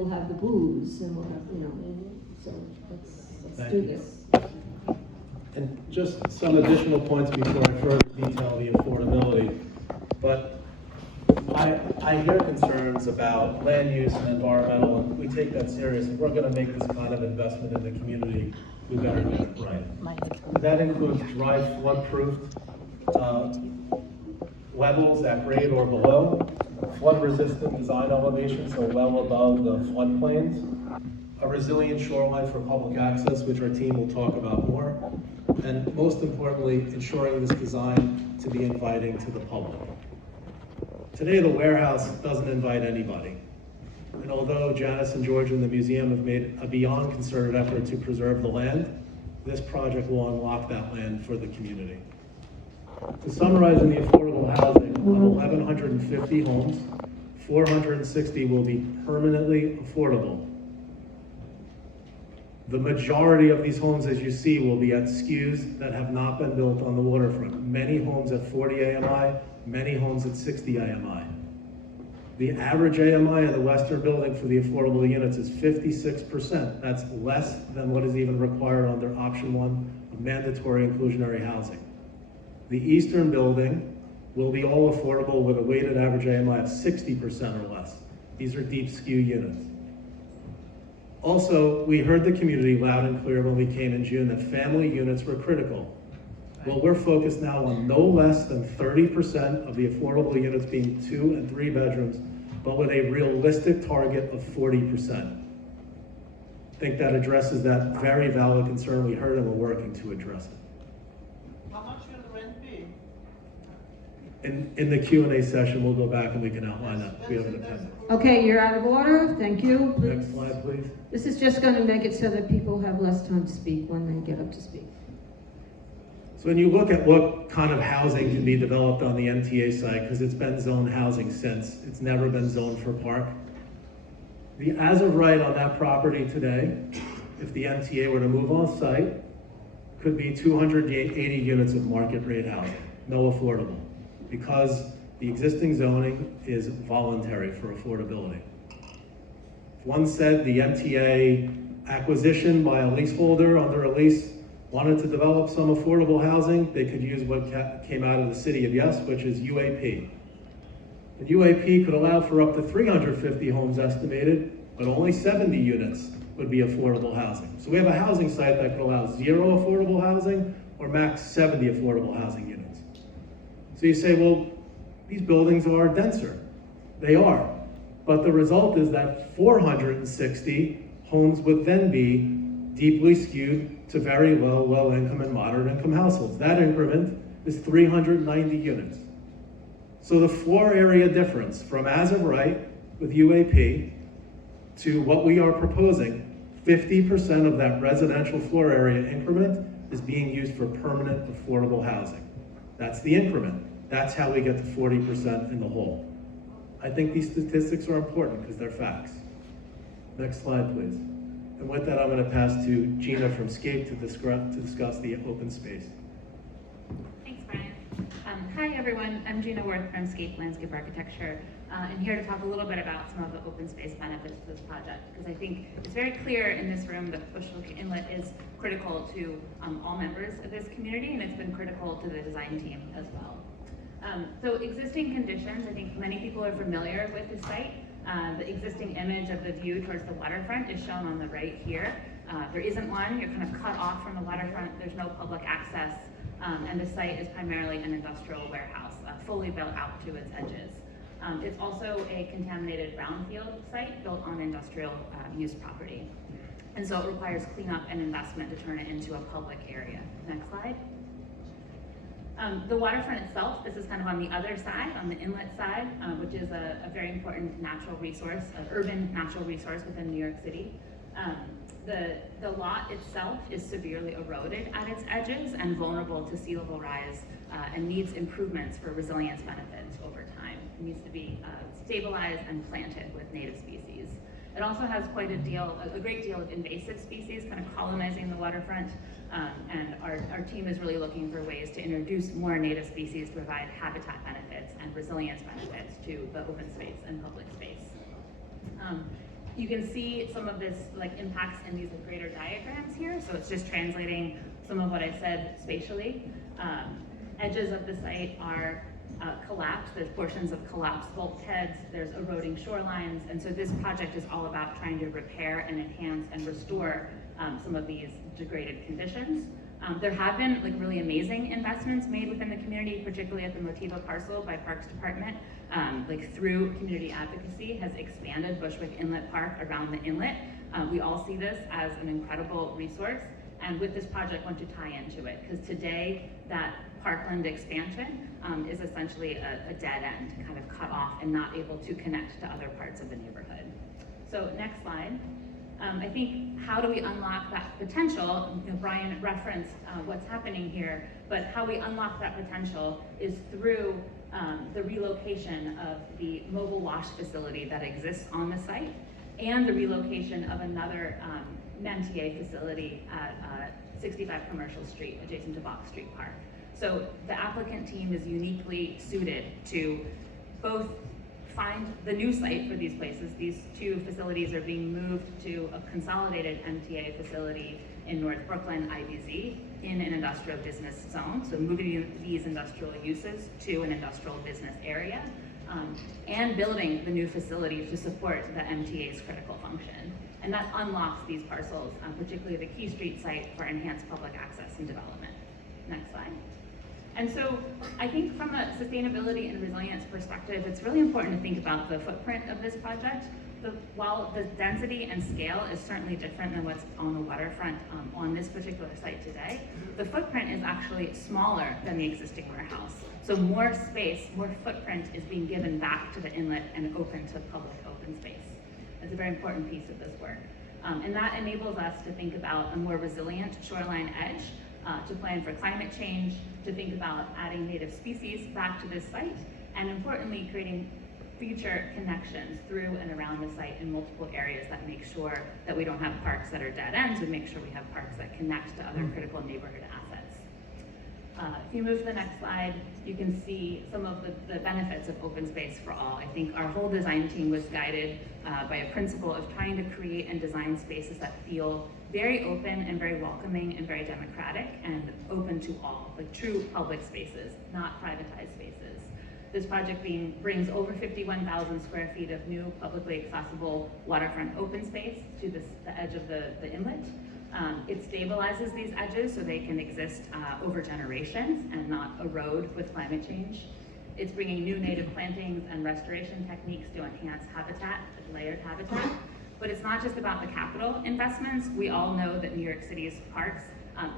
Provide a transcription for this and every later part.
we'll have the booze and we'll have, so let's do this. And just some additional points before I further detail the affordability. But I hear concerns about land use and environmental, and we take that serious. If we're going to make this kind of investment in the community, we better do it right. That includes dry flood-proofed levels at grade or below, flood-resistant design elevation, so well above the floodplains, a resilient shoreline for public access, which our team will talk about more, and most importantly, ensuring this design to be inviting to the public. Today, the warehouse doesn't invite anybody. And although Janice and George and the museum have made a beyond concerted effort to preserve the land, this project will unlock that land for the community. To summarize, in the affordable housing, of 1,150 homes, 460 will be permanently affordable. The majority of these homes, as you see, will be at SKUs that have not been built on the waterfront. Many homes at 40 AMI, many homes at 60 AMI. The average AMI in the Western building for the affordable units is 56%. That's less than what is even required under option 1 of mandatory inclusionary housing. The Eastern building will be all affordable with a weighted average AMI of 60% or less. These are deep SKU units. Also, we heard the community loud and clear when we came in June that family units were critical. Well, we're focused now on no less than 30% of the affordable units being 2 and 3 bedrooms, but with a realistic target of 40%. I think that addresses that very valid concern we heard, and we're working to address it. How much will the rent be? In the Q&A session, we'll go back and we can outline that. We have an appendix. Okay, you're out of order. Thank you. Next slide, please. This is just going to make it so that people have less time to speak when they get up to speak. So when you look at what kind of housing can be developed on the MTA site, because it's been zoned housing since, it's never been zoned for park. The as of right on that property today, if the MTA were to move on site, could be 280 units of market rate housing, no affordable, because the existing zoning is voluntary for affordability. If one said the MTA acquisition by a leaseholder under a lease wanted to develop some affordable housing, they could use what came out of the city of Yes, which is UAP. And UAP could allow for up to 350 homes estimated, but only 70 units would be affordable housing. So we have a housing site that could allow 0 affordable housing or max 70 affordable housing units. So you say, well, these buildings are denser. They are. But the result is that 460 homes would then be deeply skewed to very low income and moderate income households. That increment is 390 units. So the floor area difference from as of right with UAP to what we are proposing, 50% of that residential floor area increment is being used for permanent affordable housing. That's the increment. That's how we get to 40% in the whole. I think these statistics are important because they're facts. Next slide, please. And with that, I'm going to pass to Gina from SCAPE to discuss the open space. Thanks, Brian. Hi, everyone. I'm Gina Worth from SCAPE Landscape Architecture, and here to talk a little bit about some of the open space benefits of this project, because I think it's very clear in this room that Bushwick Inlet is critical to all members of this community, and it's been critical to the design team as well. So existing conditions, I think many people are familiar with the site. The existing image of the view towards the waterfront is shown on the right here. There isn't one. You're kind of cut off from the waterfront. There's no public access, and the site is primarily an industrial warehouse, fully built out to its edges. It's also a contaminated brownfield site built on industrial use property. And so it requires cleanup and investment to turn it into a public area. Next slide. The waterfront itself, this is kind of on the other side, on the inlet side, which is a very important natural resource, an urban natural resource within New York City. The lot itself is severely eroded at its edges and vulnerable to sea level rise and needs improvements for resilience benefits over time. It needs to be stabilized and planted with native species. It also has quite a great deal of invasive species kind of colonizing the waterfront, and our team is really looking for ways to introduce more native species to provide habitat benefits and resilience benefits to the open space and public space. you can see some of this like impacts in these greater diagrams here. So it's just translating some of what I said spatially. Edges of the site are collapsed. There's portions of collapsed bulkheads. There's eroding shorelines. And so this project is all about trying to repair and enhance and restore some of these degraded conditions. There have been like really amazing investments made within the community, particularly at the Motiva parcel by Parks Department, like through community advocacy has expanded Bushwick Inlet Park around the inlet. We all see this as an incredible resource, and with this project want to tie into it, because today that parkland expansion is essentially a dead end, kind of cut off and not able to connect to other parts of the neighborhood. So next slide. I think how do we unlock that potential? You know, Brian referenced what's happening here, but how we unlock that potential is through the relocation of the mobile wash facility that exists on the site and the relocation of another MTA facility at 65 Commercial Street adjacent to Box Street Park. So the applicant team is uniquely suited to both find the new site for these places. These two facilities are being moved to a consolidated MTA facility in North Brooklyn, IBZ, in an industrial business zone. So moving these industrial uses to an industrial business area, and building the new facility to support the MTA's critical function. And that unlocks these parcels, particularly the Key Street site, for enhanced public access and development. Next slide. And so I think from a sustainability and resilience perspective, it's really important to think about the footprint of this project. While the density and scale is certainly different than what's on the waterfront on this particular site today, the footprint is actually smaller than the existing warehouse. So more space, more footprint is being given back to the inlet and open to public open space. That's a very important piece of this work. And that enables us to think about a more resilient shoreline edge, to plan for climate change, to think about adding native species back to this site, and importantly, creating future connections through and around the site in multiple areas that make sure that we don't have parks that are dead ends, we make sure we have parks that connect to other critical neighborhood assets. If you move to the next slide, you can see some of the benefits of open space for all. I think our whole design team was guided by a principle of trying to create and design spaces that feel very open and very welcoming and very democratic and open to all, like true public spaces, not privatized spaces. This project brings over 51,000 square feet of new publicly accessible waterfront open space to the edge of the inlet. It stabilizes these edges so they can exist over generations and not erode with climate change. It's bringing new native plantings and restoration techniques to enhance habitat, layered habitat. But it's not just about the capital investments. We all know that New York City's parks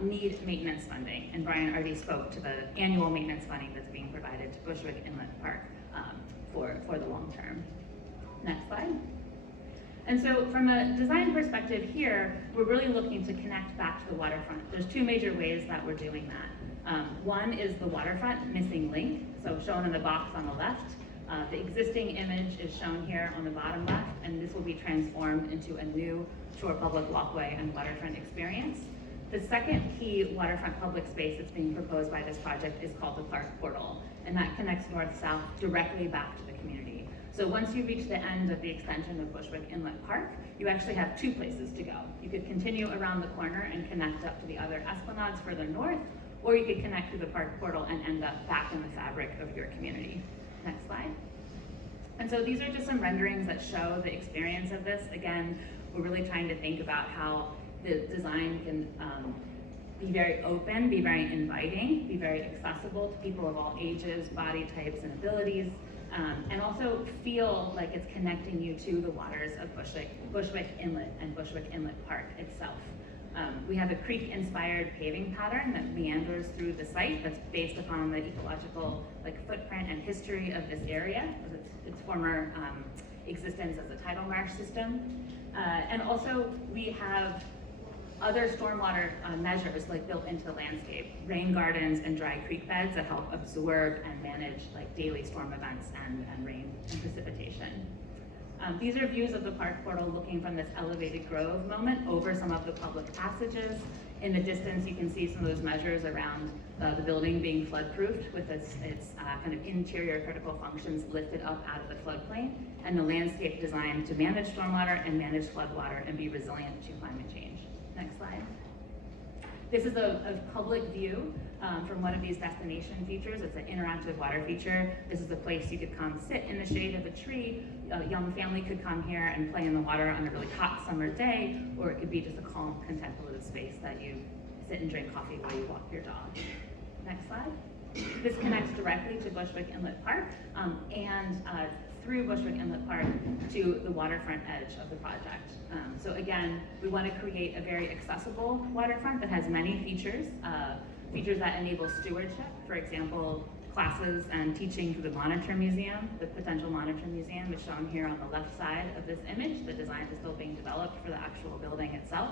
need maintenance funding, and Brian already spoke to the annual maintenance funding that's being provided to Bushwick Inlet Park for the long term. Next slide. And so from a design perspective here, we're really looking to connect back to the waterfront. There's two major ways that we're doing that. One is the waterfront missing link, so shown in the box on the left. The existing image is shown here on the bottom left, and this will be transformed into a new shore public walkway and waterfront experience. The second key waterfront public space that's being proposed by this project is called the Clark Portal, and that connects north-south directly back to the community. So once you reach the end of the extension of Bushwick Inlet Park, you actually have two places to go. You could continue around the corner and connect up to the other esplanades further north, or you could connect to the Park Portal and end up back in the fabric of your community. Next slide. And so these are just some renderings that show the experience of this. Again, we're really trying to think about how the design can be very open, be very inviting, be very accessible to people of all ages, body types, and abilities, and also feel like it's connecting you to the waters of Bushwick Inlet and Bushwick Inlet Park itself. We have a creek-inspired paving pattern that meanders through the site that's based upon the ecological footprint and history of this area, its former existence as a tidal marsh system. And also we have other stormwater measures built into the landscape, rain gardens and dry creek beds that help absorb and manage daily storm events and rain and precipitation. These are views of the park portal looking from this elevated grove moment over some of the public passages. In the distance, you can see some of those measures around the building being flood-proofed with its kind of interior critical functions lifted up out of the floodplain, and the landscape designed to manage stormwater and manage floodwater and be resilient to climate change. Next slide. This is a public view from one of these destination features. It's an interactive water feature. This is a place you could come sit in the shade of a tree. A young family could come here and play in the water on a really hot summer day, or it could be just a calm, contemplative space that you sit and drink coffee while you walk your dog. Next slide. This connects directly to Bushwick Inlet Park and through Bushwick Inlet Park to the waterfront edge of the project. So again, we want to create a very accessible waterfront that has many features, features that enable stewardship. For example, classes and teaching through the Monitor Museum. The potential Monitor Museum is shown here on the left side of this image. The design is still being developed for the actual building itself.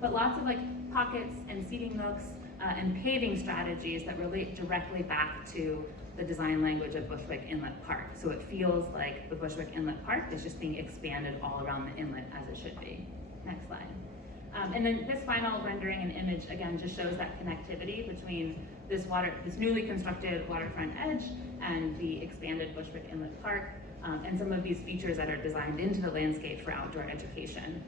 But lots of pockets and seating nooks and paving strategies that relate directly back to the design language of Bushwick Inlet Park. So it feels like the Bushwick Inlet Park is just being expanded all around the inlet as it should be. Next slide. And then this final rendering and image, again, just shows that connectivity between this newly constructed waterfront edge and the expanded Bushwick Inlet Park, and some of these features that are designed into the landscape for outdoor education,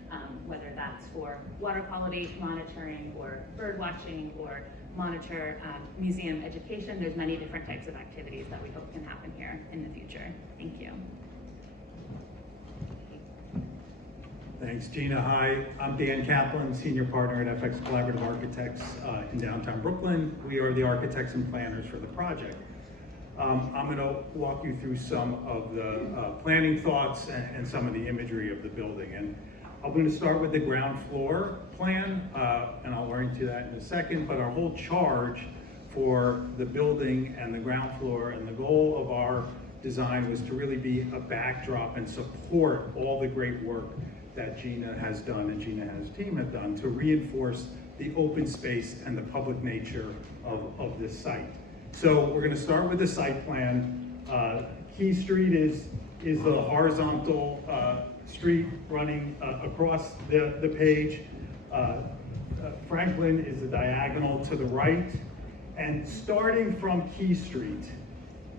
whether that's for water quality monitoring or bird watching or monitor museum education. There's many different types of activities that we hope can happen here in the future. Thank you. Thanks, Gina. Hi, I'm Dan Kaplan, Senior Partner at FX Collaborative Architects in downtown Brooklyn. We are the architects and planners for the project. I'm going to walk you through some of the planning thoughts and some of the imagery of the building. And I'm going to start with the ground floor plan, and I'll orient to that in a second, but our whole charge for the building and the ground floor and the goal of our design was to really be a backdrop and support all the great work that Gina has done and Gina and his team have done to reinforce the open space and the public nature of this site. So we're going to start with the site plan. Key Street is the horizontal street running across the page. Franklin is the diagonal to the right. And starting from Key Street,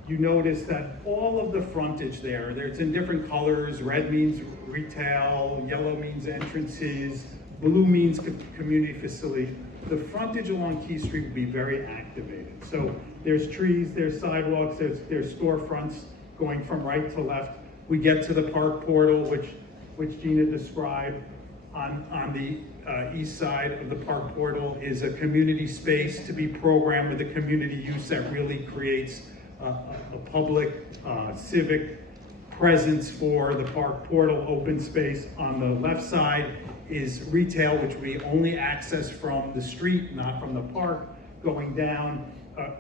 you notice that all of the frontage there, it's in different colors. Red means retail, yellow means entrances, blue means community facility. The frontage along Key Street will be very activated. So there's trees, there's sidewalks, there's storefronts going from right to left. We get to the park portal, which Gina described. On the east side of the park portal is a community space to be programmed with a community use that really creates a public civic presence for the park portal open space. On the left side is retail, which we only access from the street, not from the park. Going down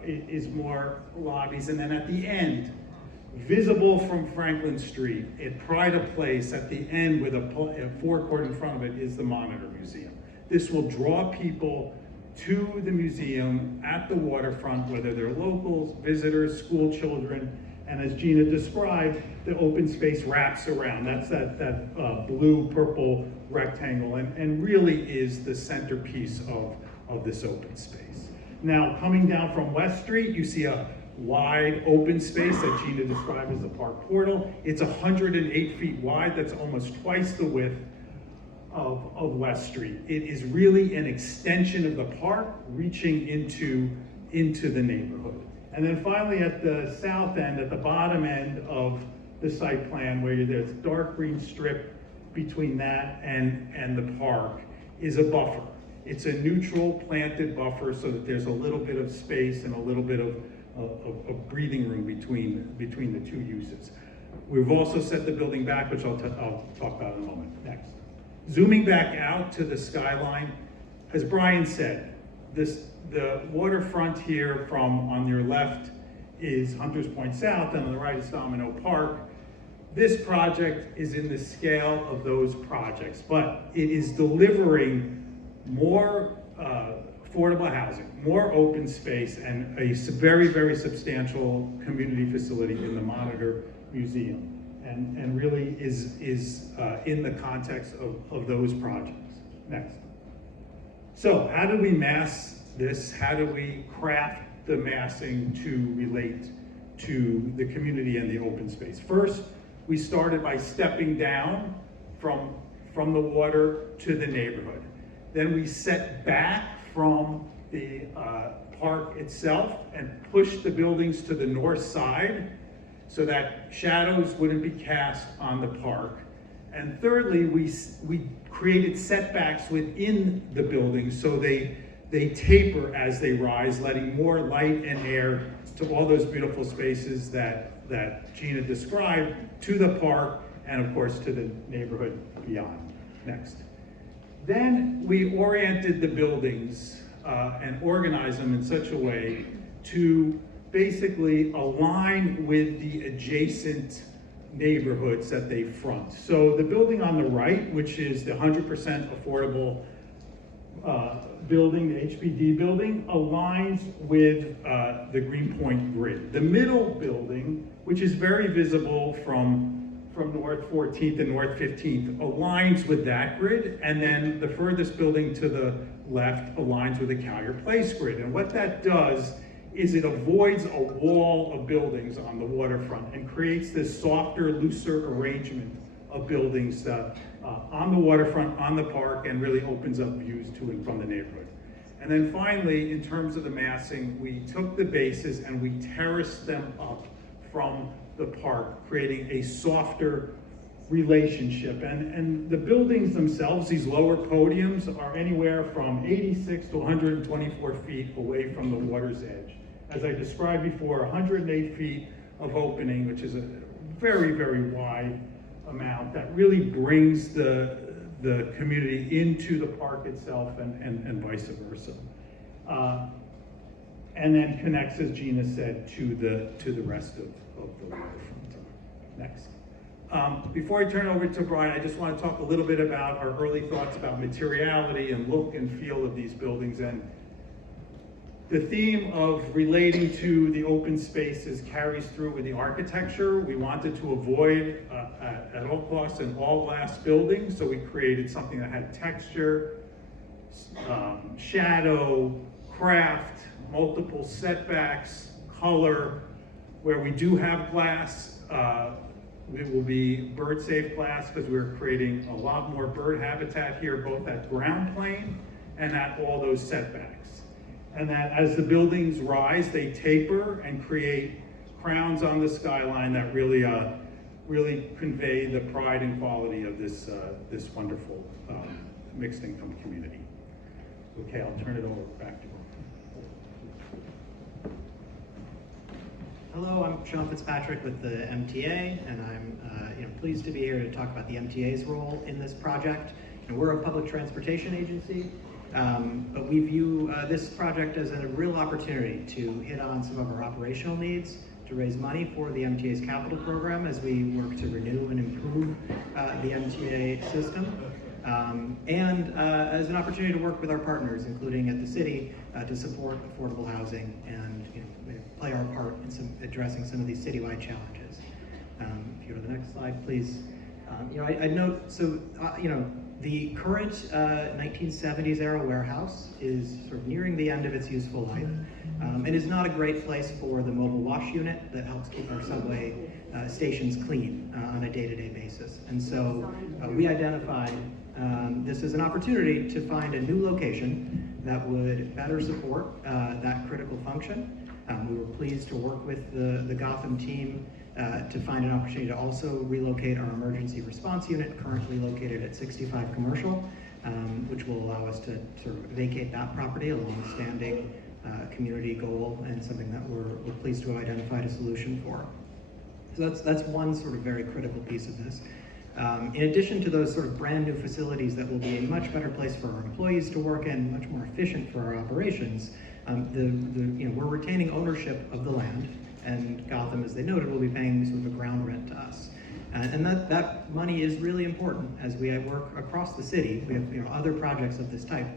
is more lobbies. And then at the end, visible from Franklin Street, at Pride of Place, at the end with a forecourt in front of it is the Monitor Museum. This will draw people to the museum at the waterfront, whether they're locals, visitors, school children, and as Gina described, the open space wraps around. That's that blue-purple rectangle, and really is the centerpiece of this open space. Now, coming down from West Street, you see a wide open space that Gina described as the park portal. It's 108 feet wide. That's almost twice the width of West Street. It is really an extension of the park reaching into the neighborhood. And then finally at the south end, at the bottom end of the site plan, where there's dark green strip between that and the park, is a buffer. It's a neutral planted buffer so that there's a little bit of space and a little bit of breathing room between the two uses. We've also set the building back, which I'll talk about in a moment. Next. Zooming back out to the skyline, as Brian said, the waterfront here from on your left is Hunters Point South, and on the right is Domino Park. This project is in the scale of those projects, but it is delivering more affordable housing, more open space, and a very, very substantial community facility in the Monitor Museum. and really is in the context of those projects. Next. So how do we mass this? How do we craft the massing to relate to the community and the open space? First, we started by stepping down from the water to the neighborhood. Then we set back from the park itself and pushed the buildings to the north side so that shadows wouldn't be cast on the park. And thirdly, we created setbacks within the buildings so they taper as they rise, letting more light and air to all those beautiful spaces that Gina described, to the park, and of course to the neighborhood beyond. Next. Then we oriented the buildings and organized them in such a way to basically align with the adjacent neighborhoods that they front. So the building on the right, which is the 100% affordable building, the HPD building, aligns with the Greenpoint grid. The middle building, which is very visible from North 14th and North 15th, aligns with that grid, and then the furthest building to the left aligns with the Collier Place grid. And what that does is it avoids a wall of buildings on the waterfront and creates this softer, looser arrangement of buildings on the waterfront, on the park, and really opens up views to and from the neighborhood. And then finally, in terms of the massing, we took the bases and we terraced them up from the park, creating a softer relationship. And the buildings themselves, these lower podiums, are anywhere from 86 to 124 feet away from the water's edge. As I described before, 108 feet of opening, which is a very, very wide amount that really brings the community into the park itself and vice versa. And then connects, as Gina said, to the rest of the waterfront. Next. Before I turn over to Brian, I just want to talk a little bit about our early thoughts about materiality and look and feel of these buildings. And the theme of relating to the open spaces carries through with the architecture. We wanted to avoid, at all costs, an all-glass building, so we created something that had texture, shadow, craft, multiple setbacks, color. Where we do have glass, it will be bird-safe glass because we're creating a lot more bird habitat here, both at ground plane and at all those setbacks. And that as the buildings rise, they taper and create crowns on the skyline that really convey the pride and quality of this wonderful mixed income community. Okay, I'll turn it over back to you. Hello, I'm Sean Fitzpatrick with the MTA, and I'm pleased to be here to talk about the MTA's role in this project. We're a public transportation agency, but we view this project as a real opportunity to hit on some of our operational needs, to raise money for the MTA's capital program as we work to renew and improve the MTA system, and as an opportunity to work with our partners, including at the city, to support affordable housing and play our part in addressing some of these citywide challenges. If you go to the next slide, please. I note, the current 1970s era warehouse is sort of nearing the end of its useful life, and is not a great place for the mobile wash unit that helps keep our subway stations clean on a day-to-day basis. And so we identified this as an opportunity to find a new location that would better support that critical function. We were pleased to work with the Gotham team to find an opportunity to also relocate our emergency response unit, currently located at 65 Commercial, which will allow us to sort of vacate that property, a long-standing community goal and something that we're pleased to have identified a solution for. So that's one sort of very critical piece of this. In addition to those sort of brand new facilities that will be a much better place for our employees to work in, much more efficient for our operations, we're retaining ownership of the land, and Gotham, as they noted, will be paying sort of a ground rent to us. And that money is really important as we work across the city. We have other projects of this type.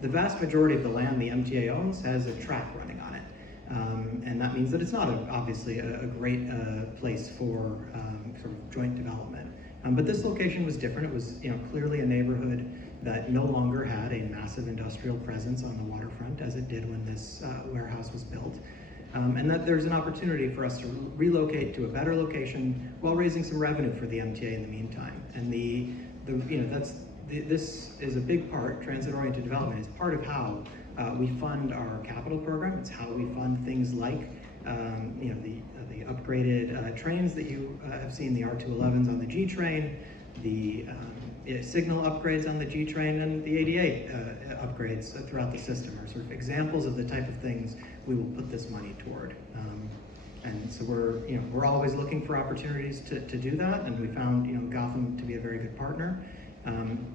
The vast majority of the land the MTA owns has a track running on it. And that means that it's not obviously a great place for sort of joint development. But this location was different. It was clearly a neighborhood that no longer had a massive industrial presence on the waterfront as it did when this warehouse was built. And that there's an opportunity for us to relocate to a better location while raising some revenue for the MTA in the meantime. And this is a big part. Transit-oriented development is part of how we fund our capital program. It's how we fund things like the upgraded trains that you have seen, the R211s on the G train, the signal upgrades on the G train, and the ADA upgrades throughout the system are sort of examples of the type of things we will put this money toward. And so we're always looking for opportunities to do that, and we found Gotham to be a very good partner.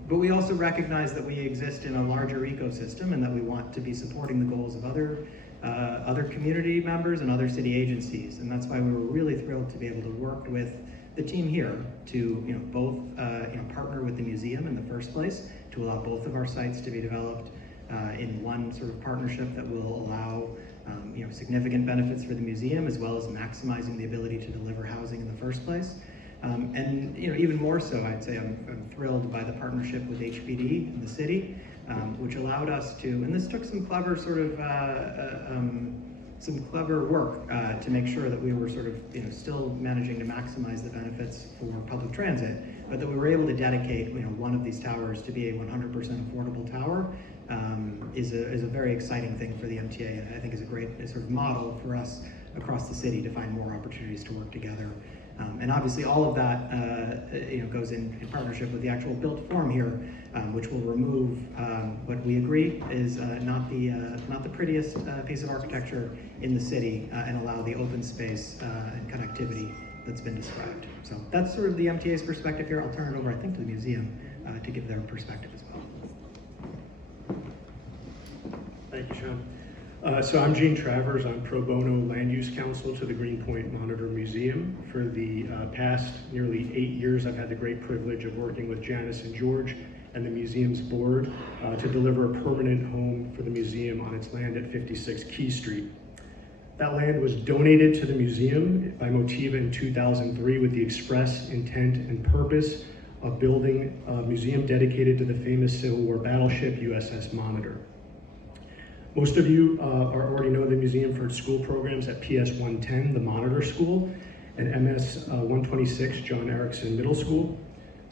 But we also recognize that we exist in a larger ecosystem and that we want to be supporting the goals of other community members and other city agencies. And that's why we were really thrilled to be able to work with the team here to both partner with the museum in the first place to allow both of our sites to be developed in one sort of partnership that will allow significant benefits for the museum as well as maximizing the ability to deliver housing in the first place. And even more so, I'd say I'm thrilled by the partnership with HPD in the city, which allowed us to, and this took some clever sort of some clever work to make sure that we were sort of still managing to maximize the benefits for public transit, but that we were able to dedicate one of these towers to be a 100% affordable tower is a very exciting thing for the MTA, and I think is a great sort of model for us across the city to find more opportunities to work together. And obviously all of that goes in partnership with the actual built form here, which will remove what we agree is not the prettiest piece of architecture in the city and allow the open space and connectivity that's been described. So that's sort of the MTA's perspective here. I'll turn it over, I think, to the museum to give their perspective as well. Thank you, Sean. So I'm Gene Travers. I'm pro bono land use counsel to the Greenpoint Monitor Museum. For the past nearly 8 years, I've had the great privilege of working with Janice and George and the museum's board to deliver a permanent home for the museum on its land at 56 Key Street. That land was donated to the museum by Motiva in 2003 with the express intent and purpose of building a museum dedicated to the famous Civil War battleship USS Monitor. Most of you already know the museum for its school programs at PS 110, the Monitor School, and MS 126, John Erickson Middle School.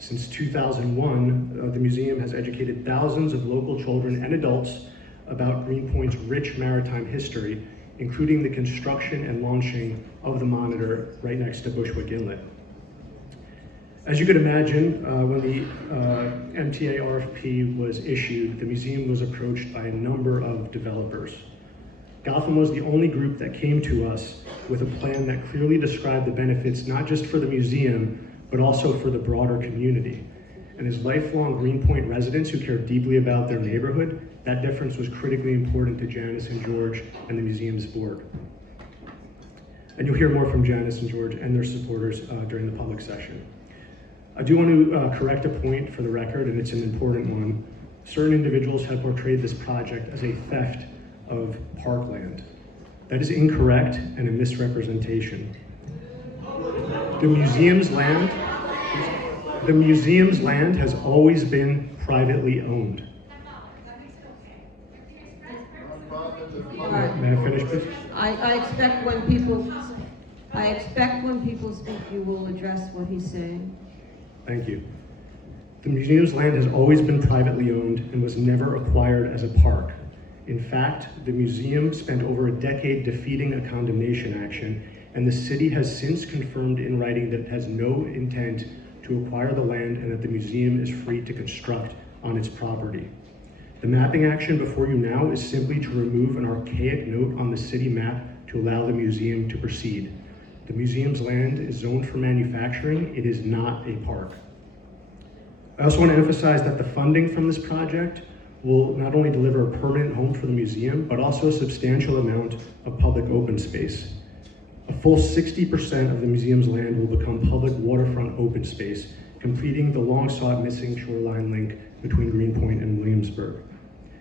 Since 2001, the museum has educated thousands of local children and adults about Greenpoint's rich maritime history, including the construction and launching of the Monitor right next to Bushwick Inlet. As you could imagine, when the MTA RFP was issued, the museum was approached by a number of developers. Gotham was the only group that came to us with a plan that clearly described the benefits not just for the museum, but also for the broader community. And as lifelong Greenpoint residents who care deeply about their neighborhood, that difference was critically important to Janice and George and the museum's board. And you'll hear more from Janice and George and their supporters during the public session. I do want to correct a point for the record, and it's an important one. Certain individuals have portrayed this project as a theft of parkland. That is incorrect and a misrepresentation. The museum's land has always been privately owned. May I finish, please? I expect when people speak, you will address what he's saying. Thank you. The museum's land has always been privately owned and was never acquired as a park. In fact, the museum spent over a decade defeating a condemnation action, and the city has since confirmed in writing that it has no intent to acquire the land and that the museum is free to construct on its property. The mapping action before you now is simply to remove an archaic note on the city map to allow the museum to proceed. The museum's land is zoned for manufacturing. It is not a park. I also want to emphasize that the funding from this project will not only deliver a permanent home for the museum, but also a substantial amount of public open space. A full 60% of the museum's land will become public waterfront open space, completing the long-sought missing shoreline link between Greenpoint and Williamsburg.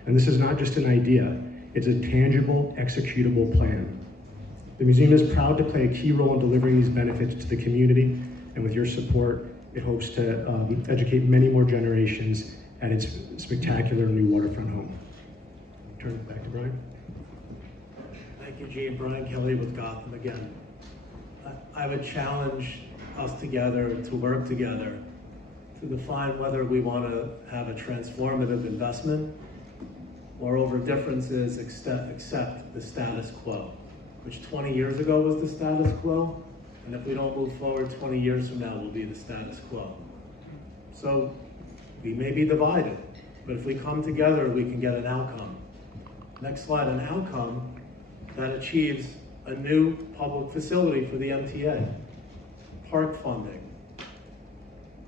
And this is not just an idea, it's a tangible, executable plan. The museum is proud to play a key role in delivering these benefits to the community, and with your support, it hopes to educate many more generations at its spectacular new waterfront home. Turn it back to Brian. Thank you, Gene. Brian Kelly with Gotham again. I would challenge us together to work together to define whether we want to have a transformative investment or over differences accept the status quo, which 20 years ago was the status quo, and if we don't move forward 20 years from now will be the status quo. So we may be divided, but if we come together, we can get an outcome. Next slide, an outcome that achieves a new public facility for the MTA, park funding,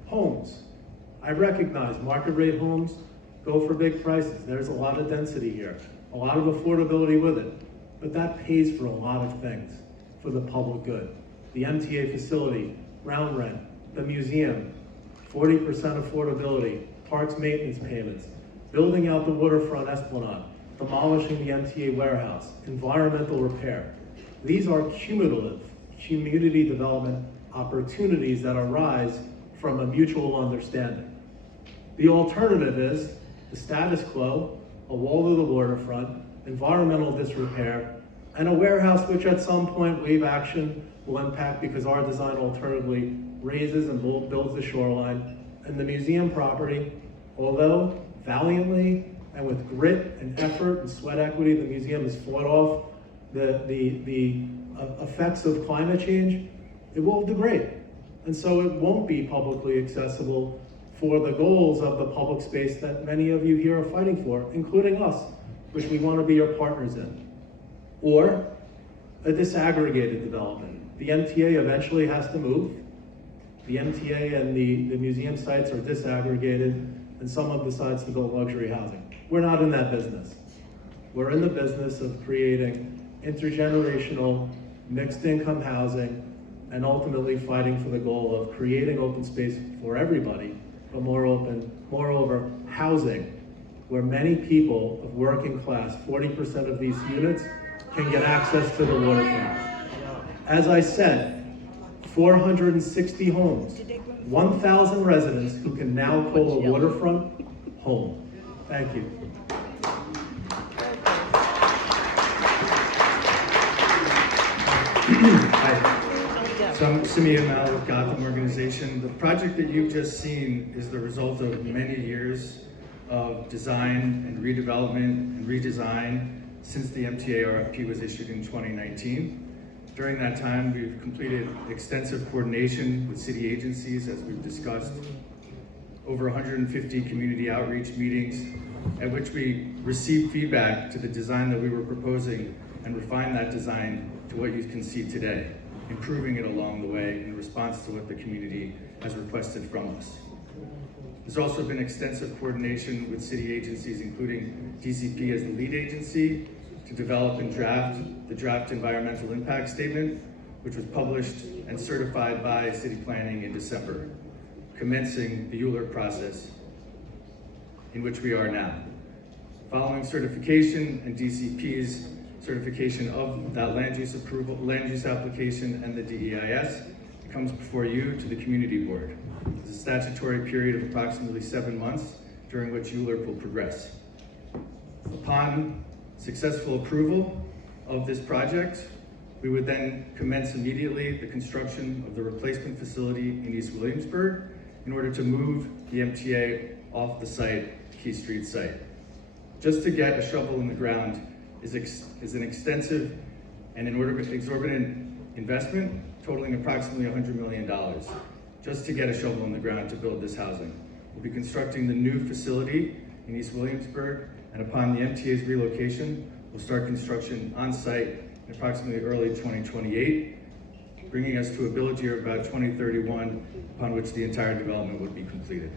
homes. I recognize market rate homes go for big prices. There's a lot of density here, a lot of affordability with it, but that pays for a lot of things for the public good. The MTA facility, ground rent, the museum, 40% affordability, parks maintenance payments, building out the waterfront esplanade, demolishing the MTA warehouse, environmental repair. These are cumulative community development opportunities that arise from a mutual understanding. The alternative is the status quo, a wall to the waterfront, environmental disrepair, and a warehouse which at some point wave action will impact because our design alternatively raises and builds the shoreline. And the museum property, although valiantly and with grit and effort and sweat equity, the museum has fought off the effects of climate change, it will degrade. And so it won't be publicly accessible for the goals of the public space that many of you here are fighting for, including us, which we want to be your partners in. Or a disaggregated development. The MTA eventually has to move. The MTA and the museum sites are disaggregated, and someone decides to build luxury housing. We're not in that business. We're in the business of creating intergenerational, mixed income housing, and ultimately fighting for the goal of creating open space for everybody, but moreover, housing, where many people of working class, 40% of these units, can get access to the waterfront. As I said, 460 homes, 1,000 residents who can now call a waterfront home. Thank you. Hi. So I'm Simeon Mal with Gotham Organization. The project that you've just seen is the result of many years of design and redevelopment and redesign since the MTA RFP was issued in 2019. During that time, we've completed extensive coordination with city agencies, as we've discussed, over 150 community outreach meetings at which we received feedback to the design that we were proposing and refined that design to what you can see today, improving it along the way in response to what the community has requested from us. There's also been extensive coordination with city agencies, including DCP as the lead agency, to develop and draft the draft environmental impact statement, which was published and certified by City Planning in December, commencing the ULURP process in which we are now. Following certification and DCP's certification of that land use application and the DEIS, it comes before you to the community board. There's a statutory period of approximately 7 months during which ULURP will progress. Upon successful approval of this project, we would then commence immediately the construction of the replacement facility in East Williamsburg in order to move the MTA off the site, Key Street site. Just to get a shovel in the ground is an extensive and exorbitant investment totaling approximately $100 million, just to get a shovel in the ground to build this housing. We'll be constructing the new facility in East Williamsburg, and upon the MTA's relocation, we'll start construction on site in approximately early 2028, bringing us to a village year of about 2031, upon which the entire development would be completed.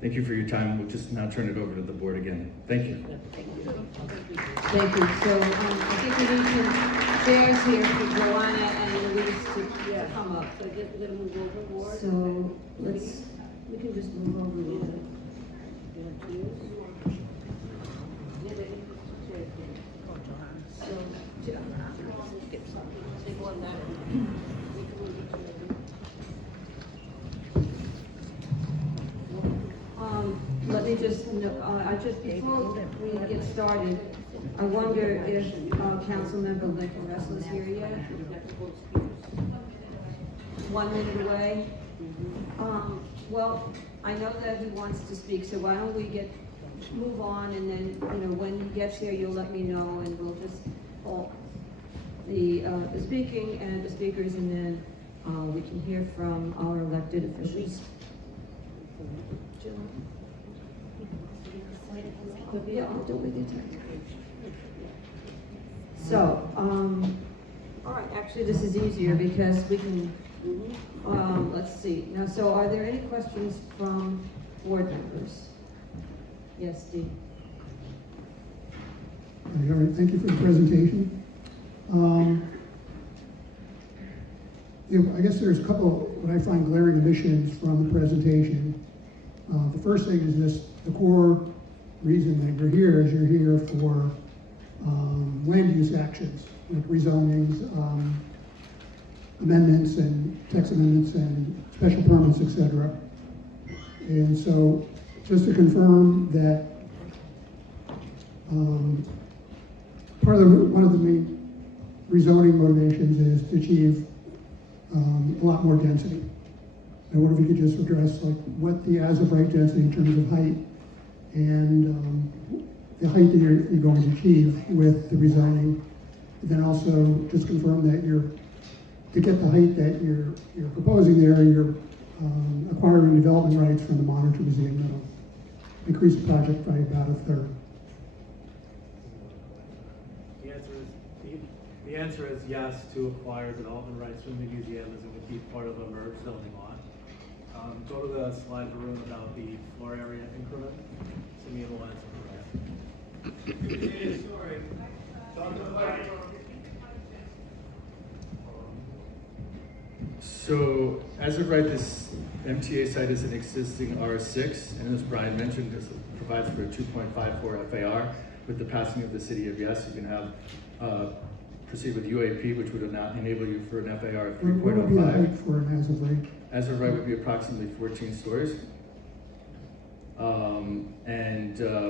Thank you for your time. We'll just now turn it over to the board again. Thank you. Thank you. So I think we need some chairs here for Joanna and Luis to come up. So we're gonna move overboard. So we can just move over here. You want to use? Yeah, they can just chairs here. let me just, before we get started, I wonder if Councilmember Lincoln Russell's here yet? 1 minute away. Well, I know that he wants to speak, so why don't we move on, and then, when he gets here, you'll let me know, and we'll just hold the speaking and the speakers, and then we can hear from our elected officials. Yeah, I'll do it with you. So, all right, actually, this is easier because we can, let's see. Now, so are there any questions from board members? Yes, Steve. All right, thank you for the presentation. I guess there's a couple what I find glaring omissions from the presentation. The first thing is the core reason that you're here is you're here for land use actions, like rezonings, amendments and text amendments and special permits, etc. And so just to confirm that one of the main rezoning motivations is to achieve a lot more density. I wonder if you could just address like what the as-of-right density in terms of height and the height that you're going to achieve with the rezoning. And then also just confirm that to get the height that you're proposing there, you're acquiring development rights from the Monitor Museum that'll increase the project by about a third. The answer is yes to acquire development rights from the museum as it would be part of a merged zoning lot. Go to the slide, Varun, about the floor area increment. Simeon will answer for So, as of right, this MTA site is an existing R6, and as Brian mentioned, this provides for a 2.54 FAR. With the passing of the City of Yes, you can have proceed with UAP, which would not enable you for an FAR of 3.05. What would be the height for an as of right? As of right would be approximately 14 stories.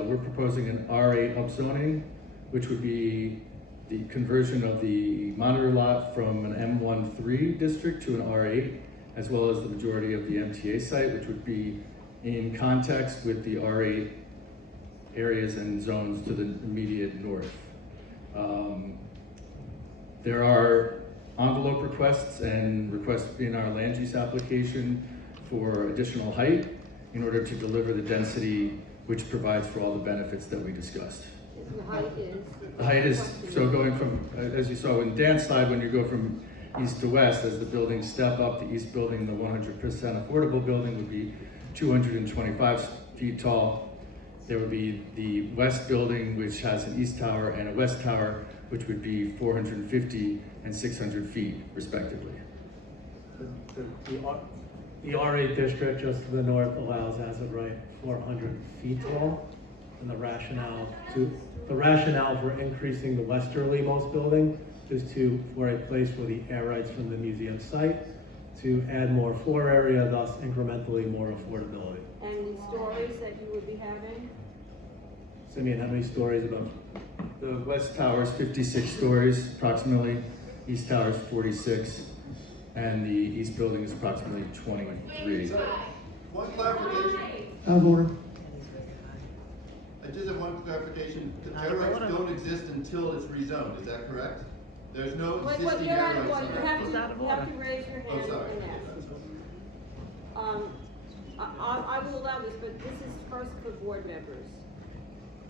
We're proposing an R8 upzoning, which would be the conversion of the Monitor lot from an M13 district to an R8, as well as the majority of the MTA site, which would be in context with the R8 areas and zones to the immediate north. There are envelope requests and requests in our land use application for additional height in order to deliver the density which provides for all the benefits that we discussed. The height is? The height is, so going from, as you saw in Dan's slide, when you go from east to west, as the buildings step up, the east building, the 100% affordable building would be 225 feet tall. There would be the west building, which has an east tower and a west tower, which would be 450 and 600 feet, respectively. The R8 district just to the north allows, as of right, 400 feet tall. And the rationale for increasing the westerlymost building is for a place for the air rights from the museum site to add more floor area, thus incrementally more affordability. And the stories that you would be having? Simeon, how many stories about? The west tower is 56 stories approximately, east tower is 46, and the east building is approximately 23. One clarification. Out of order. I just have one clarification. The air rights don't exist until it's rezoned, is that correct? There's no existing air rights. You have to raise your hand Oh, sorry. and ask. I will allow this, but this is first for board members.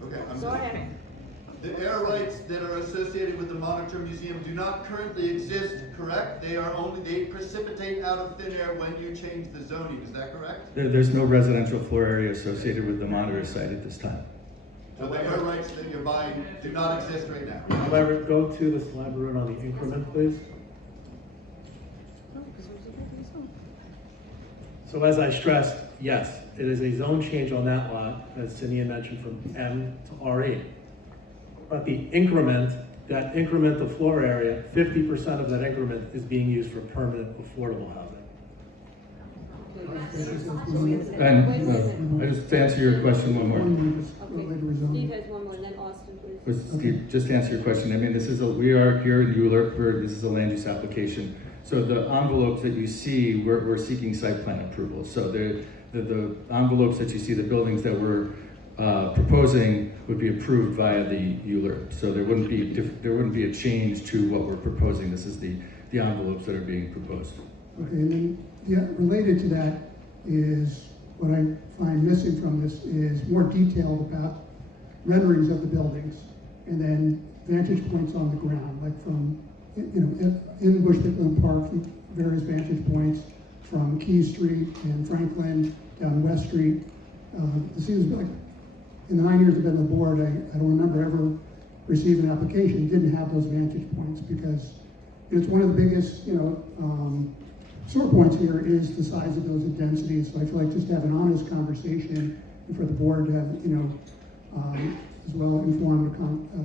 Okay, Go ahead. The air rights that are associated with the Monitor Museum do not currently exist, correct? They precipitate out of thin air when you change the zoning, is that correct? There's no residential floor area associated with the Monitor site at this time. So the air rights that you're buying do not exist right now. However, go to the slide, Varun, on the increment, please. So as I stressed, yes, it is a zone change on that lot, as Simeon mentioned, from M to R8. But the increment, that increment of floor area, 50% of that increment is being used for permanent affordable housing. And just to answer your question one more. Okay, Steve has one more, and then Austin, please. Steve, just to answer your question, I mean, we are here in Euler, this is a land use application. So the envelopes that you see, we're seeking site plan approval. So the envelopes that you see, the buildings that we're proposing would be approved via the Euler. So there wouldn't be a change to what we're proposing. This is the envelopes that are being proposed. Okay, and then, yeah, related to that is what I find missing from this is more detail about renderings of the buildings and then vantage points on the ground, like from, in Bushwick Park, from various vantage points from Key Street and Franklin down West Street. It seems like in the 9 years I've been on the board, I don't remember ever receiving an application that didn't have those vantage points because it's one of the biggest, sore points here is the size of those densities. So I feel like just to have an honest conversation and for the board to have, as well informed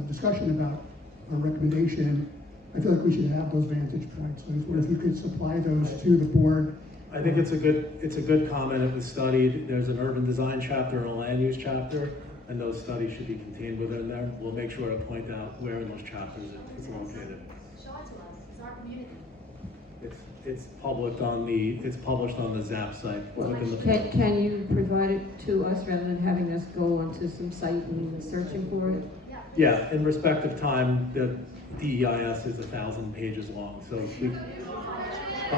discussion about our recommendation, I feel like we should have those vantage points. So if you could supply those to the board. I think it's a good comment. It was studied. There's an urban design chapter and a land use chapter, and those studies should be contained within there. We'll make sure to point out where in those chapters it's located. Show it to us, it's our community. It's published on the ZAP site. within the- Can you provide it to us rather than having us go onto some site and searching for it? Yeah, in respect of time, the DEIS is 1,000 pages long, so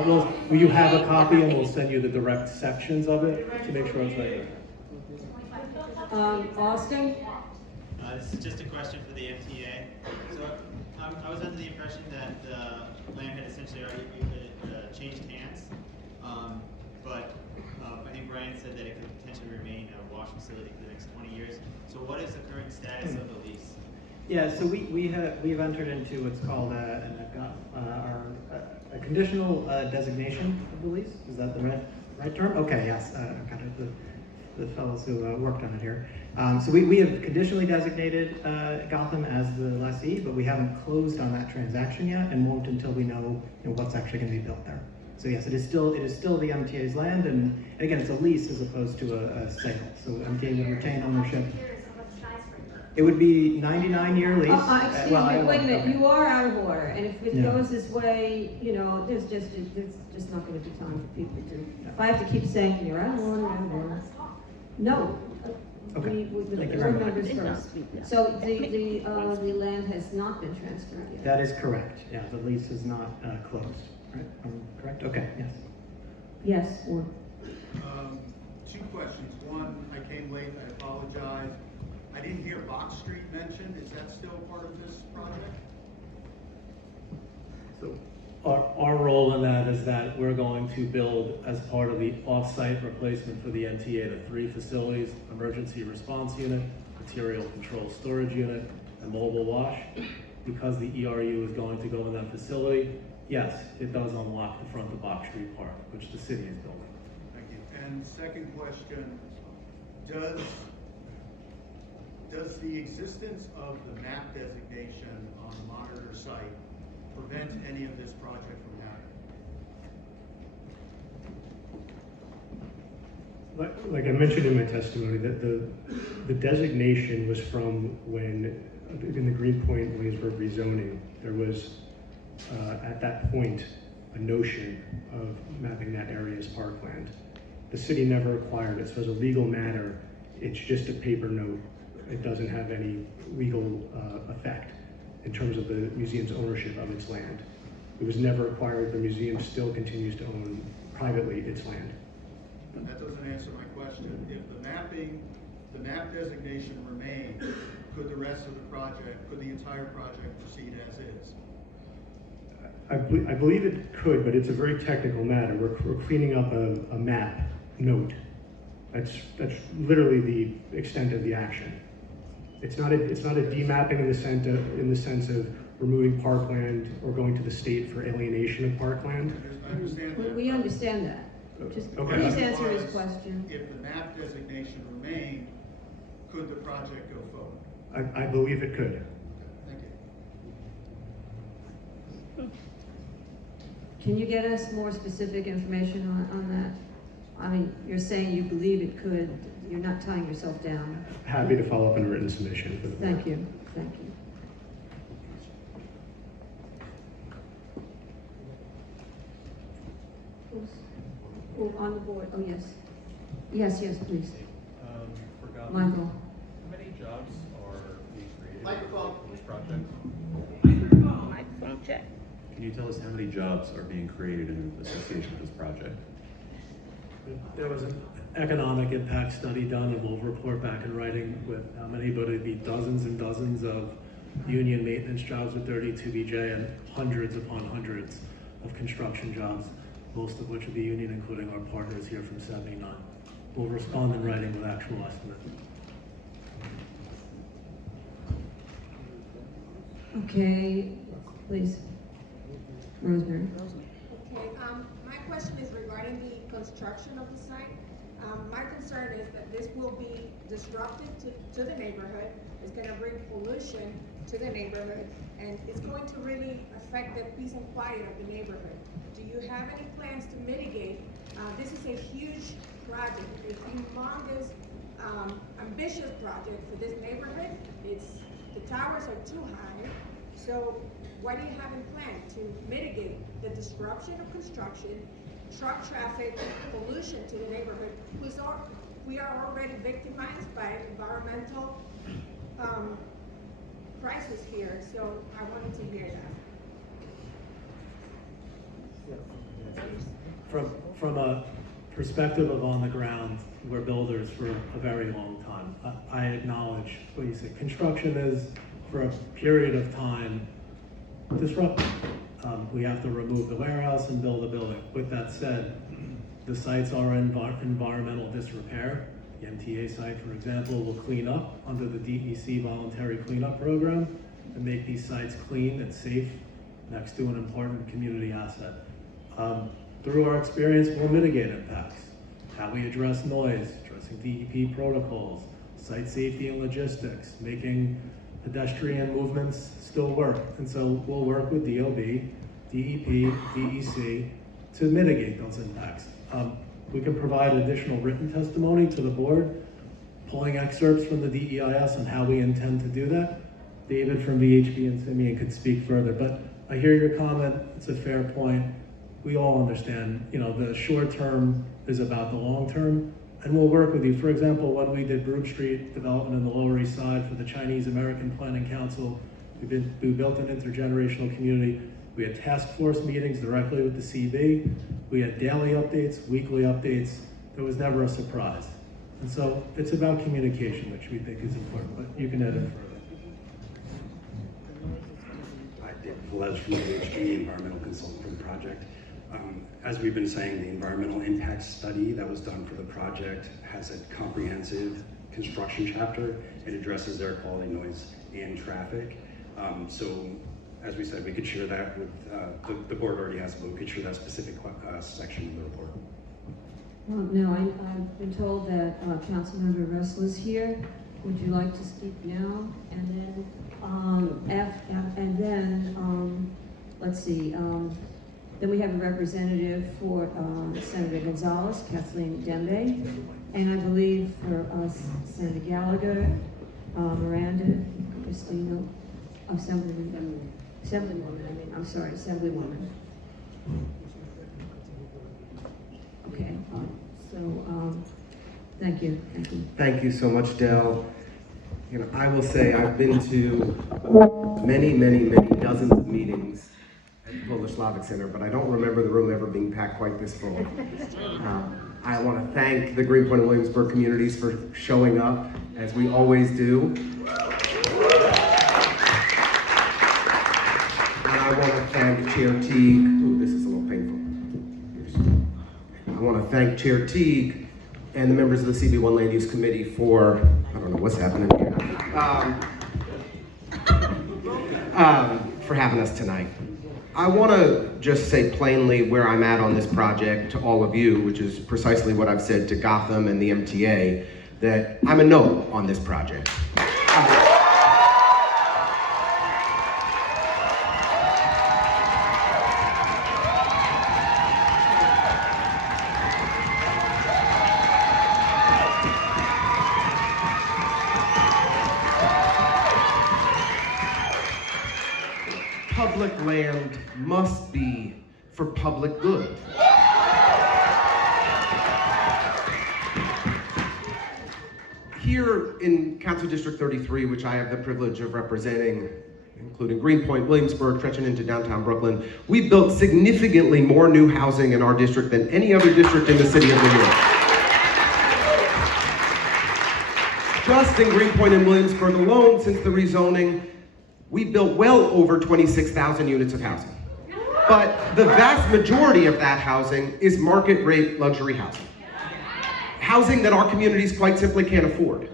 will you have a copy and we'll send you the direct sections of it to make sure it's right there. Austin? This is just a question for the MTA. So I was under the impression that the land had essentially already changed hands, but I think Brian said that it could potentially remain a wash facility for the next 20 years. So what is the current status of the lease? Yeah, so we've entered into what's called a conditional designation of the lease. Is that the right term? Okay, yes. Got it. The fellows who worked on it here. So we have conditionally designated Gotham as the lessee, but we haven't closed on that transaction yet, and won't until we know what's actually going to be built there. So yes, it is still the MTA's land, and again, it's a lease as opposed to a sale. So MTA would retain ownership. It would be 99-year lease. Excuse me, wait a minute, you are out of order, and if it goes this way, there's just not gonna be time for people to, if I have to keep saying, you're out of order. No. Okay. The Thank you very board much. members first. So the land has not been transferred yet? That is correct. Yeah, the lease is not closed. Right? Correct? Okay, yes. Yes, or? Two questions. One, I came late, I apologize. I didn't hear Box Street mentioned. Is that still part of this project? So our role in that is that we're going to build, as part of the off-site replacement for the MTA, the 3 facilities: emergency response unit, material control storage unit, and mobile wash. Because the ERU is going to go in that facility, yes, it does unlock the front of Box Street Park, which the city is building. Thank you. And second question, does the existence of the map designation on the monitor site prevent any of this project from happening? Like I mentioned in my testimony, that the designation was from when, in the Greenpoint Williamsburg rezoning, there was, at that point, a notion of mapping that area as parkland. The city never acquired it, so as a legal matter, it's just a paper note. It doesn't have any legal effect in terms of the museum's ownership of its land. It was never acquired. The museum still continues to own privately its land. That doesn't answer my question. If the map designation remained, could the rest of the project, could the entire project proceed as is? I believe it could, but it's a very technical matter. We're cleaning up a map note. That's literally the extent of the action. It's not a demapping in the sense of removing parkland or going to the state for alienation of parkland. I understand that. We understand that. Just Okay. please answer his question. If the map designation remained, could the project go forward? I believe it could. Thank you. Can you get us more specific information on that? I mean, you're saying you believe it could, you're not tying yourself down. Happy to follow up in a written submission for the board. Thank you, thank you. Who's on the board? Oh, yes. Yes, please. Forgot. Michael. How many jobs are being created Microphone. in this project? Microphone check. Can you tell us how many jobs are being created in association with this project? There was an economic impact study done, and we'll report back in writing with how many, but it'd be dozens and dozens of union maintenance jobs with 32BJ and hundreds upon hundreds of construction jobs, most of which would be union, including our partners here from 79. We'll respond in writing with actual estimates. Okay, please. Rosemary. Okay, my question is regarding the construction of the site. My concern is that this will be disruptive to the neighborhood. It's gonna bring pollution to the neighborhood, and it's going to really affect the peace and quiet of the neighborhood. Do you have any plans to mitigate? This is a huge project, a humongous, ambitious project for this neighborhood. The towers are too high. So what do you have in plan to mitigate the disruption of construction, truck traffic, pollution to the neighborhood? We are already victimized by environmental crisis here, so I wanted to hear that. From a perspective of on the ground, we're builders for a very long time. I acknowledge what you said. Construction is, for a period of time, disruptive. We have to remove the warehouse and build a building. With that said, the sites are in environmental disrepair. The MTA site, for example, will clean up under the DEC voluntary cleanup program and make these sites clean and safe next to an important community asset. Through our experience, we'll mitigate impacts. How we address noise, addressing DEP protocols, site safety and logistics, making pedestrian movements still work. And so we'll work with DOB, DEP, DEC to mitigate those impacts. We can provide additional written testimony to the board, pulling excerpts from the DEIS on how we intend to do that. David from VHB and Simeon could speak further, but I hear your comment. It's a fair point. We all understand, the short term is about the long term, and we'll work with you. For example, when we did Broome Street development in the Lower East Side for the Chinese American Planning Council, we built an intergenerational community. We had task force meetings directly with the CB. We had daily updates, weekly updates. There was never a surprise. And so it's about communication, which we think is important, but you can edit further. Hi, David Velez from VHB, environmental consultant for the project. As we've been saying, the environmental impact study that was done for the project has a comprehensive construction chapter. It addresses air quality, noise, and traffic. So, as we said, we could share that with, the board already has, but we could share that specific section of the report. Well, no, I've been told that Councilmember Russell is here. Would you like to speak now? And then, let's see. Then we have a representative for Senator Gonzalez, Kathleen Dembe, and I believe for Senator Gallagher, Miranda, Christina, Assemblywoman. Okay, so thank you. Thank you so much, Del. I will say I've been to many dozens of meetings at the Polish Slavic Center, but I don't remember the room ever being packed quite this full. I want to thank the Greenpoint and Williamsburg communities for showing up, as we always do. And I want to thank Chair Teague. Ooh, this is a little painful. I want to thank Chair Teague and the members of the CB1 Land Use Committee for, I don't know what's happening here, for having us tonight. I want to just say plainly where I'm at on this project to all of you, which is precisely what I've said to Gotham and the MTA, that I'm a no on this project. public land must be for public good. Here in Council District 33, which I have the privilege of representing, including Greenpoint, Williamsburg, stretching into downtown Brooklyn, we built significantly more new housing in our district than any other district in the city of New York. Just in Greenpoint and Williamsburg alone, since the rezoning, we built well over 26,000 units of housing. But the vast majority of that housing is market rate luxury housing. Housing that our communities quite simply can't afford.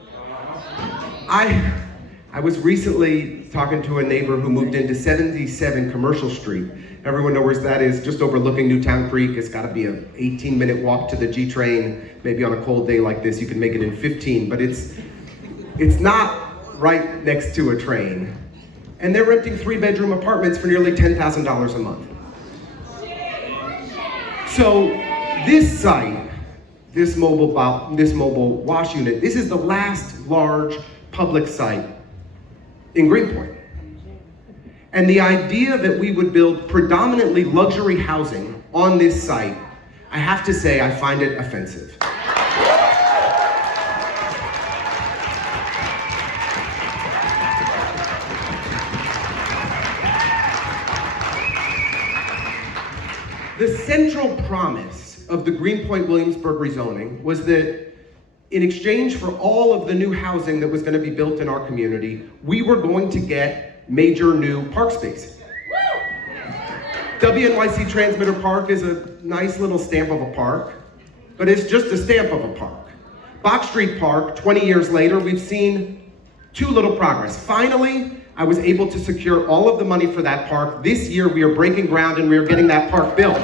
I was recently talking to a neighbor who moved into 77 Commercial Street. Everyone knows where that is, just overlooking Newtown Creek. It's gotta be an 18-minute walk to the G train. Maybe on a cold day like this, you can make it in 15, but it's not right next to a train. And they're renting 3-bedroom apartments for nearly $10,000 a month. So this site, this mobile wash unit, this is the last large public site in Greenpoint. And the idea that we would build predominantly luxury housing on this site, I have to say I find it offensive. The central promise of the Greenpoint Williamsburg rezoning was that in exchange for all of the new housing that was going to be built in our community, we were going to get major new park spaces. WNYC Transmitter Park is a nice little stamp of a park, but it's just a stamp of a park. Box Street Park, 20 years later, we've seen too little progress. Finally, I was able to secure all of the money for that park. This year, we are breaking ground and we are getting that park built.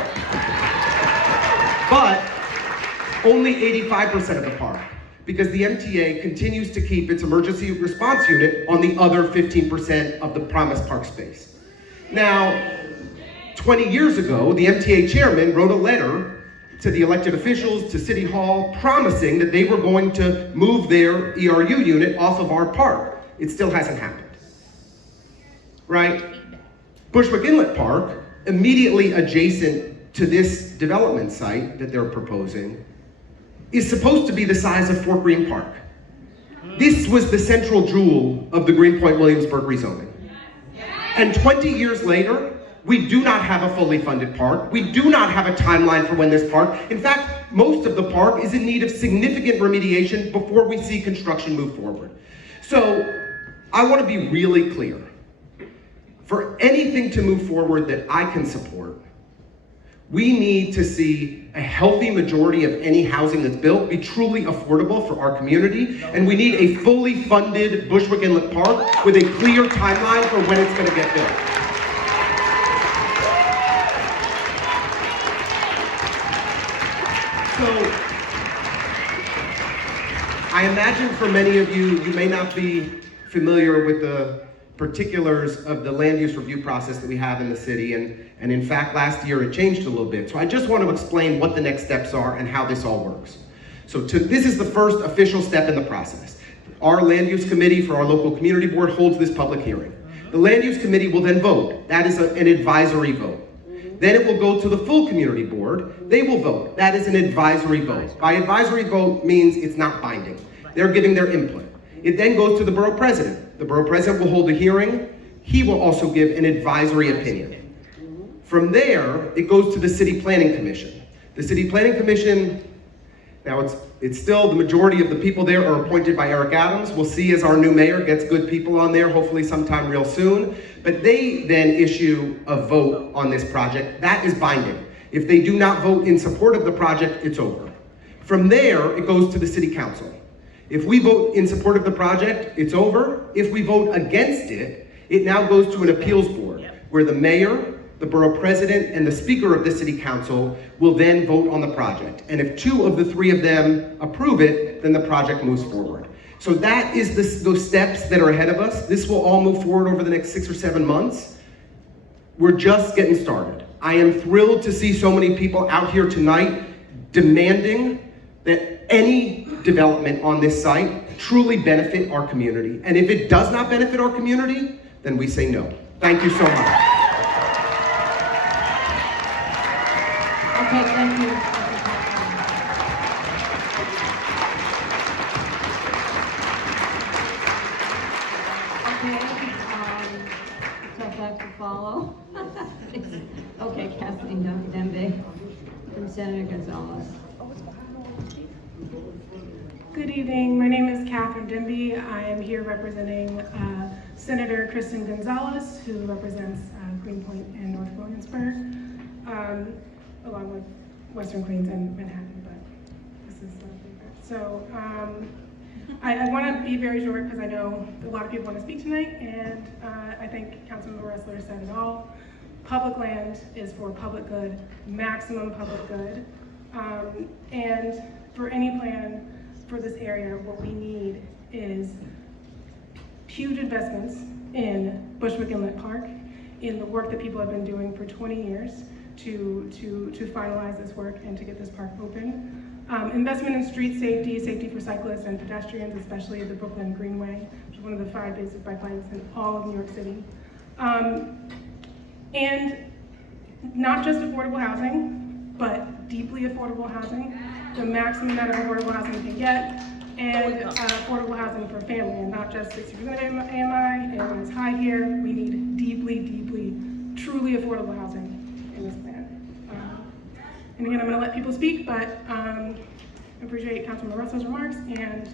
But only 85% of the park, because the MTA continues to keep its emergency response unit on the other 15% of the promised park space. Now, 20 years ago, the MTA chairman wrote a letter to the elected officials, to City Hall, promising that they were going to move their ERU unit off of our park. It still hasn't happened. Right? Bushwick Inlet Park, immediately adjacent to this development site that they're proposing, is supposed to be the size of Fort Greene Park. This was the central jewel of the Greenpoint Williamsburg rezoning. And 20 years later, we do not have a fully funded park. We do not have a timeline for when this park, in fact, most of the park is in need of significant remediation before we see construction move forward. So I want to be really clear. For anything to move forward that I can support, we need to see a healthy majority of any housing that's built be truly affordable for our community, and we need a fully funded Bushwick Inlet Park with a clear timeline for when it's going to get built. So, I imagine for many of you, you may not be familiar with the particulars of the land use review process that we have in the city, and in fact last year it changed a little bit. So I just want to explain what the next steps are and how this all works. So this is the first official step in the process. Our land use committee for our local community board holds this public hearing. The land use committee will then vote. That is an advisory vote. Then it will go to the full community board. They will vote. That is an advisory vote. By advisory vote means it's not binding. They're giving their input. It then goes to the borough president. The borough president will hold a hearing. He will also give an advisory opinion. From there, it goes to the City Planning Commission. The City Planning Commission, now it's still the majority of the people there are appointed by Eric Adams. We'll see as our new mayor gets good people on there, hopefully sometime real soon. But they then issue a vote on this project. That is binding. If they do not vote in support of the project, it's over. From there, it goes to the City Council. If we vote in support of the project, it's over. If we vote against it, it now goes to an appeals board, where the mayor, the borough president, and the speaker of the City Council will then vote on the project. And if 2 of the 3 of them approve it, then the project moves forward. So that is those steps that are ahead of us. This will all move forward over the next 6 or 7 months. We're just getting started. I am thrilled to see so many people out here tonight demanding that any development on this site truly benefit our community. And if it does not benefit our community, then we say no. Thank you so much. Good evening. My name is Catherine Dimby. I am here representing Senator Kristen Gonzalez, who represents Greenpoint and North Williamsburg, along with Western Queens and Manhattan, but this is so I want to be very short because I know a lot of people want to speak tonight, and I think Councilmember Ressler said it all. Public land is for public good, maximum public good, and for any plan for this area, what we need is huge investments in Bushwick Inlet Park, in the work that people have been doing for 20 years to finalize this work and to get this park open. Investment in street safety, safety for cyclists and pedestrians, especially at the Brooklyn Greenway, which is one of the 5 basic bike lanes in all of New York City. And not just affordable housing, but deeply affordable housing, the maximum amount of affordable housing we can get, and affordable housing for family, and not just 60% of AMI. AMI is high here. We need deeply, deeply, truly affordable housing in this plan. And again, I'm going to let people speak, but I appreciate Councilman Russell's remarks, and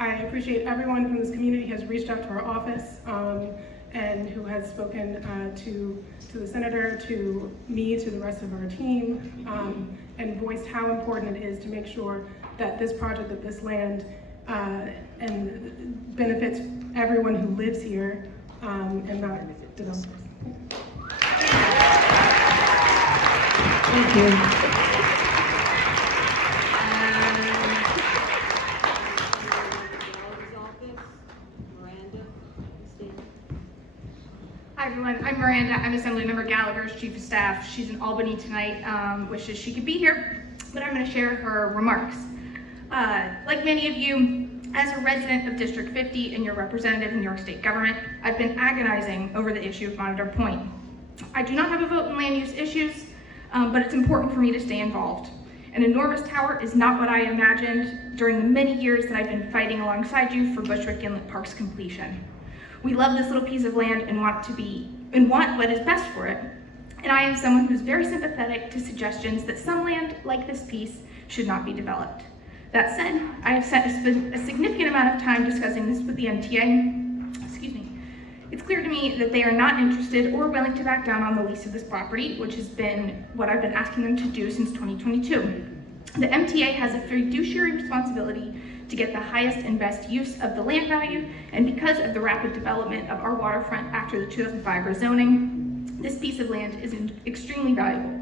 I appreciate everyone from this community has reached out to our office and who has spoken to the senator, to me, to the rest of our team, and voiced how important it is to make sure that this project, that this land and benefits everyone who lives here and not developers. Thank you. Hi everyone, I'm Miranda. I'm Assemblymember Gallagher's Chief of Staff. She's in Albany tonight, wishes she could be here, but I'm going to share her remarks. Like many of you, as a resident of District 50 and your representative in New York State government, I've been agonizing over the issue of Monitor Point. I do not have a vote in land use issues, but it's important for me to stay involved. An enormous tower is not what I imagined during the many years that I've been fighting alongside you for Bushwick Inlet Park's completion. We love this little piece of land and want what is best for it. And I am someone who's very sympathetic to suggestions that some land like this piece should not be developed. That said, I have spent a significant amount of time discussing this with the MTA. Excuse me. It's clear to me that they are not interested or willing to back down on the lease of this property, which has been what I've been asking them to do since 2022. The MTA has a fiduciary responsibility to get the highest and best use of the land value, and because of the rapid development of our waterfront after the 2005 rezoning, this piece of land is extremely valuable.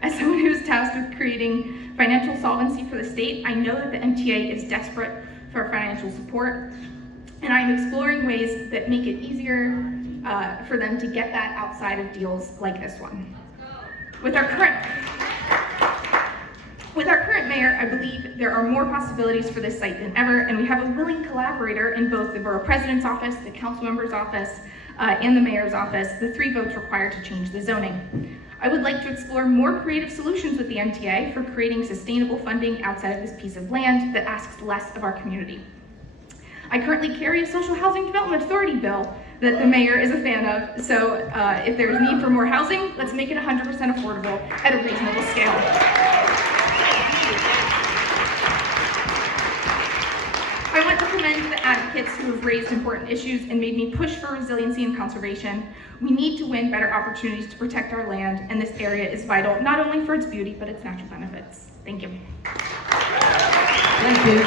As someone who is tasked with creating financial solvency for the state, I know that the MTA is desperate for financial support, and I'm exploring ways that make it easier for them to get that outside of deals like this one. With our current mayor, I believe there are more possibilities for this site than ever, and we have a willing collaborator in both the borough president's office, the council member's office, and the mayor's office, the 3 votes required to change the zoning. I would like to explore more creative solutions with the MTA for creating sustainable funding outside of this piece of land that asks less of our community. I currently carry a social housing development authority bill that the mayor is a fan of, so if there's need for more housing, let's make it 100% affordable at a reasonable scale. I want to commend the advocates who have raised important issues and made me push for resiliency and conservation. We need to win better opportunities to protect our land, and this area is vital, not only for its beauty, but its natural benefits. Thank you. Thank you.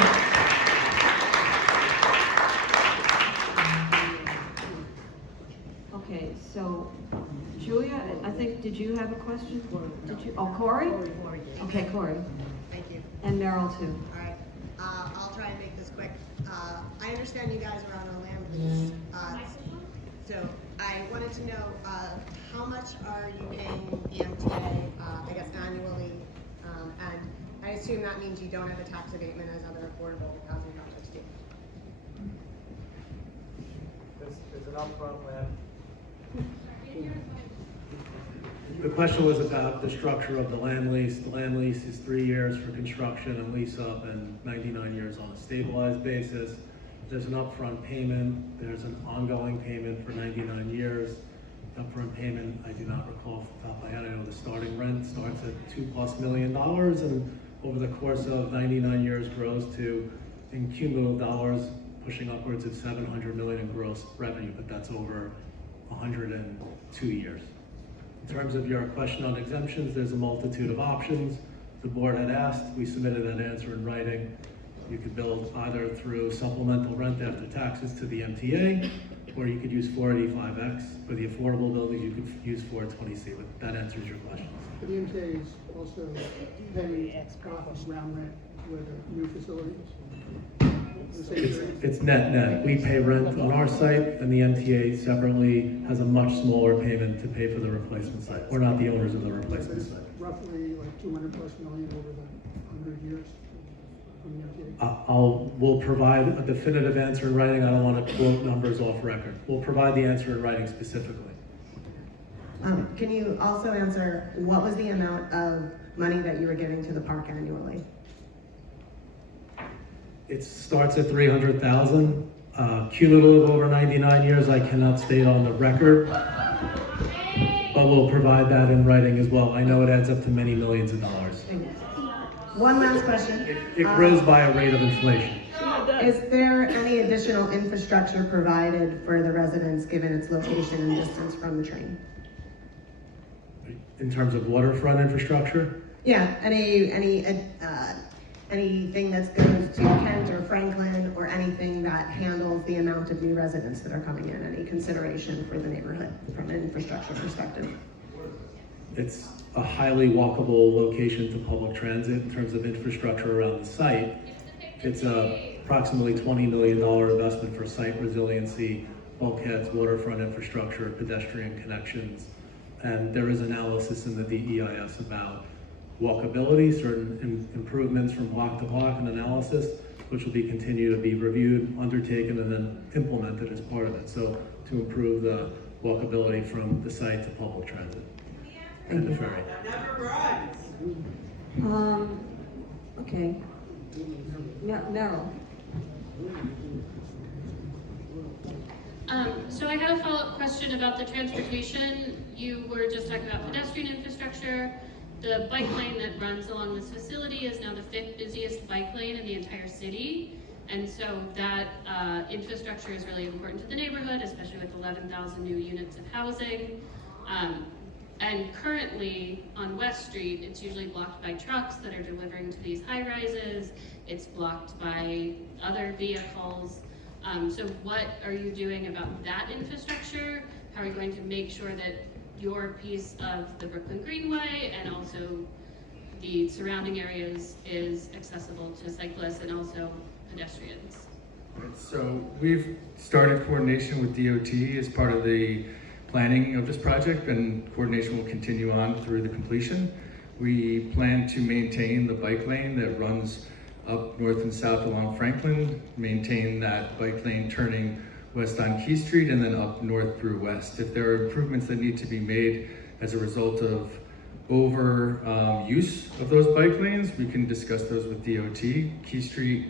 Okay, so Julia, I think, did you have a question? Did you? Oh, Corey? Okay, Corey. Thank you. And Meryl too. All right, I'll try and make this quick. I understand you guys are on a land lease. So I wanted to know, how much are you paying the MTA, I guess annually? And I assume that means you don't have a tax abatement as other affordable housing projects do. There's an upfront land. The question was about the structure of the land lease. The land lease is 3 years for construction and lease up and 99 years on a stabilized basis. There's an upfront payment. There's an ongoing payment for 99 years. The upfront payment, I do not recall off the top of my head. I know the starting rent starts at $2+ million and over the course of 99 years grows to, in cumulative dollars, pushing upwards of 700 million in gross revenue, but that's over 102 years. In terms of your question on exemptions, there's a multitude of options. The board had asked, we submitted an answer in writing. You could build either through supplemental rent after taxes to the MTA, or you could use 485X. For the affordable buildings, you could use 420C, but that answers your question. The MTAs also pay off ground rent with a new facility. It's net. We pay rent on our site, and the MTA separately has a much smaller payment to pay for the replacement site. We're not the owners of the replacement site. Roughly like 200+ million over the 100 years from the MTA. We'll provide a definitive answer in writing. I don't want to quote numbers off record. We'll provide the answer in writing specifically. Can you also answer what was the amount of money that you were giving to the park annually? It starts at 300,000. Cumulative over 99 years, I cannot state on the record, but we'll provide that in writing as well. I know it adds up to many millions of dollars. One last question. It grows by a rate of inflation. Is there any additional infrastructure provided for the residents given its location and distance from the train? In terms of waterfront infrastructure? Yeah, anything that goes to Kent or Franklin or anything that handles the amount of new residents that are coming in, any consideration for the neighborhood from an infrastructure perspective? It's a highly walkable location to public transit in terms of infrastructure around the site. It's approximately $20 million investment for site resiliency, bulkheads, waterfront infrastructure, pedestrian connections. And there is analysis in the DEIS about walkability, certain improvements from block to block and analysis, which will continue to be reviewed, undertaken, and then implemented as part of it. So to improve the walkability from the site to public transit and the ferry. Okay. Meryl. So I had a follow-up question about the transportation. You were just talking about pedestrian infrastructure. The bike lane that runs along this facility is now the 5th busiest bike lane in the entire city. And so that infrastructure is really important to the neighborhood, especially with 11,000 new units of housing. And currently on West Street, it's usually blocked by trucks that are delivering to these high rises. It's blocked by other vehicles. So what are you doing about that infrastructure? How are you going to make sure that your piece of the Brooklyn Greenway and also the surrounding areas is accessible to cyclists and also pedestrians? So we've started coordination with DOT as part of the planning of this project, and coordination will continue on through the completion. We plan to maintain the bike lane that runs up north and south along Franklin, maintain that bike lane turning west on Key Street, and then up north through west. If there are improvements that need to be made as a result of use of those bike lanes, we can discuss those with DOT. Key Street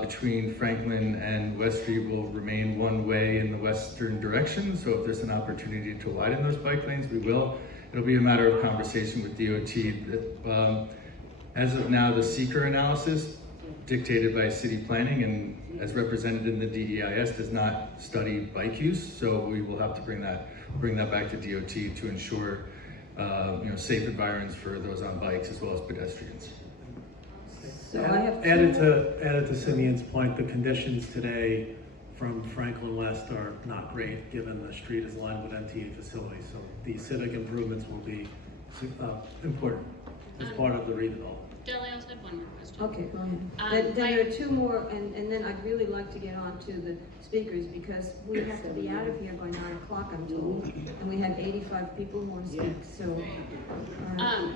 between Franklin and West Street will remain one way in the western direction, so if there's an opportunity to widen those bike lanes, we will. It'll be a matter of conversation with DOT. As of now, the seeker analysis dictated by city planning and as represented in the DEIS does not study bike use, so we will have to bring that back to DOT to ensure safe environments for those on bikes as well as pedestrians. So I have added to Simeon's point, the conditions today from Franklin West are not great given the street is lined with MTA facilities. So the civic improvements will be important as part of the redevelopment. Deli, I also had one more question. Okay, go ahead. Then there are two more, and then I'd really like to get on to the speakers because we have to be out of here by 9 o'clock, I'm told, and we have 85 people who want to speak, so.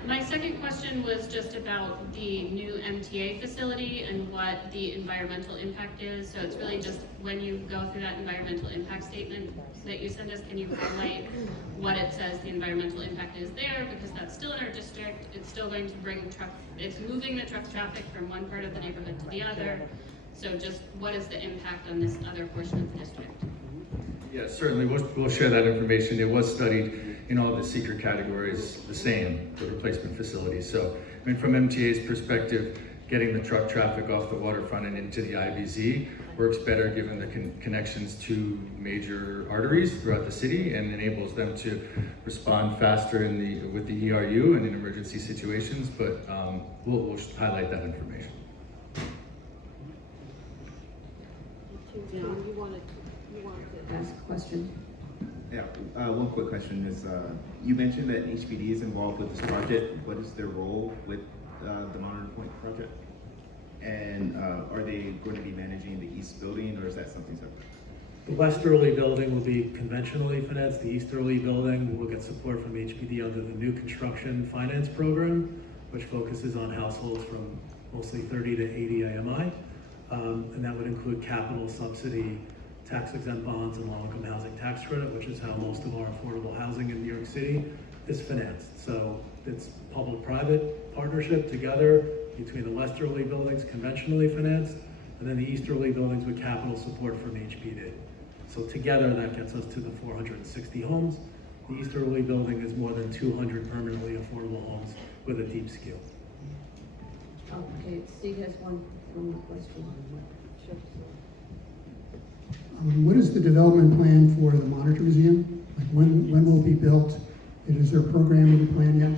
My second question was just about the new MTA facility and what the environmental impact is. So it's really just when you go through that environmental impact statement that you send us, can you highlight what it says the environmental impact is there? Because that's still in our district. It's still going to bring it's moving the truck traffic from one part of the neighborhood to the other. So just what is the impact on this other portion of the district? Yes, certainly, we'll share that information. It was studied in all the seeker categories the same, the replacement facilities. So I mean, from MTA's perspective, getting the truck traffic off the waterfront and into the IBZ works better given the connections to major arteries throughout the city and enables them to respond faster with the ERU and in emergency situations, but we'll highlight that information. John, you wanted to ask a question? Yeah, one quick question is, you mentioned that HPD is involved with this project. What is their role with the Monitor Point project? And are they going to be managing the east building, or is that something separate? The westerly building will be conventionally financed. The easterly building will get support from HPD under the new construction finance program, which focuses on households from mostly 30 to 80 AMI. And that would include capital subsidy, tax-exempt bonds, and low-income housing tax credit, which is how most of our affordable housing in New York City is financed. So it's public-private partnership together between the westerly buildings conventionally financed, and then the easterly buildings with capital support from HPD. So together that gets us to the 460 homes. The easterly building is more than 200 permanently affordable homes with a deep skill. Okay, Steve has one question. Sure. What is the development plan for the Monitor Museum? Like when will it be built? And is there programming plan yet?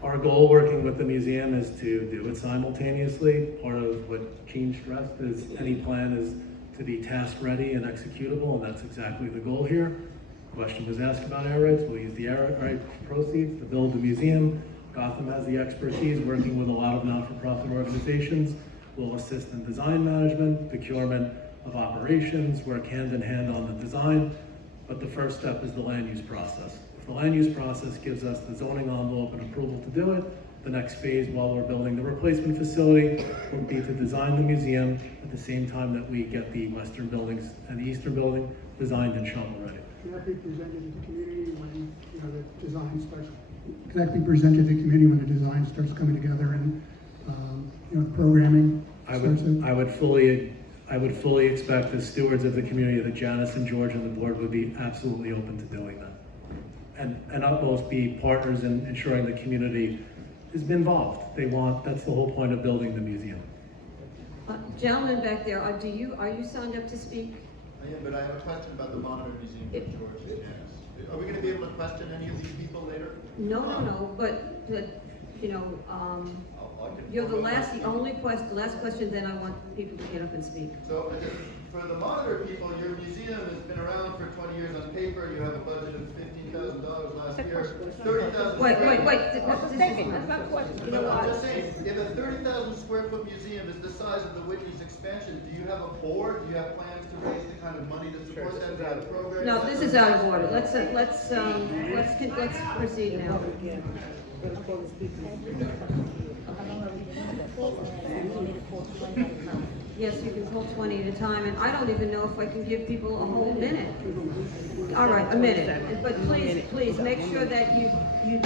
Our goal working with the museum is to do it simultaneously. Part of what Gene stressed is any plan is to be task ready and executable, and that's exactly the goal here. Question was asked about air rights. We'll use the air rights proceeds to build the museum. Gotham has the expertise working with a lot of not-for-profit organizations. We'll assist in design management, procurement of operations, work hand in hand on the design. But the first step is the land use process. If the land use process gives us the zoning envelope and approval to do it, the next phase while we're building the replacement facility would be to design the museum at the same time that we get the western buildings and the eastern building designed and shovel ready. Can that be presented to the community when the design starts? Can that be presented to the community when the design starts coming together and programming? I would fully expect as stewards of the community that Janice and George and the board would be absolutely open to doing that. And utmost be partners in ensuring the community is involved. That's the whole point of building the museum. Gentlemen back there, are you signed up to speak? I am, but I have a question about the Monitor Museum for George and Janice. Are we going to be able to question any of these people later? No, but you're the last question, then I want people to get up and speak. So for the Monitor people, your museum has been around for 20 years on paper. You have a budget of $15,000 last year. 30,000. Wait. That's not a question. You know what? I'm just saying, if a 30,000 square foot museum is the size of the Whitney's expansion, do you have a board? Do you have plans to raise the kind of money to support that? Do you have programs? No, this is out of order. Let's proceed now. Yes, you can pull 20 at a time, and I don't even know if I can give people a whole minute. All right, a minute. But please make sure that you do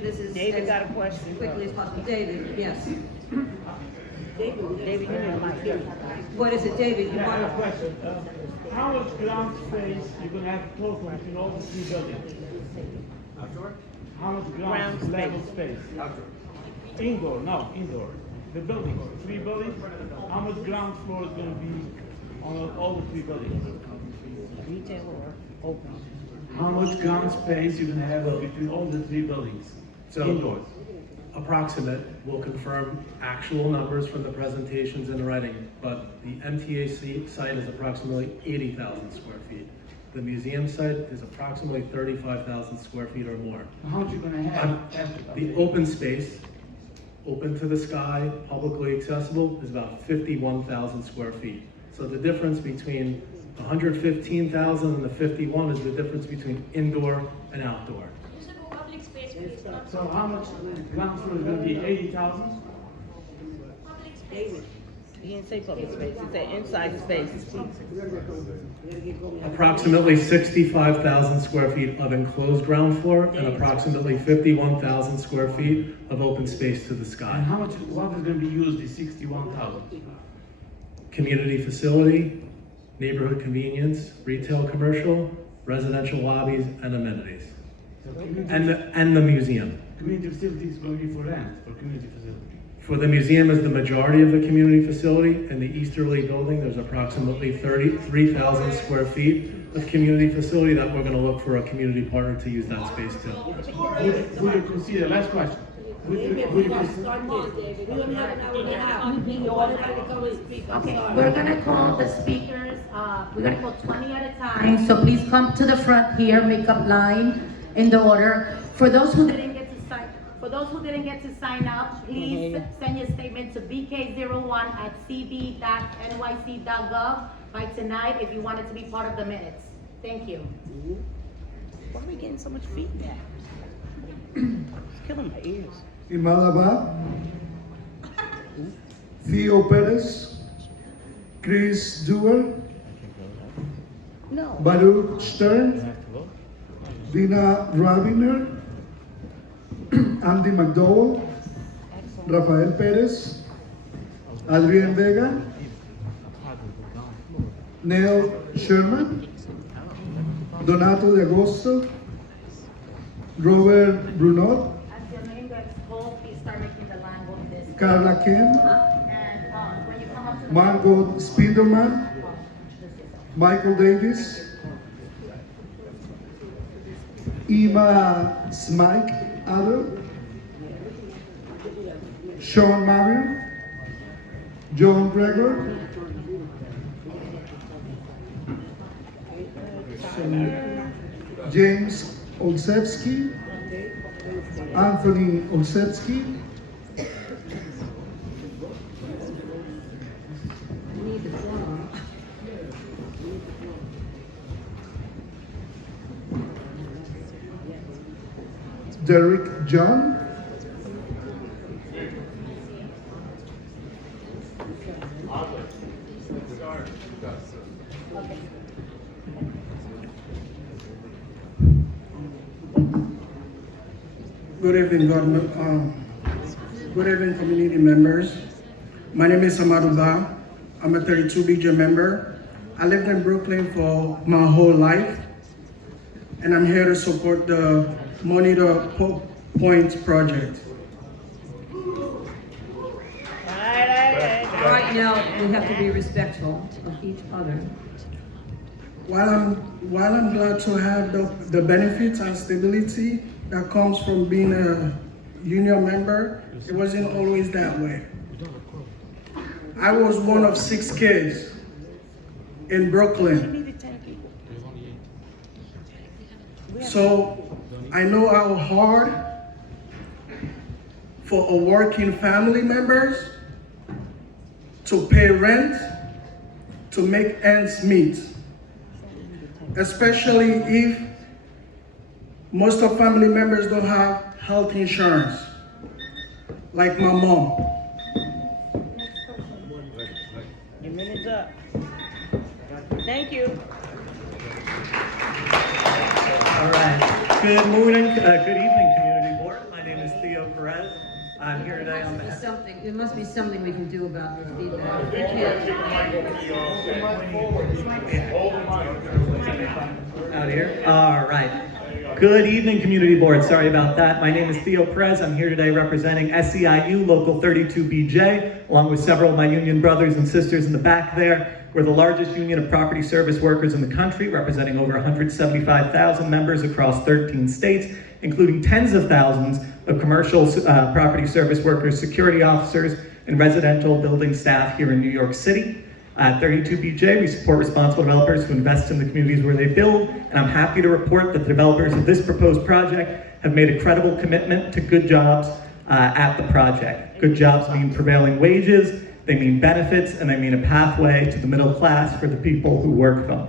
this as David got a question. Quickly as possible. David, yes. David, you need a mic. What is it, David? You I have want a question. How much ground space you're gonna have total between all the three buildings? Outdoor? How much ground level space? Outdoor. Indoor. The buildings, 3 buildings. How much ground floor is gonna be on all the 3 buildings? Retail or open? How much ground space you're gonna have between all the 3 buildings? So Indoors. Approximate, we'll confirm actual numbers from the presentations in writing, but the MTA site is approximately 80,000 square feet. The museum site is approximately 35,000 square feet or more. How much you gonna have? The open space, open to the sky, publicly accessible, is about 51,000 square feet. So the difference between 115,000 and the 51 is the difference between indoor and outdoor. Public space, So how much ground floor is gonna be 80,000? David, he didn't say public space, he said inside space. Approximately 65,000 square feet of enclosed ground floor and approximately 51,000 square feet of open space to the And sky. what is gonna be used, the 61,000? Community facility, neighborhood convenience, retail, commercial, residential lobbies, and amenities. And the museum. community facility is going to be for rent, for community facility? For the museum is the majority of the community facility, and the Easterly building, there's approximately 33,000 square feet of community facility that we're gonna look for a community partner to use that space to. Would you consider, last question. Would you David, consider- we only have an hour and a half. You want everybody to come and speak, I'm Okay, sorry. we're gonna call the speakers, we're gonna call 20 at a time, so please come to the front here, make up line in the order. For those who didn't get to sign up, please send your statement to bk01@cb.nyc.gov by tonight if you want it to be part of the minutes. Thank you. Why are we getting so much feedback? It's killing my ears. Imalaba, Theo Perez, Chris Dewar, No. Baruch Stern, Dina Rabiner, Andy McDowell, Rafael Perez, Adrian Vega, Neil Sherman, Donato de Agosto, Robert Brunot, As your name gets called, please start making the line with this. Carla Kim, And when you come up to the Margot Spiegelman, Michael Davis, Ima Smike Adel, Sean Marion, John Gregor, James Olszewski, Anthony Olszewski, Derek John, Good evening, good evening, community members. My name is Amadou Ba. I'm a 32BJ member. I lived in Brooklyn for my whole life, and I'm here to support the Monitor Point project. All right, now, we have to be respectful of each other. While I'm glad to have the benefits and stability that comes from being a union member, it wasn't always that way. I was one of 6 kids in Brooklyn. So I know how hard for a working family members to pay rent, to make ends meet, especially if most of family members don't have health insurance, like my mom. Your minute's up. Thank you. All right. Good morning, good evening, community board. My name is Theo Perez. I'm here today on behalf. There must be something we can do about this feedback. We can't. Out here. All right. Good evening, community board. Sorry about that. My name is Theo Perez. I'm here today representing SEIU Local 32BJ, along with several of my union brothers and sisters in the back there. We're the largest union of property service workers in the country, representing over 175,000 members across 13 states, including tens of thousands of commercial property service workers, security officers, and residential building staff here in New York City. At 32BJ, we support responsible developers who invest in the communities where they build, and I'm happy to report that the developers of this proposed project have made a credible commitment to good jobs at the project. Good jobs mean prevailing wages, they mean benefits, and they mean a pathway to the middle class for the people who work them.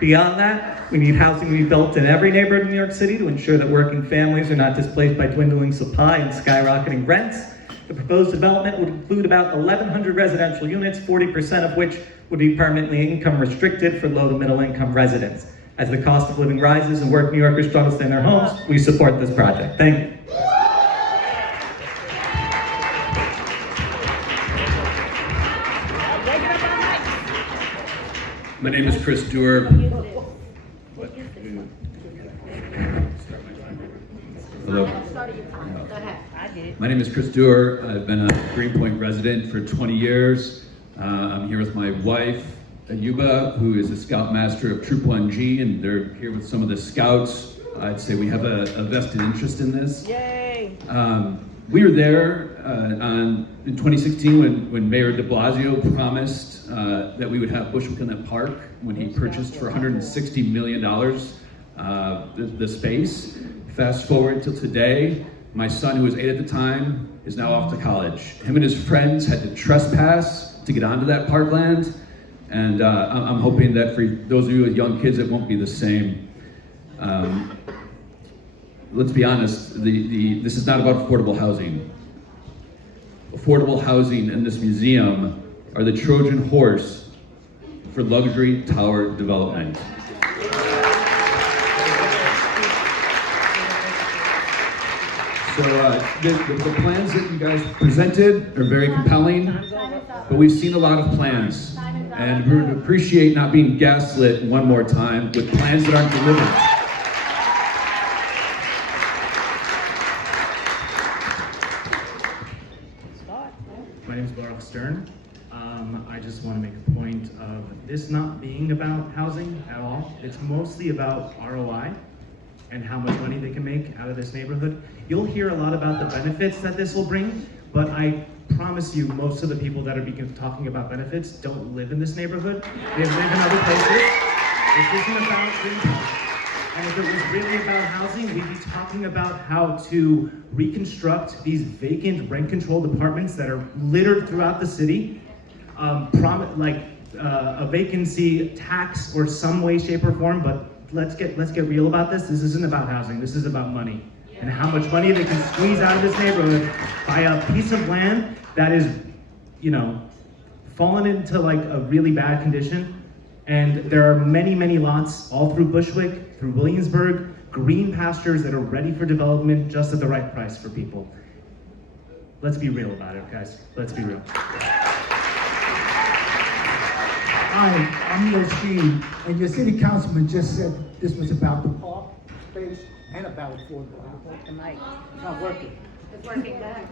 Beyond that, we need housing to be built in every neighborhood in New York City to ensure that working families are not displaced by dwindling supply and skyrocketing rents. The proposed development would include about 1,100 residential units, 40% of which would be permanently income restricted for low to middle income residents. As the cost of living rises and working New Yorkers struggle to stay in their homes, we support this project. Thank you. My name is Chris Dewar. Hello? My name is Chris Dewar. I've been a Greenpoint resident for 20 years. I'm here with my wife, Ayuba, who is a Scoutmaster of Troop 1G, and they're here with some of the Scouts. I'd say we have a vested interest in this. Yay! We were there in 2016 when Mayor de Blasio promised that we would have Bushwick in that park when he purchased for $160 million the space. Fast forward till today, my son, who was 8 at the time, is now off to college. Him and his friends had to trespass to get onto that parkland, and I'm hoping that for those of you with young kids, it won't be the same. Let's be honest, this is not about affordable housing. Affordable housing in this museum are the Trojan horse for luxury tower development. So the plans that you guys presented are very compelling, but we've seen a lot of plans, and we would appreciate not being gaslit one more time with plans that aren't delivered. My name is Baruch Stern. I just want to make a point of this not being about housing at all. It's mostly about ROI and how much money they can make out of this neighborhood. You'll hear a lot about the benefits that this will bring, but I promise you most of the people that are talking about benefits don't live in this neighborhood. They live in other places. This isn't about Greenpoint. And if it was really about housing, we'd be talking about how to reconstruct these vacant rent-controlled apartments that are littered throughout the city, a vacancy tax or some way, shape, or form. But let's get real about this. This isn't about housing. This is about money and how much money they can squeeze out of this neighborhood by a piece of land that is, fallen into like a really bad condition. And there are many, many lots all through Bushwick, through Williamsburg, green pastures that are ready for development just at the right price for people. Let's be real about it, guys. Let's be real. Hi, I'm Neil Sheen, and your city councilman just said this was about the park space and about affordable. Tonight. It's not working. It's working, go ahead.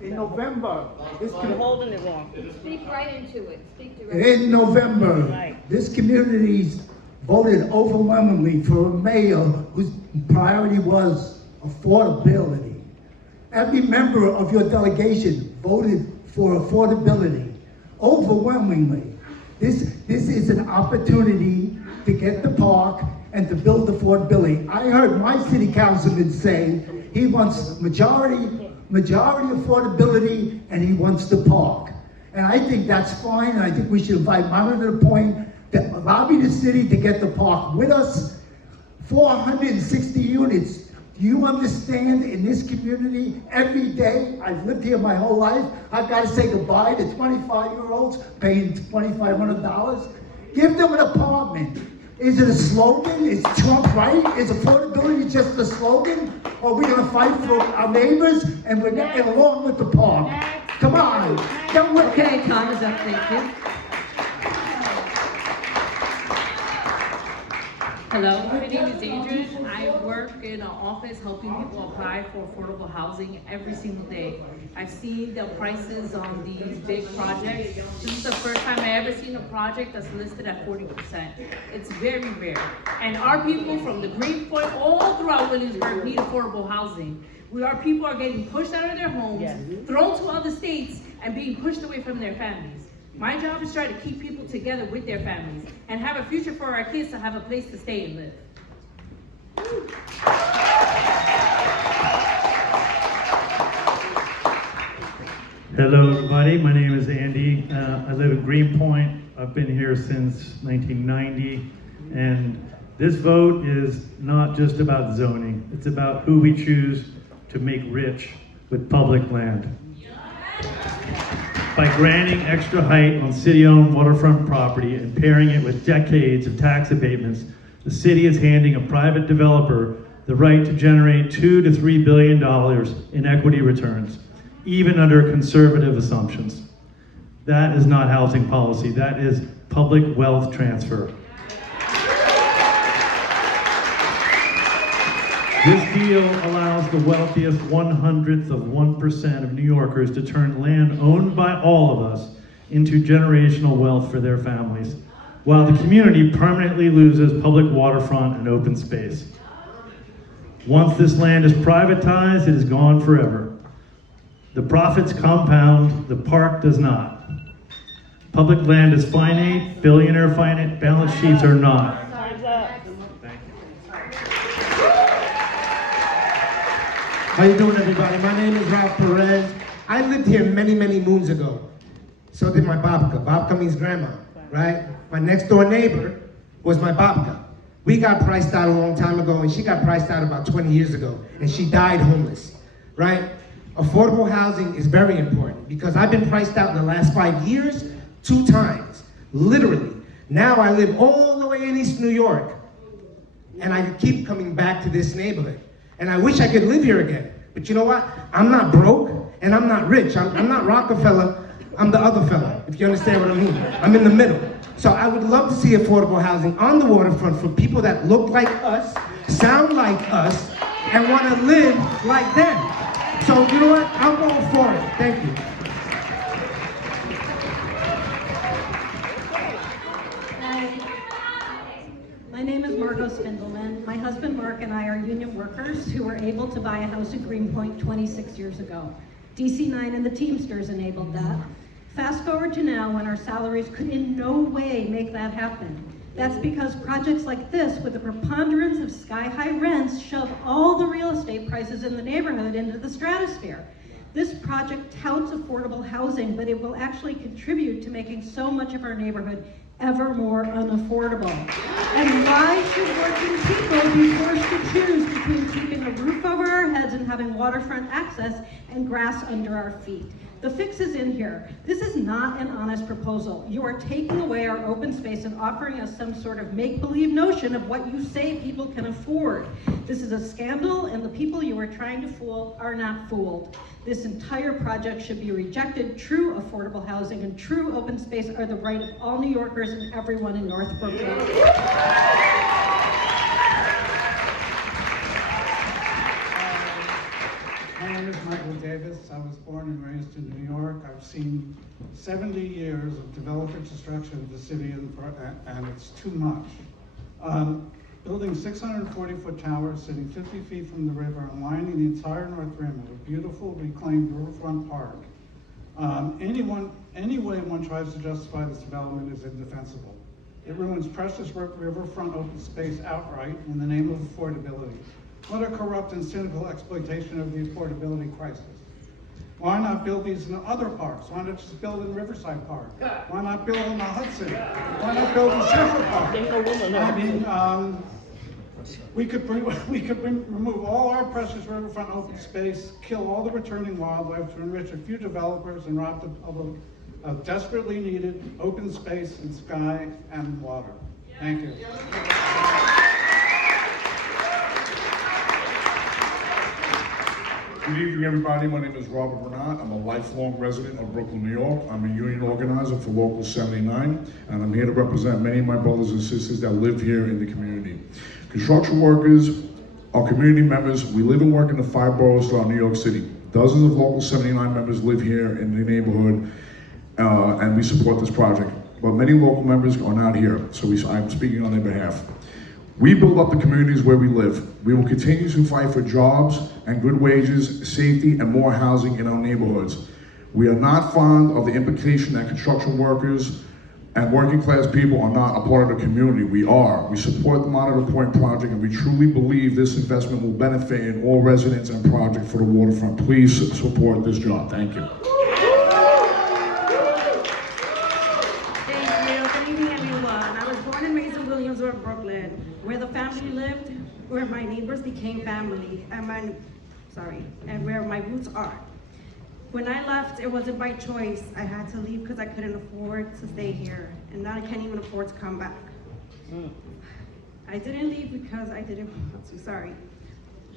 In November, You're holding it wrong. Speak right into it. Speak directly. in November, this community voted overwhelmingly for a mayor whose priority was affordability. Every member of your delegation voted for affordability, overwhelmingly. This is an opportunity to get the park and to build affordability. I heard my city councilman say he wants majority affordability and he wants the park. And I think that's fine, and I think we should invite Monitor to the point that lobby the city to get the park with us. 460 units. Do you understand in this community, every day, I've lived here my whole life, I've got to say goodbye to 25-year-olds paying $2,500. Give them an apartment. Is it a slogan? Is Trump right? Is affordability just a slogan? Or are we going to fight for our neighbors and we're going to get along with the park? Come on. Okay, time is up, thank you. Hello, my name is Adrian. I work in an office helping people apply for affordable housing every single day. I've seen the prices on these big projects. This is the first time I ever seen a project that's listed at 40%. It's very rare. And our people from the Greenpoint all throughout Williamsburg need affordable housing. Our people are getting pushed out of their homes, thrown to other states, and being pushed away from their families. My job is trying to keep people together with their families and have a future for our kids to have a place to stay and live. Hello everybody, my name is Andy. I live in Greenpoint. I've been here since 1990, and this vote is not just about zoning. It's about who we choose to make rich with public land. By granting extra height on city-owned waterfront property and pairing it with decades of tax abatements, the city is handing a private developer the right to generate $2 to $3 billion in equity returns, even under conservative assumptions. That is not housing policy, that is public wealth transfer. This deal allows the wealthiest 1/100th of 1% of New Yorkers to turn land owned by all of us into generational wealth for their families, while the community permanently loses public waterfront and open space. Once this land is privatized, it is gone forever. The profits compound, the park does not. Public land is finite, billionaire finite, balance sheets are not. How you doing, everybody? My name is Ralph Perez. I lived here many, many moons ago. So did my babka. Babka means grandma, right? My next door neighbor was my babka. We got priced out a long time ago, and she got priced out about 20 years ago, and she died homeless, right? Affordable housing is very important because I've been priced out in the last 5 years 2 times, literally. Now I live all the way in East New York, and I keep coming back to this neighborhood. And I wish I could live here again. But you know what? I'm not broke, and I'm not rich. I'm not Rockefeller, I'm the other fella, if you understand what I mean. I'm in the middle. So I would love to see affordable housing on the waterfront for people that look like us, sound like us, and want to live like them. So you know what? I'm all for it. Thank you. My name is Margot Spindleman. My husband Mark and I are union workers who were able to buy a house in Greenpoint 26 years ago. DC9 and the Teamsters enabled that. Fast forward to now when our salaries could in no way make that happen. That's because projects like this with the preponderance of sky-high rents shove all the real estate prices in the neighborhood into the stratosphere. This project touts affordable housing, but it will actually contribute to making so much of our neighborhood ever more unaffordable. And why should working people be forced to choose between keeping a roof over our heads and having waterfront access and grass under our feet? The fix is in here. This is not an honest proposal. You are taking away our open space and offering us some sort of make-believe notion of what you say people can afford. This is a scandal, and the people you are trying to fool are not fooled. This entire project should be rejected. True affordable housing and true open space are the right of all New Yorkers and everyone in North Brooklyn. My name is Michael Davis. I was born and raised in New York. I've seen 70 years of developer destruction of the city, and it's too much. Building 640-foot towers sitting 50 feet from the river and lining the entire North Rim of a beautiful reclaimed riverfront park. Any way one tries to justify this development is indefensible. It ruins precious riverfront open space outright in the name of affordability. What a corrupt and cynical exploitation of the affordability crisis. Why not build these in other parks? Why not just build in Riverside Park? Why not build in the Hudson? Why not build in Central Park? I mean, we could remove all our precious riverfront open space, kill all the returning wildlife to enrich a few developers and rob the public of desperately needed open space and sky and water. Thank you. Good evening, everybody. My name is Robert Renat. I'm a lifelong resident of Brooklyn, New York. I'm a union organizer for Local 79, and I'm here to represent many of my brothers and sisters that live here in the community. Construction workers are community members. We live and work in the 5 boroughs throughout New York City. Dozens of Local 79 members live here in the neighborhood, and we support this project. But many local members are not here, so I'm speaking on their behalf. We build up the communities where we live. We will continue to fight for jobs and good wages, safety, and more housing in our neighborhoods. We are not fond of the implication that construction workers and working class people are not a part of the community. We are. We support the Monitor Point project, and we truly believe this investment will benefit in all residents and project for the waterfront. Please support this job. Thank you. Where the family lived, where my neighbors became family, and where my roots are. When I left, it wasn't by choice. I had to leave because I couldn't afford to stay here, and now I can't even afford to come back. I didn't leave because I didn't want to, sorry.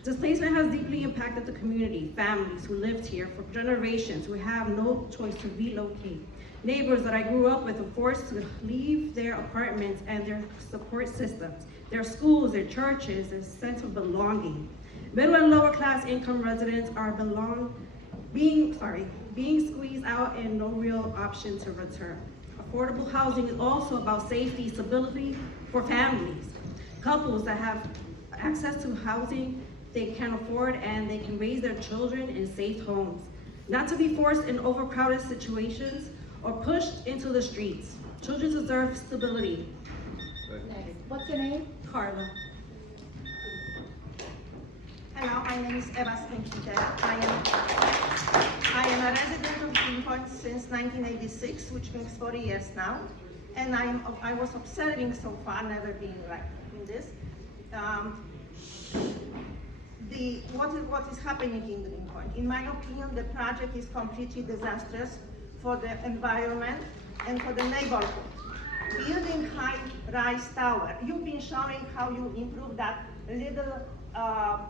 Displacement has deeply impacted the community, families who lived here for generations, who have no choice to relocate. Neighbors that I grew up with are forced to leave their apartments and their support systems, their schools, their churches, their sense of belonging. Middle and lower class income residents are being squeezed out and no real option to return. Affordable housing is also about safety, stability for families. Couples that have access to housing they can afford and they can raise their children in safe homes. Not to be forced in overcrowded situations or pushed into the streets. Children deserve stability. What's your name? Carla. Hello, my name is Eva Skinkita. I am a resident of Greenpoint since 1986, which means 40 years now. And I was observing so far, never being like in this, what is happening in Greenpoint. In my opinion, the project is completely disastrous for the environment and for the neighborhood. Building high-rise tower, you've been showing how you improve that little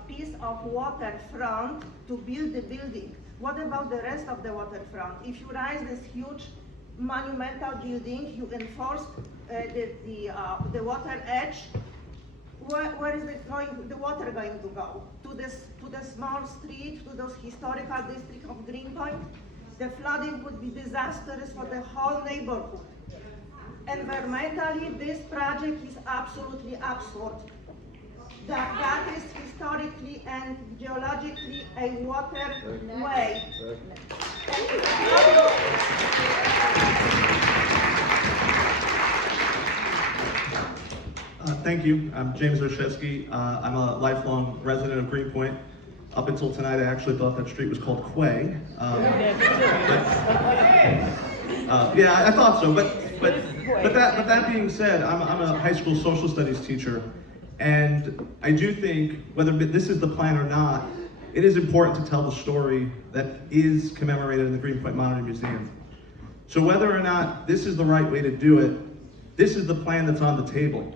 piece of waterfront to build the building. What about the rest of the waterfront? If you rise this huge monumental building, you enforce the water edge. Where is the water going to go? To the small street, to those historical district of Greenpoint? The flooding would be disastrous for the whole neighborhood. Environmentally, this project is absolutely absurd. That is historically and geologically a waterway. Thank you. I'm James Oshetsky. I'm a lifelong resident of Greenpoint. Up until tonight, I actually thought that street was called Quay. Yeah, I thought so. But that being said, I'm a high school social studies teacher, and I do think whether this is the plan or not, it is important to tell the story that is commemorated in the Greenpoint Monitor Museum. So whether or not this is the right way to do it, this is the plan that's on the table.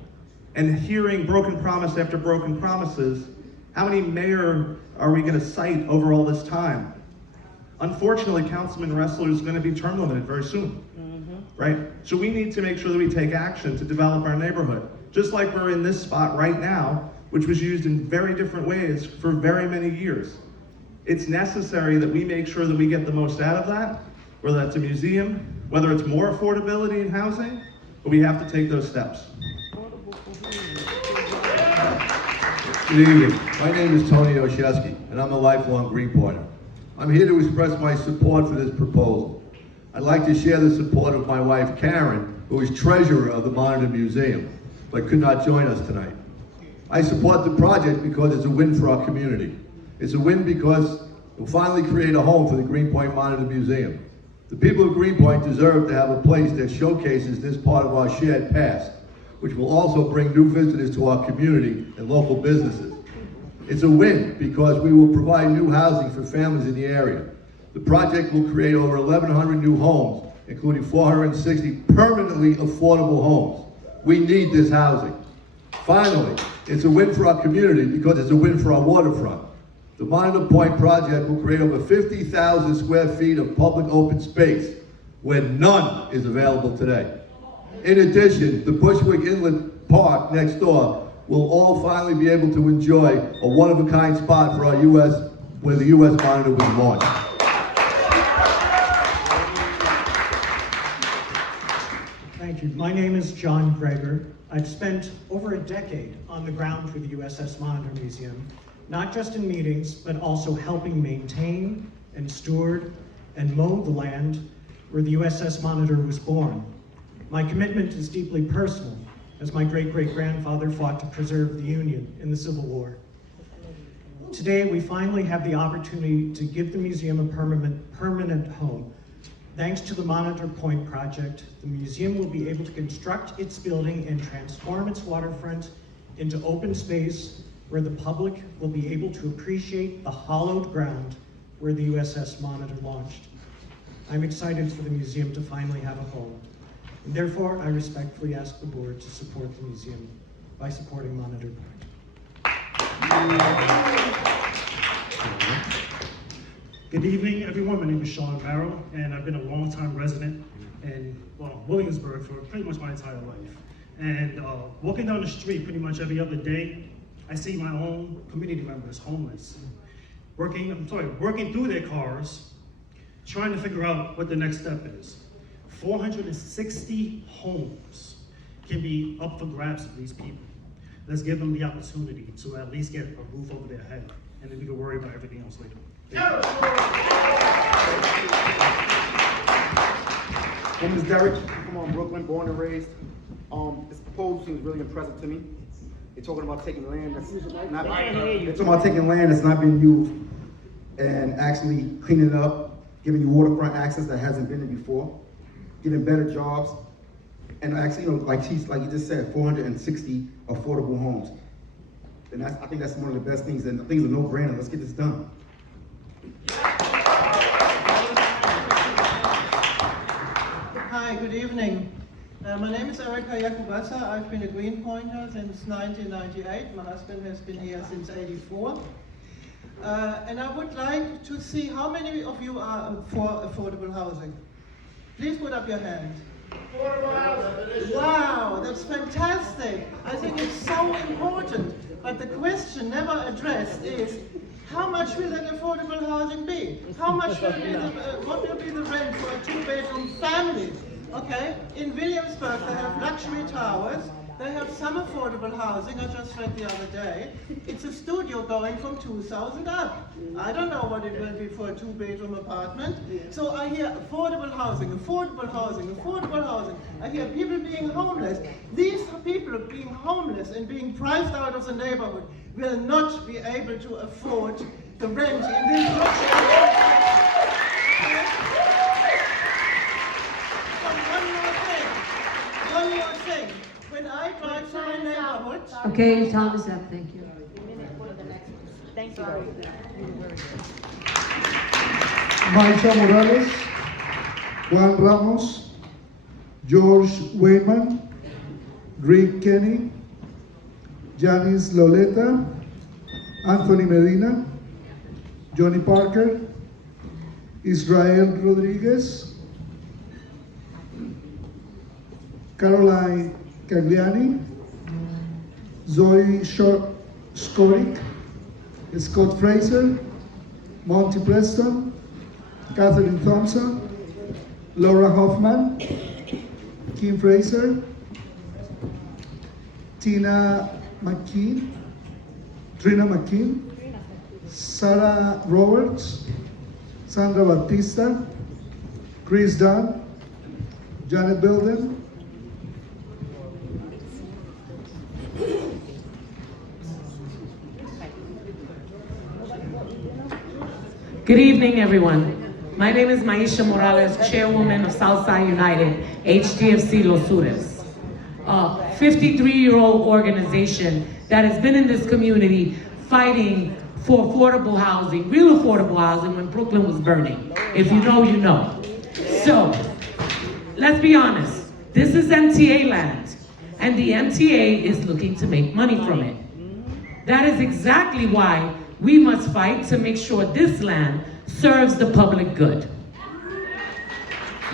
And hearing broken promise after broken promises, how many mayor are we going to cite over all this time? Unfortunately, Councilman Ressler is going to be term limited very soon, right? So we need to make sure that we take action to develop our neighborhood. Just like we're in this spot right now, which was used in very different ways for very many years. It's necessary that we make sure that we get the most out of that, whether that's a museum, whether it's more affordability in housing, but we have to take those steps. Good evening. My name is Tony Oshetsky, and I'm a lifelong Greenpointer. I'm here to express my support for this proposal. I'd like to share the support of my wife, Karen, who is treasurer of the Monitor Museum, but could not join us tonight. I support the project because it's a win for our community. It's a win because we'll finally create a home for the Greenpoint Monitor Museum. The people of Greenpoint deserve to have a place that showcases this part of our shared past, which will also bring new visitors to our community and local businesses. It's a win because we will provide new housing for families in the area. The project will create over 1,100 new homes, including 460 permanently affordable homes. We need this housing. Finally, it's a win for our community because it's a win for our waterfront. The Monitor Point project will create over 50,000 square feet of public open space where none is available today. In addition, the Bushwick Inlet Park next door will all finally be able to enjoy a one-of-a-kind spot for our where the U.S. Monitor was launched. Thank you. My name is John Greger. I've spent over a decade on the ground for the USS Monitor Museum, not just in meetings, but also helping maintain and steward and mow the land where the USS Monitor was born. My commitment is deeply personal, as my great-great-grandfather fought to preserve the Union in the Civil War. Today, we finally have the opportunity to give the museum a permanent home. Thanks to the Monitor Point project, the museum will be able to construct its building and transform its waterfront into open space where the public will be able to appreciate the hallowed ground where the USS Monitor launched. I'm excited for the museum to finally have a home. And therefore, I respectfully ask the board to support the museum by supporting Monitor Point. Good evening, everyone. My name is Sean Barrow, and I've been a long-time resident in Williamsburg for pretty much my entire life. And walking down the street pretty much every other day, I see my own community members homeless, working through their cars, trying to figure out what the next step is. 460 homes can be up for grabs for these people. Let's give them the opportunity to at least get a roof over their head, and then we can worry about everything else later. My name is Derek. I'm from Brooklyn, born and raised. This proposal seems really impressive to me. They're talking about taking land that's not being used and actually cleaning it up, giving you waterfront access that hasn't been there before, giving better jobs, and actually, like you just said, 460 affordable homes. And I think that's one of the best things, and I think it's a no-brainer. Let's get this done. Hi, good evening. My name is Erika Yakubasa. I've been a Greenpointer since 1998. My husband has been here since '84. And I would like to see how many of you are for affordable housing. Please put up your hand. Wow, that's fantastic. I think it's so important. But the question never addressed is, how much will that affordable housing be? How much will be what will be the rent for a two-bedroom family? Okay, in Williamsburg they have luxury towers, they have some affordable housing, I just read the other day. It's a studio going from 2,000 up. I don't know what it will be for a two-bedroom apartment. So I hear affordable housing, affordable housing, affordable housing. I hear people being homeless. These people being homeless and being priced out of the neighborhood will not be able to afford the rent in this One more thing. When I drive through my neighborhood... Okay, time is up, thank you. Thank you. Maisha Morales, Juan Ramos, George Wayman, Rick Kenny, Janice Loleta, Anthony Medina, Johnny Parker, Israel Rodriguez, Caroline Cagliani, Zoe Skorik, Scott Fraser, Monty Preston, Catherine Thompson, Laura Hoffman, Kim Fraser, Trina McKean, Sarah Roberts, Sandra Batista, Chris Dunn, Janet Belden, Good evening, everyone. My name is Maisha Morales, Chairwoman of Southside United, HDFC Los Sures, a 53-year-old organization that has been in this community fighting for affordable housing, real affordable housing when Brooklyn was burning. If you know, you know. So, let's be honest. This is MTA land, and the MTA is looking to make money from it. That is exactly why we must fight to make sure this land serves the public good.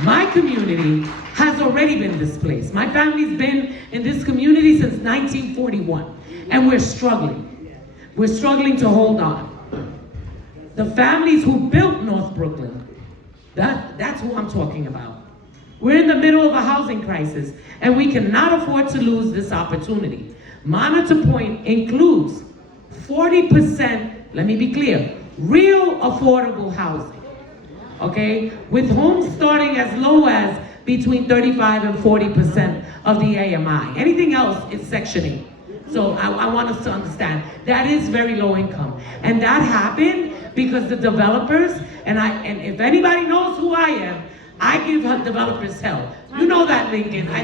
My community has already been displaced. My family's been in this community since 1941, and we're struggling. We're struggling to hold on. The families who built North Brooklyn, that's who I'm talking about. We're in the middle of a housing crisis, and we cannot afford to lose this opportunity. Monitor Point includes 40%, let me be clear, real affordable housing, okay? With homes starting as low as between 35 and 40% of the AMI. Anything else is Section 8. So I want us to understand, that is very low income. And that happened because the developers, and if anybody knows who I am, I give developers hell. You know that, Lincoln. I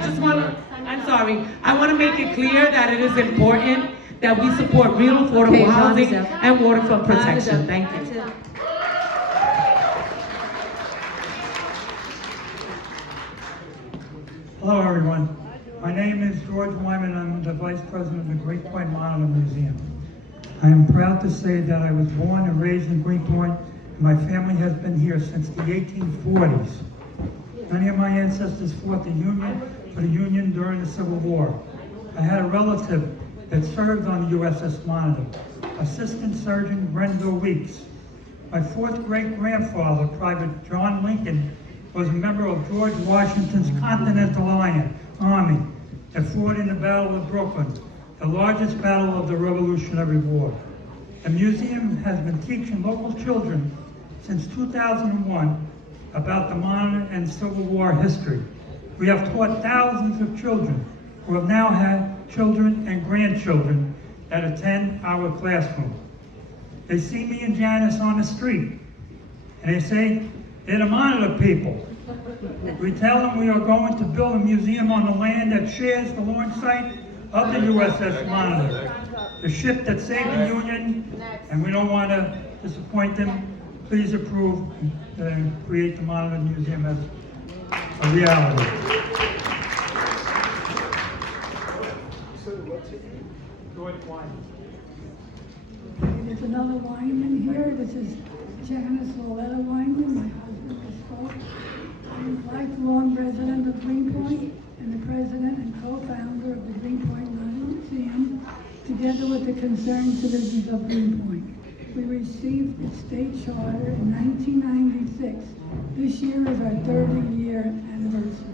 want to make it clear that it is important that we support real affordable housing and waterfront protection. Thank you. Hello, everyone. My name is George Wyman. I'm the Vice President of the Greenpoint Monitor Museum. I am proud to say that I was born and raised in Greenpoint, and my family has been here since the 1840s. Many of my ancestors fought for the Union during the Civil War. I had a relative that served on the USS Monitor, Assistant Surgeon Grenville Weeks. My fourth great-grandfather, Private John Lincoln, was a member of George Washington's Continental Army that fought in the Battle of Brooklyn, the largest battle of the Revolutionary War. The museum has been teaching local children since 2001 about the Monitor and Civil War history. We have taught thousands of children who have now had children and grandchildren that attend our classroom. They see me and Janice on the street, and they say, they're the Monitor people. We tell them we are going to build a museum on the land that shares the launch site of the USS Monitor, the ship that saved the Union, and we don't want to disappoint them. Please approve and create the Monitor Museum as a reality. There's another Wyman here. This is Janice Loretta Wyman. My husband is spoke. I'm a lifelong resident of Greenpoint and the president and co-founder of the Greenpoint Monitor Museum, together with the concerned citizens of Greenpoint. We received the state charter in 1996. This year is our 30-year anniversary.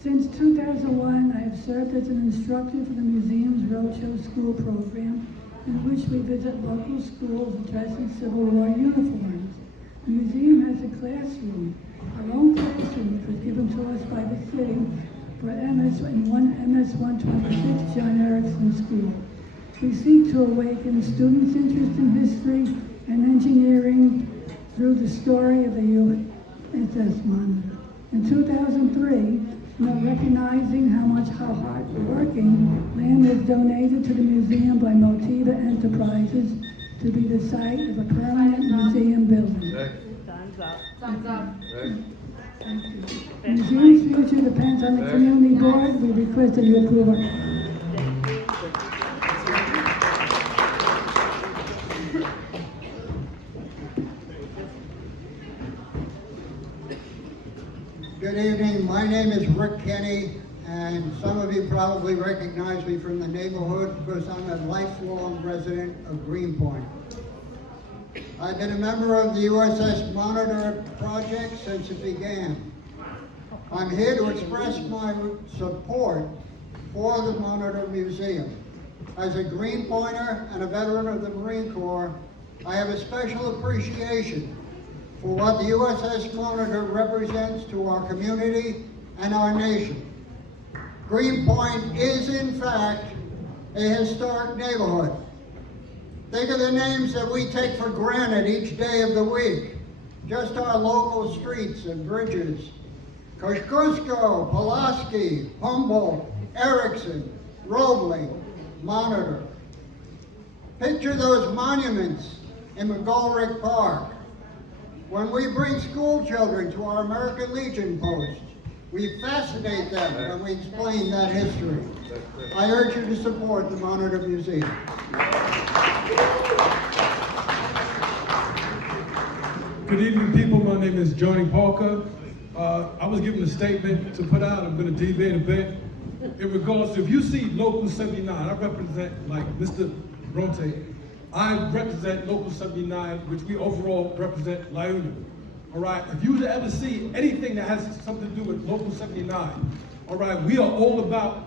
Since 2001, I have served as an instructor for the museum's Roadshow School program, in which we visit local schools dressed in Civil War uniforms. The museum has a classroom, our own classroom, which was given to us by the city for MS 126 John Erickson School. We seek to awaken students' interest in history and engineering through the story of the USS Monitor. In 2003, recognizing how hard working, land was donated to the museum by Motiva Enterprises to be the site of a permanent museum building. Time's up. Time's up. Thank you. The museum's future depends on the community board. We request that you approve it. Good evening. My name is Rick Kenny, and some of you probably recognize me from the neighborhood because I'm a lifelong resident of Greenpoint. I've been a member of the USS Monitor project since it began. I'm here to express my support for the Monitor Museum. As a Greenpointer and a veteran of the Marine Corps, I have a special appreciation for what the USS Monitor represents to our community and our nation. Greenpoint is, in fact, a historic neighborhood. Think of the names that we take for granted each day of the week. Just our local streets and bridges. Kosciuszko, Pulaski, Humboldt, Erickson, Robley, Monitor. Picture those monuments in McGolrick Park. When we bring school children to our American Legion posts, we fascinate them when we explain that history. I urge you to support the Monitor Museum. Good evening, people. My name is Johnny Parker. I was given a statement to put out. I'm going to deviate a bit. In regards to, if you see Local 79, I represent, like Mr. Bronte, I represent Local 79, which we overall represent La Union. All right, if you ever see anything that has something to do with Local 79, all right, we are all about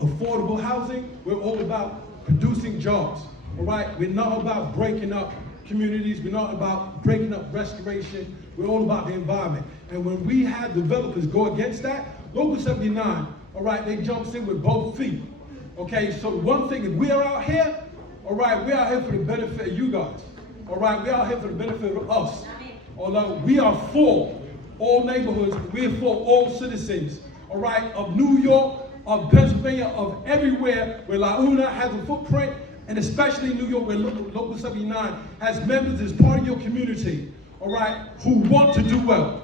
affordable housing. We're all about producing jobs. All right, we're not about breaking up communities. We're not about breaking up restoration. We're all about the environment. And when we have developers go against that, Local 79, all right, they jumps in with both feet. Okay, so one thing, if we are out here, all right, we're out here for the benefit of you guys. All right, we're out here for the benefit of us. Although we are for all neighborhoods, we're for all citizens, all right, of New York, of Pennsylvania, of everywhere where La Una has a footprint, and especially New York where Local 79 has members as part of your community, all right, who want to do well.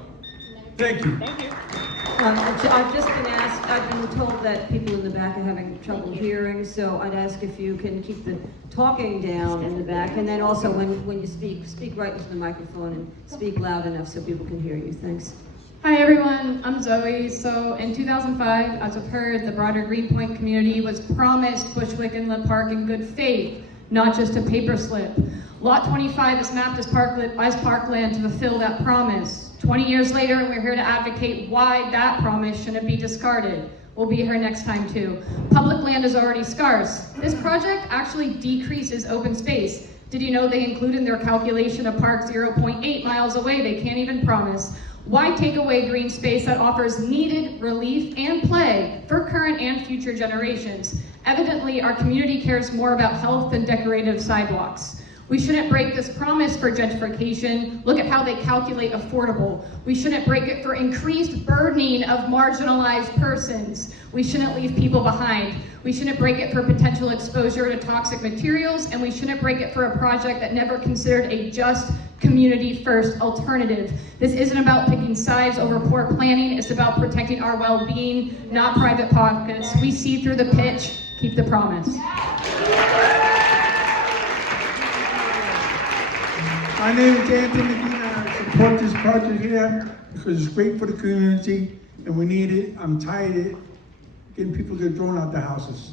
Thank you. Thank you. I've just been asked, I've been told that people in the back are having trouble hearing, so I'd ask if you can keep the talking down in the back, and then also when you speak right into the microphone and speak loud enough so people can hear you. Thanks. Hi everyone, I'm Zoe. So in 2005, as we've heard, the broader Greenpoint community was promised Bushwick Inlet Park in good faith, not just a paper slip. Lot 25 is mapped as parkland to fulfill that promise. 20 years later, we're here to advocate why that promise shouldn't be discarded. We'll be here next time too. Public land is already scarce. This project actually decreases open space. Did you know they include in their calculation a park 0.8 miles away they can't even promise? Why take away green space that offers needed relief and play for current and future generations? Evidently, our community cares more about health than decorative sidewalks. We shouldn't break this promise for gentrification. Look at how they calculate affordable. We shouldn't break it for increased burdening of marginalized persons. We shouldn't leave people behind. We shouldn't break it for potential exposure to toxic materials, and we shouldn't break it for a project that never considered a just community-first alternative. This isn't about picking sides over poor planning. It's about protecting our well-being, not private pockets. We see through the pitch. Keep the promise. My name is Anthony Medina. I support this project here because it's great for the community and we need it. I'm tired of getting people get thrown out their houses.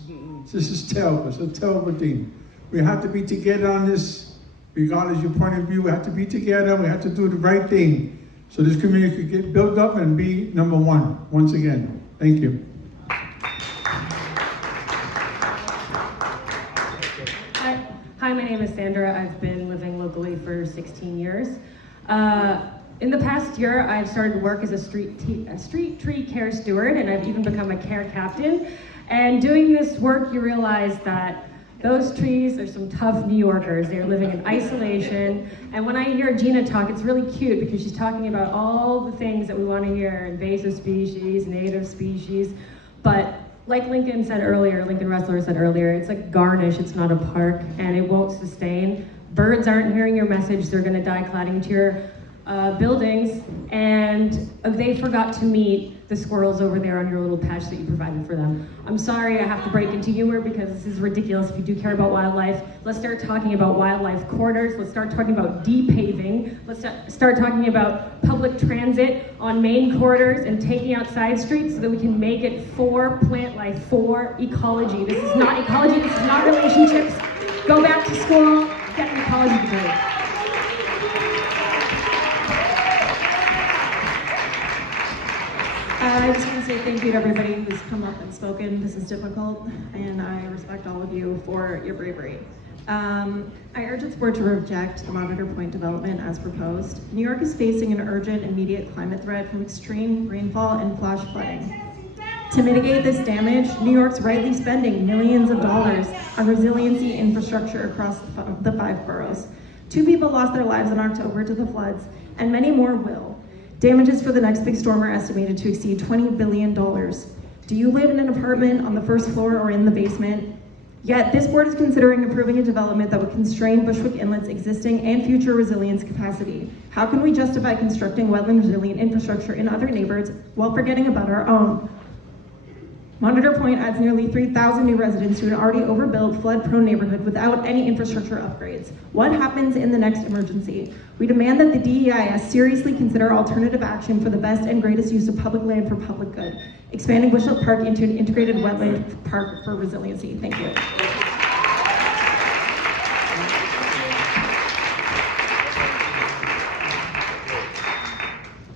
This is terrible. It's a terrible thing. We have to be together on this, regardless of your point of view. We have to be together. We have to do the right thing so this community could get built up and be number one once again. Thank you. Hi, my name is Sandra. I've been living locally for 16 years. In the past year, I've started to work as a street tree care steward, and I've even become a care captain. And doing this work, you realize that those trees are some tough New Yorkers. They're living in isolation. And when I hear Gina talk, it's really cute because she's talking about all the things that we want to hear, invasive species, native species. But like Lincoln Ressler said earlier, it's like garnish, it's not a park, and it won't sustain. Birds aren't hearing your message, they're gonna die cladding to your buildings, and they forgot to meet the squirrels over there on your little patch that you provided for them. I'm sorry I have to break into humor because this is ridiculous. If you do care about wildlife, let's start talking about wildlife corridors. Let's start talking about depaving. Let's start talking about public transit on main corridors and taking out side streets so that we can make it for plant life, for ecology. This is not ecology, this is not relationships. Go back to school, get an ecology degree. I just want to say thank you to everybody who's come up and spoken. This is difficult, and I respect all of you for your bravery. I urge this board to reject the Monitor Point development as proposed. New York is facing an urgent, immediate climate threat from extreme rainfall and flash flooding. To mitigate this damage, New York's rightly spending millions of dollars on resiliency infrastructure across the 5 boroughs. 2 people lost their lives in October to the floods, and many more will. Damages for the next big storm are estimated to exceed $20 billion. Do you live in an apartment on the first floor or in the basement? Yet this board is considering approving a development that would constrain Bushwick Inlet's existing and future resilience capacity. How can we justify constructing wetland resilient infrastructure in other neighborhoods while forgetting about our own? Monitor Point adds nearly 3,000 new residents to an already overbuilt, flood-prone neighborhood without any infrastructure upgrades. What happens in the next emergency? We demand that the DEIS seriously consider alternative action for the best and greatest use of public land for public good, expanding Bushwick Park into an integrated wetland park for resiliency. Thank you.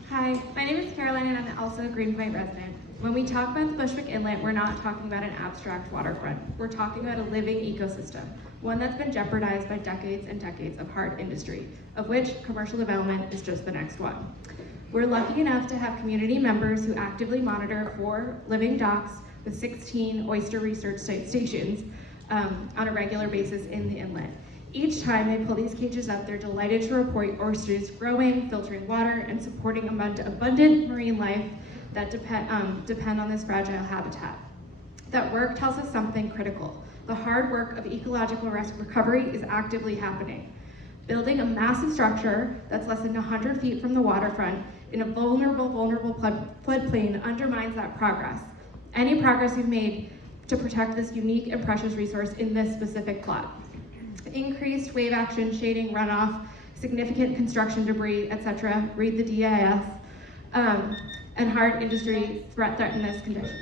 Hi, my name is Caroline and I'm also a Greenpoint resident. When we talk about the Bushwick Inlet, we're not talking about an abstract waterfront. We're talking about a living ecosystem, one that's been jeopardized by decades and decades of hard industry, of which commercial development is just the next one. We're lucky enough to have community members who actively monitor 4 living docks with 16 oyster research stations on a regular basis in the inlet. Each time they pull these cages up, they're delighted to report oysters growing, filtering water, and supporting abundant marine life that depend on this fragile habitat. That work tells us something critical. The hard work of ecological recovery is actively happening. Building a massive structure that's less than 100 feet from the waterfront in a vulnerable floodplain undermines that progress. Any progress we've made to protect this unique and precious resource in this specific plot. Increased wave action, shading, runoff, significant construction debris, etc. Read the DIS. and hard industry threaten this condition.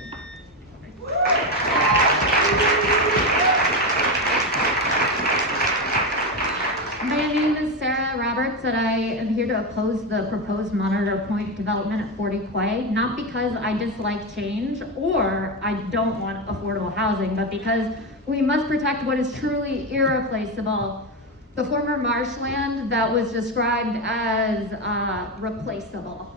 My name is Sarah Roberts, and I am here to oppose the proposed Monitor Point development at 40 Quay, not because I dislike change or I don't want affordable housing, but because we must protect what is truly irreplaceable. The former marshland that was described as replaceable,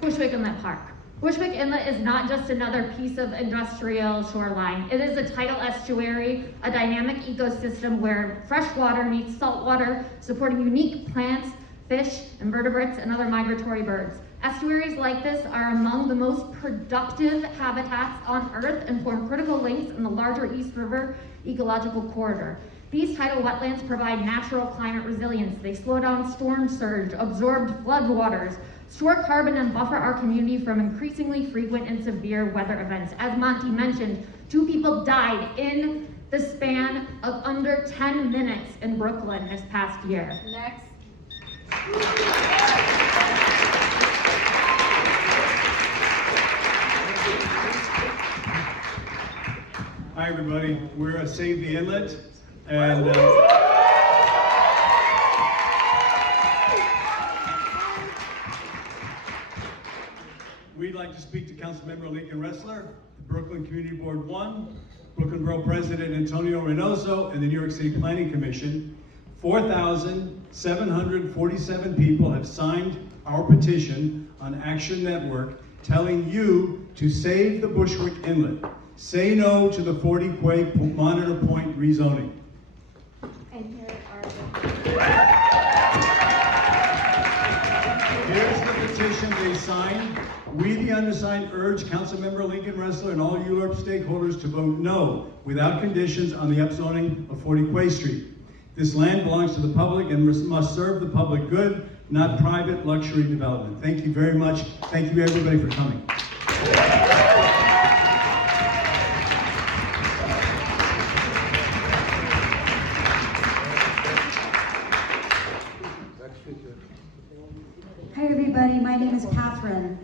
Bushwick Inlet Park. Bushwick Inlet is not just another piece of industrial shoreline. It is a tidal estuary, a dynamic ecosystem where fresh water meets salt water, supporting unique plants, fish, invertebrates, and other migratory birds. Estuaries like this are among the most productive habitats on Earth and form critical links in the larger East River ecological corridor. These tidal wetlands provide natural climate resilience. They slow down storm surge, absorb floodwaters, store carbon, and buffer our community from increasingly frequent and severe weather events. As Monty mentioned, 2 people died in the span of under 10 minutes in Brooklyn this past year. Next. Hi everybody, we're Save the Inlet, and we'd like to speak to Councilmember Lincoln Ressler, the Brooklyn Community Board 1, Brooklyn Borough President Antonio Reynoso, and the New York City Planning Commission. 4,747 people have signed our petition on Action Network telling you to save the Bushwick Inlet. Say no to the 40 Quay Monitor Point rezoning. And here are Here's the petition they signed. We, the undersigned, urge Councilmember Lincoln Ressler and all ULURP stakeholders to vote no, without conditions, on the upzoning of 40 Quay Street. This land belongs to the public and must serve the public good, not private luxury development. Thank you very much. Thank you everybody for coming. Hi everybody, my name is Catherine.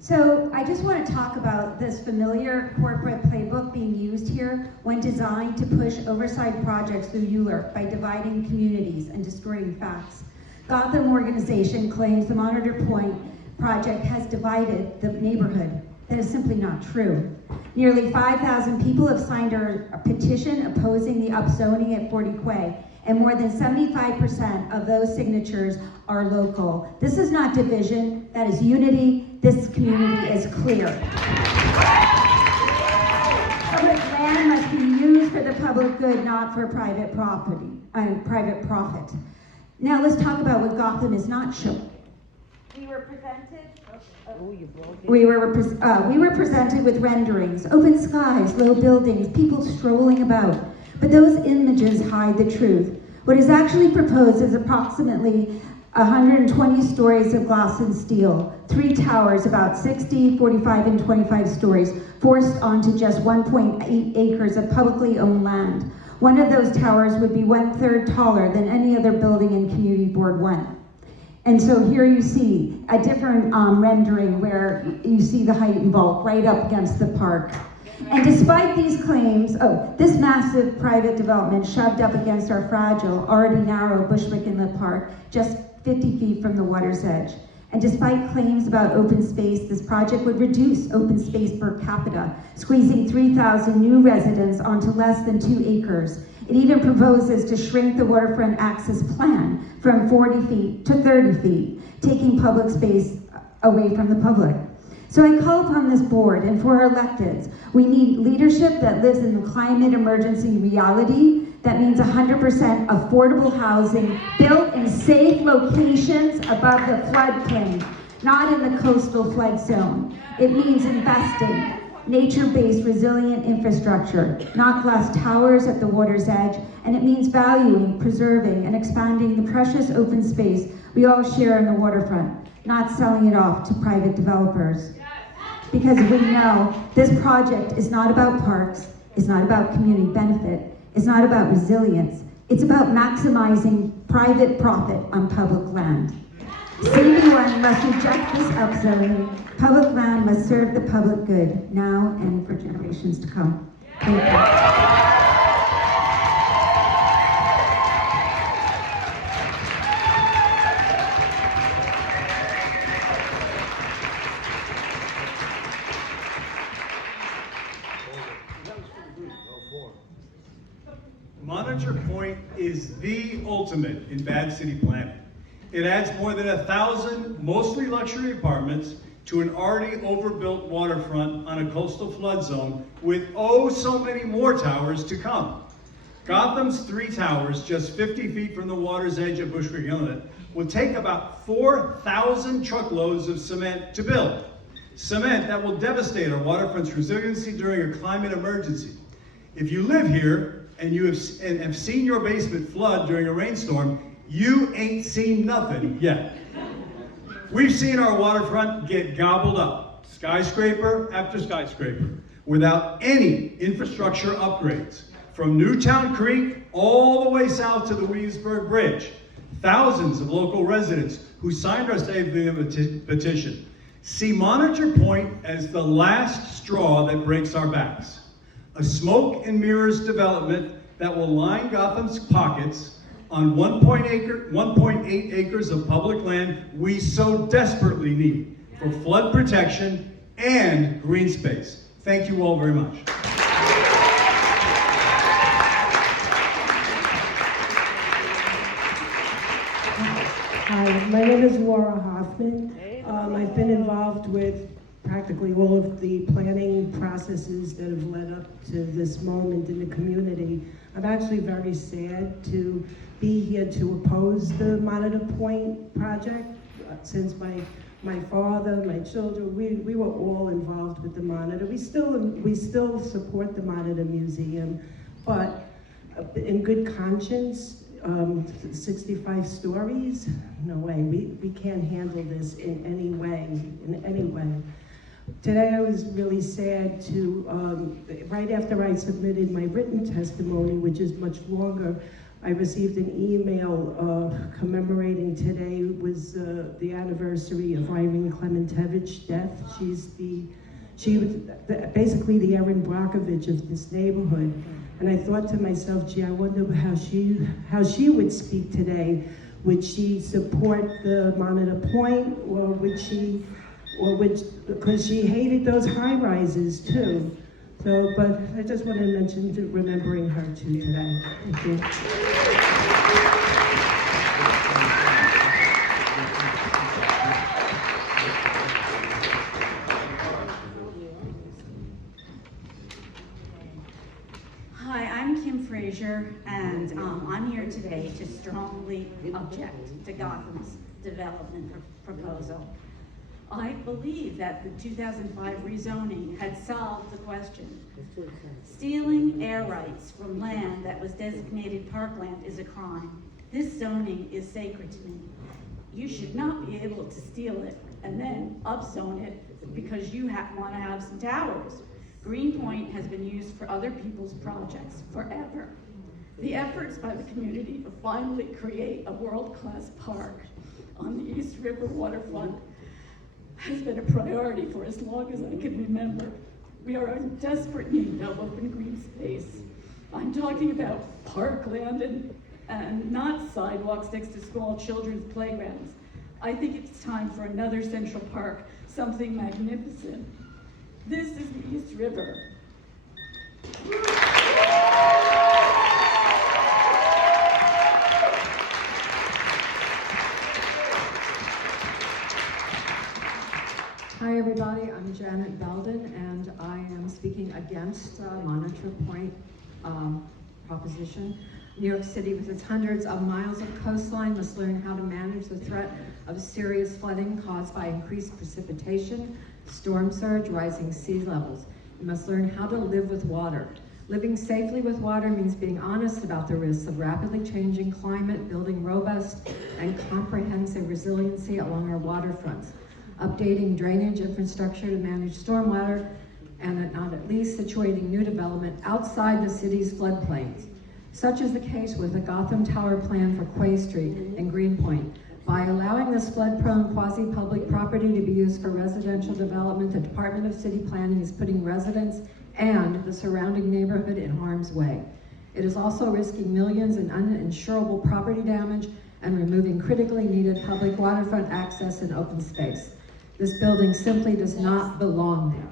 So I just want to talk about this familiar corporate playbook being used here when designed to push oversight projects through ULURP by dividing communities and distorting facts. Gotham organization claims the Monitor Point project has divided the neighborhood. That is simply not true. Nearly 5,000 people have signed a petition opposing the upzoning at 40 Quay, and more than 75% of those signatures are local. This is not division, that is unity. This community is clear. Public land must be used for the public good, not for private private profit. Now let's talk about what Gotham is not showing. We were presented with renderings, open skies, low buildings, people strolling about. But those images hide the truth. What is actually proposed is approximately 120 stories of glass and steel, 3 towers about 60, 45, and 25 stories, forced onto just 1.8 acres of publicly owned land. One of those towers would be 1/3 taller than any other building in Community Board 1. And so here you see a different rendering where you see the height and bulk right up against the park. And despite these claims, this massive private development shoved up against our fragile, already narrow Bushwick Inlet Park, just 50 feet from the water's edge. And despite claims about open space, this project would reduce open space per capita, squeezing 3,000 new residents onto less than 2 acres. It even proposes to shrink the waterfront access plan from 40 feet to 30 feet, taking public space away from the public. So I call upon this board and for our electeds, we need leadership that lives in the climate emergency reality. That means 100% affordable housing built in safe locations above the floodplain, not in the coastal flood zone. It means investing nature-based resilient infrastructure, not glass towers at the water's edge, and it means valuing, preserving, and expanding the precious open space we all share in the waterfront, not selling it off to private developers. Because we know this project is not about parks, it's not about community benefit, it's not about resilience, it's about maximizing private profit on public land. CB1 must reject this upzoning. Public land must serve the public good, now and for generations to come. Thank you. Monitor Point is the ultimate in bad city planning. It adds more than 1,000 mostly luxury apartments to an already overbuilt waterfront on a coastal flood zone with oh so many more towers to come. Gotham's 3 towers, just 50 feet from the water's edge of Bushwick Inlet, will take about 4,000 truckloads of cement to build. Cement that will devastate our waterfront's resiliency during a climate emergency. If you live here, and you have seen your basement flood during a rainstorm, you ain't seen nothing yet. We've seen our waterfront get gobbled up, skyscraper after skyscraper, without any infrastructure upgrades. From Newtown Creek all the way south to the Williamsburg Bridge, thousands of local residents who signed our saving petition see Monitor Point as the last straw that breaks our backs. A smoke and mirrors development that will line Gotham's pockets on 1.8 acres of public land we so desperately need for flood protection and green space. Thank you all very much. Hi, my name is Laura Hoffman. I've been involved with practically all of the planning processes that have led up to this moment in the community. I'm actually very sad to be here to oppose the Monitor Point project. Since my father, my children, we were all involved with the Monitor. We still support the Monitor Museum, but in good conscience, 65 stories? No way, we can't handle this in any way. Today I was really sad to, right after I submitted my written testimony, which is much longer, I received an email commemorating today was the anniversary of Irene Klementevich's death. She was basically the Erin Brockovich of this neighborhood. And I thought to myself, gee, I wonder how she would speak today. Would she support the Monitor Point, or because she hated those high rises too. So, but I just want to mention remembering her too today. Thank you. Hi, I'm Kim Frazier, and I'm here today to strongly object to Gotham's development proposal. I believe that the 2005 rezoning had solved the question. Stealing air rights from land that was designated parkland is a crime. This zoning is sacred to me. You should not be able to steal it and then upzone it because you want to have some towers. Greenpoint has been used for other people's projects forever. The efforts by the community to finally create a world-class park on the East River waterfront has been a priority for as long as I can remember. We are in desperate need of open green space. I'm talking about parkland and not sidewalks next to small children's playgrounds. I think it's time for another Central Park, something magnificent. This is the East River. Hi everybody, I'm Janet Belden, and I am speaking against Monitor Point proposition. New York City, with its hundreds of miles of coastline, must learn how to manage the threat of serious flooding caused by increased precipitation, storm surge, rising sea levels. It must learn how to live with water. Living safely with water means being honest about the risks of rapidly changing climate, building robust and comprehensive resiliency along our waterfronts, updating drainage infrastructure to manage stormwater, and not at least situating new development outside the city's floodplains. Such is the case with the Gotham Tower plan for Quay Street in Greenpoint. By allowing this flood-prone quasi-public property to be used for residential development, the Department of City Planning is putting residents and the surrounding neighborhood in harm's way. It is also risking millions in uninsurable property damage and removing critically needed public waterfront access and open space. This building simply does not belong there.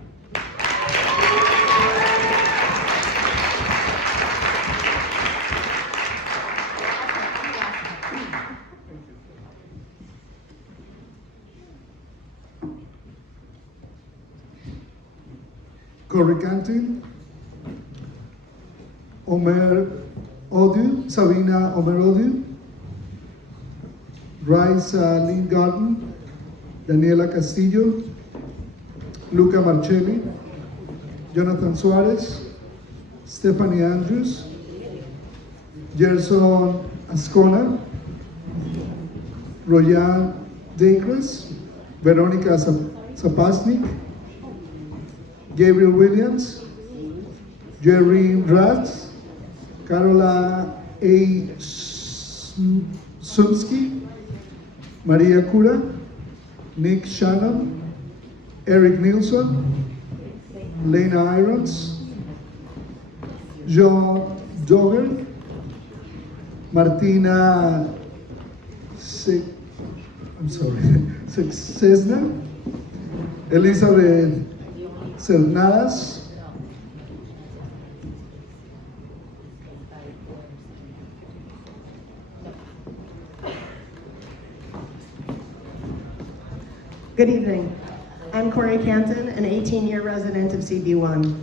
Corricantin, Omer Odu, Sabina Omer Odu, Rice Lynn Garden, Daniela Castillo, Luca Marcelli, Jonathan Suarez, Stephanie Andrews, Gerson Ascona, Royan Dacres, Veronica Zapasnik, Gabriel Williams, Jerry Ratz, Carola A. Sumsky, Maria Cura, Nick Shannon, Eric Nilsson, Lena Irons, John Dogger, Martina Cesna, Elizabeth Cernadas, Good evening. I'm Corey Canton, an 18-year resident of CB1.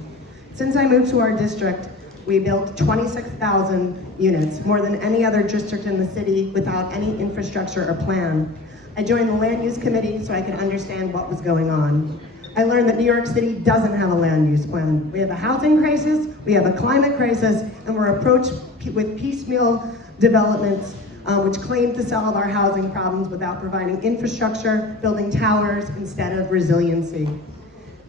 Since I moved to our district, we built 26,000 units, more than any other district in the city without any infrastructure or plan. I joined the land use committee so I could understand what was going on. I learned that New York City doesn't have a land use plan. We have a housing crisis, we have a climate crisis, and we're approached with piecemeal developments which claim to solve our housing problems without providing infrastructure, building towers instead of resiliency.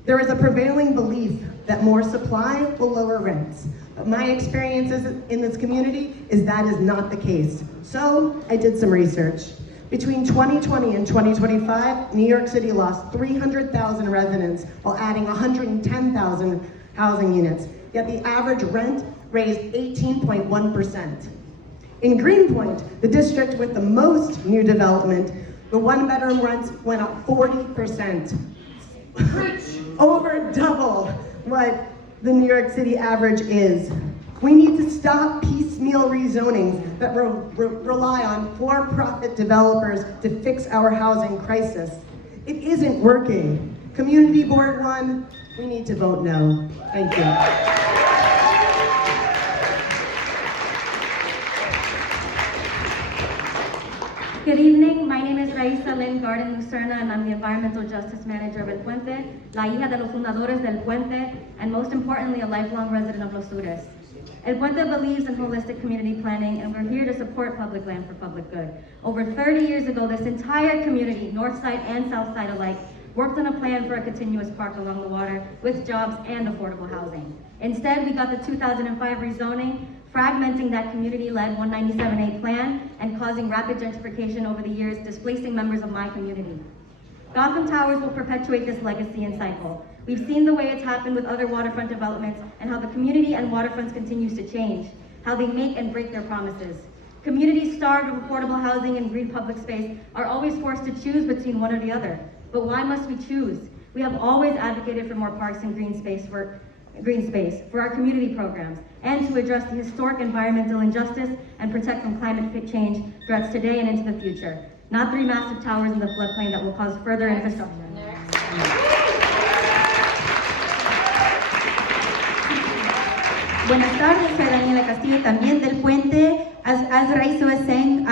There is a prevailing belief that more supply will lower rents. But my experiences in this community is that is not the case. So I did some research. Between 2020 and 2025, New York City lost 300,000 residents while adding 110,000 housing units. Yet the average rent raised 18.1%. In Greenpoint, the district with the most new development, the one-bedroom rents went up 40%. Over double what the New York City average is. We need to stop piecemeal rezonings that rely on for-profit developers to fix our housing crisis. It isn't working. Community Board 1, we need to vote no. Thank you. Good evening, my name is Raisa Lynn Garden Lucerna and I'm the Environmental Justice Manager of El Puente, la hija de los fundadores del Puente, and most importantly, a lifelong resident of Los Sures. El Puente believes in holistic community planning and we're here to support public land for public good. Over 30 years ago, this entire community, north side and south side alike, worked on a plan for a continuous park along the water with jobs and affordable housing. Instead, we got the 2005 rezoning, fragmenting that community-led 197A plan and causing rapid gentrification over the years, displacing members of my community. Gotham Towers will perpetuate this legacy and cycle. We've seen the way it's happened with other waterfront developments and how the community and waterfronts continues to change, how they make and break their promises. Communities starved of affordable housing and green public space are always forced to choose between one or the other. But why must we choose? We have always advocated for more parks and green space for our community programs, and to address the historic environmental injustice and protect from climate change threats today and into the future. Not 3 massive towers in the floodplain that will cause further infrastructure. Buenas tardes, soy Daniela Castillo, también del Puente. As Raisa was saying,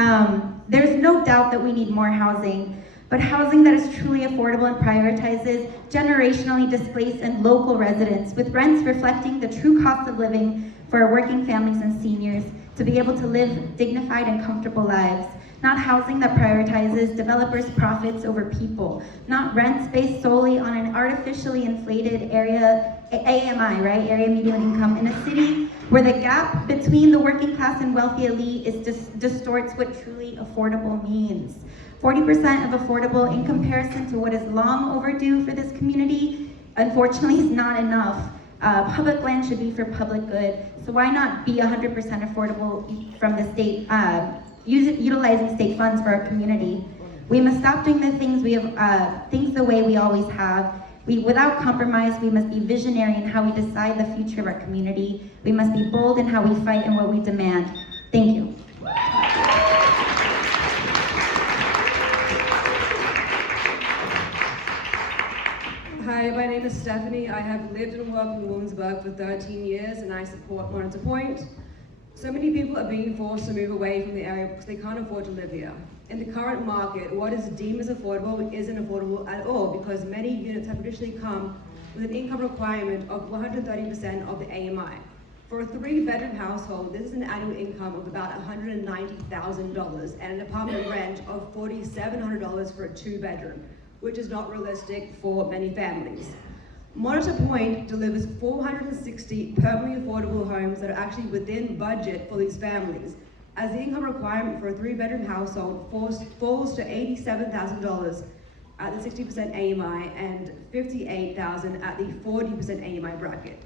there's no doubt that we need more housing, but housing that is truly affordable and prioritizes generationally displaced and local residents, with rents reflecting the true cost of living for our working families and seniors to be able to live dignified and comfortable lives. Not housing that prioritizes developers' profits over people. Not rents based solely on an artificially inflated area, AMI, right? Area median income in a city where the gap between the working class and wealthy elite distorts what truly affordable means. 40% of affordable in comparison to what is long overdue for this community, unfortunately, is not enough. Public land should be for public good, so why not be 100% affordable from the state, utilizing state funds for our community? We must stop doing the things things the way we always have. Without compromise, we must be visionary in how we decide the future of our community. We must be bold in how we fight and what we demand. Thank you. Hi, my name is Stephanie. I have lived and worked in Williamsburg for 13 years and I support Monitor Point. So many people are being forced to move away from the area because they can't afford to live here. In the current market, what is deemed as affordable isn't affordable at all because many units have traditionally come with an income requirement of 130% of the AMI. For a 3-bedroom household, this is an annual income of about $190,000 and an apartment rent of $4,700 for a 2-bedroom, which is not realistic for many families. Monitor Point delivers 460 permanently affordable homes that are actually within budget for these families, as the income requirement for a 3-bedroom household falls to $87,000 at the 60% AMI and $58,000 at the 40% AMI bracket.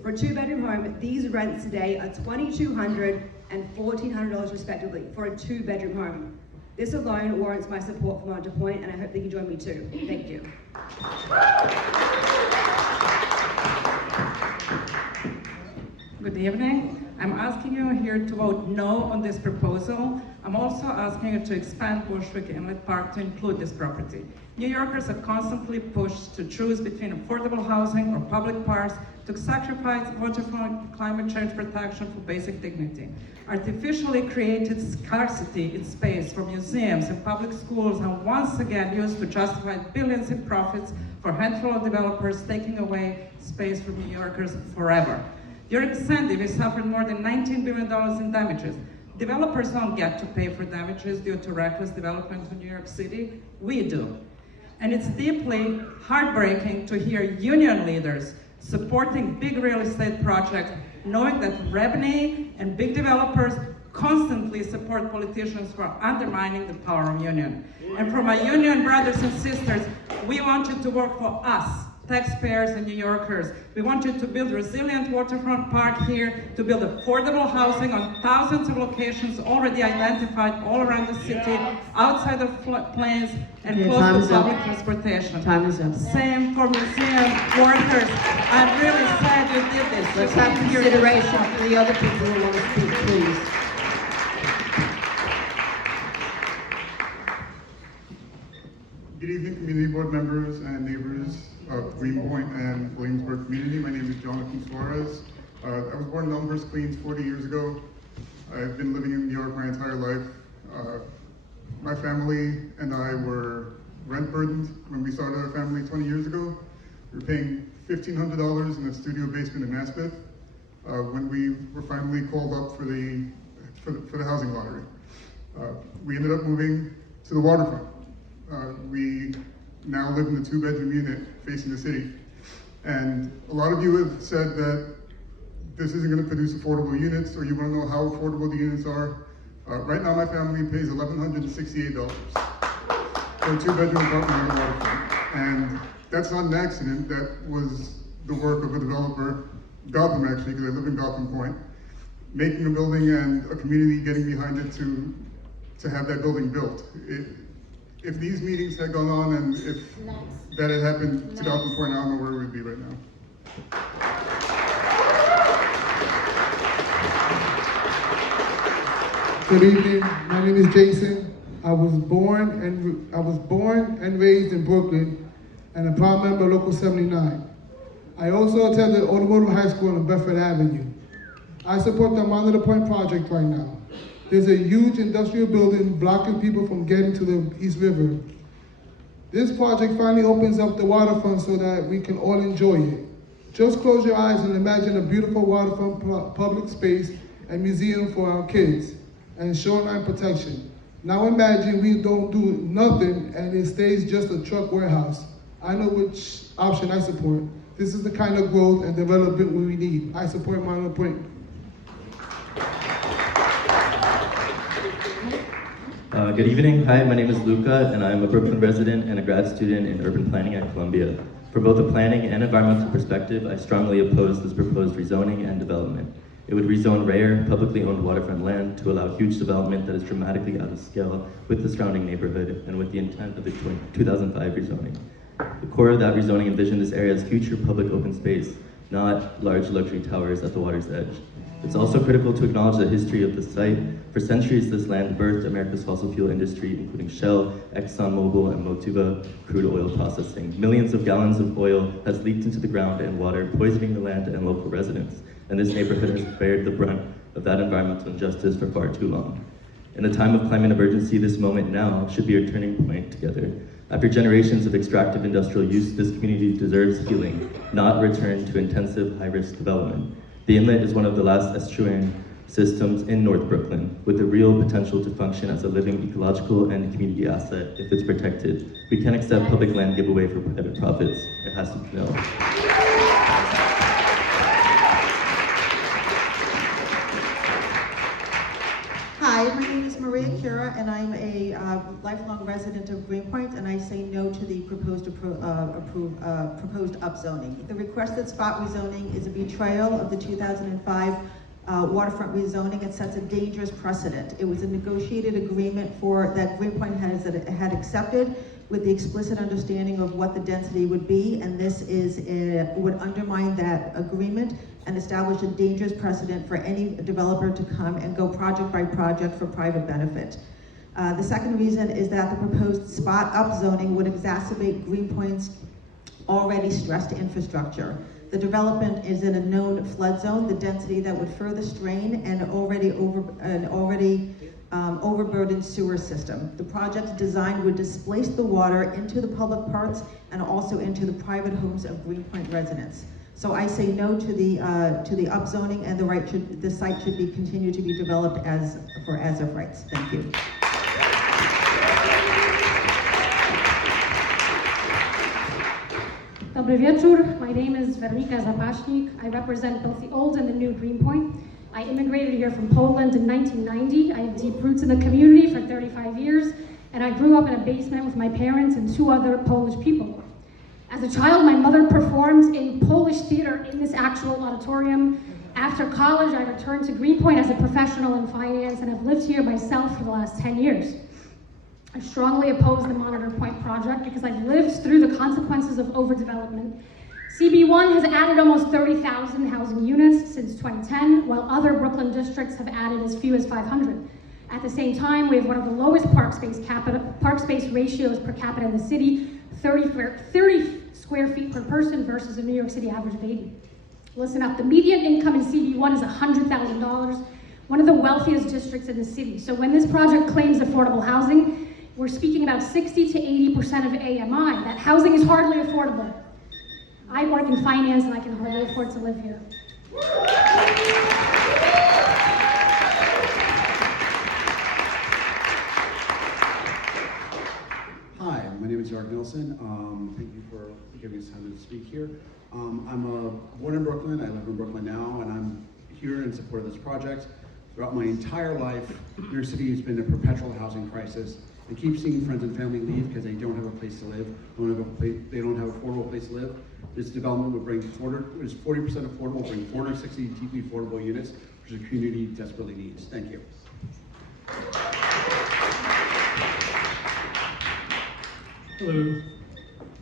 For a 2-bedroom home, these rents today are $2,200 and $1,400 respectively for a 2-bedroom home. This alone warrants my support for Monitor Point, and I hope they can join me too. Thank you. Good evening. I'm asking you here to vote no on this proposal. I'm also asking you to expand Bushwick Inlet Park to include this property. New Yorkers are constantly pushed to choose between affordable housing or public parks, to sacrifice waterfront climate change protection for basic dignity. Artificially created scarcity in space for museums and public schools are once again used to justify billions in profits for a handful of developers taking away space from New Yorkers forever. During Sandy, we suffered more than $19 billion in damages. Developers don't get to pay for damages due to reckless development in New York City. We do. And it's deeply heartbreaking to hear union leaders supporting big real estate projects, knowing that revenue and big developers constantly support politicians who are undermining the power of union. And for my union brothers and sisters, we want you to work for us, taxpayers and New Yorkers. We want you to build resilient waterfront park here, to build affordable housing on thousands of locations already identified all around the city, outside of planes, and close to public transportation. Time is up. Same for museum workers. I'm really sad you did this. Let's have consideration for the other people who want to speak, please. Good evening, community board members and neighbors of Greenpoint and Williamsburg community. My name is Jonathan Suarez. I was born in Elmhurst, Queens 40 years ago. I've been living in New York my entire life. My family and I were rent burdened when we started our family 20 years ago. We were paying $1,500 in a studio basement in Aspen when we were finally called up for the housing lottery. We ended up moving to the waterfront. We now live in a 2-bedroom unit facing the city. And a lot of you have said that this isn't going to produce affordable units, or you want to know how affordable the units are. Right now my family pays $1,168 for a 2-bedroom apartment on the waterfront. And that's not an accident. That was the work of a developer, Gotham actually, because I live in Gotham Point, making a building and a community getting behind it to have that building built. If these meetings had gone on and if that had happened to Gotham Point, I don't know where we'd be right now. Good evening. My name is Jason. I was born and raised in Brooklyn and a proud member of Local 79. I also attended Automotive High School on Bedford Avenue. I support the Monitor Point project right now. There's a huge industrial building blocking people from getting to the East River. This project finally opens up the waterfront so that we can all enjoy it. Just close your eyes and imagine a beautiful waterfront public space and museum for our kids and shoreline protection. Now imagine we don't do nothing and it stays just a truck warehouse. I know which option I support. This is the kind of growth and development we need. I support Monitor Point. Good evening. Hi, my name is Luca, and I'm a Brooklyn resident and a grad student in urban planning at Columbia. From both a planning and environmental perspective, I strongly oppose this proposed rezoning and development. It would rezone rare, publicly owned waterfront land to allow huge development that is dramatically out of scale with the surrounding neighborhood and with the intent of the 2005 rezoning. The core of that rezoning envisioned this area as future public open space, not large luxury towers at the water's edge. It's also critical to acknowledge the history of the site. For centuries, this land birthed America's fossil fuel industry, including Shell, ExxonMobil, and Motiva crude oil processing. Millions of gallons of oil has leaked into the ground and water, poisoning the land and local residents. And this neighborhood has bared the brunt of that environmental injustice for far too long. In a time of climate emergency, this moment now should be a turning point together. After generations of extractive industrial use, this community deserves healing, not return to intensive high-risk development. The inlet is one of the last estuarine systems in North Brooklyn, with the real potential to function as a living ecological and community asset if it's protected. We can't accept public land giveaway for private profits. It has to be no. Hi, my name is Maria Cura, and I'm a lifelong resident of Greenpoint, and I say no to the proposed upzoning. The requested spot rezoning is a betrayal of the 2005 waterfront rezoning. It sets a dangerous precedent. It was a negotiated agreement that Greenpoint had accepted with the explicit understanding of what the density would be, and this would undermine that agreement and establish a dangerous precedent for any developer to come and go project by project for private benefit. The second reason is that the proposed spot upzoning would exacerbate Greenpoint's already stressed infrastructure. The development is in a known flood zone, the density that would further strain an already overburdened sewer system. The project's design would displace the water into the public parks and also into the private homes of Greenpoint residents. So I say no to the upzoning, and the site should be continued to be developed as of rights. Thank you. Dobry wieczór. My name is Weronika Zapasznik. I represent both the old and the new Greenpoint. I immigrated here from Poland in 1990. I have deep roots in the community for 35 years, and I grew up in a basement with my parents and two other Polish people. As a child, my mother performed in Polish theater in this actual auditorium. After college, I returned to Greenpoint as a professional in finance and have lived here myself for the last 10 years. I strongly oppose the Monitor Point project because I've lived through the consequences of overdevelopment. CB1 has added almost 30,000 housing units since 2010, while other Brooklyn districts have added as few as 500. At the same time, we have one of the lowest park space ratios per capita in the city, 30 square feet per person versus a New York City average of 80. Listen up, the median income in CB1 is $100,000, one of the wealthiest districts in the city. So when this project claims affordable housing, we're speaking about 60 to 80% of AMI. That housing is hardly affordable. I work in finance and I can hardly afford to live here. Hi, my name is York Nilsson. Thank you for giving us time to speak here. I'm born in Brooklyn. I live in Brooklyn now, and I'm here in support of this project. Throughout my entire life, New York City has been a perpetual housing crisis. I keep seeing friends and family leave because they don't have a place to live. They don't have an affordable place to live. This development would bring 40% affordable, bring 460 deeply affordable units, which the community desperately needs. Thank you. Hello,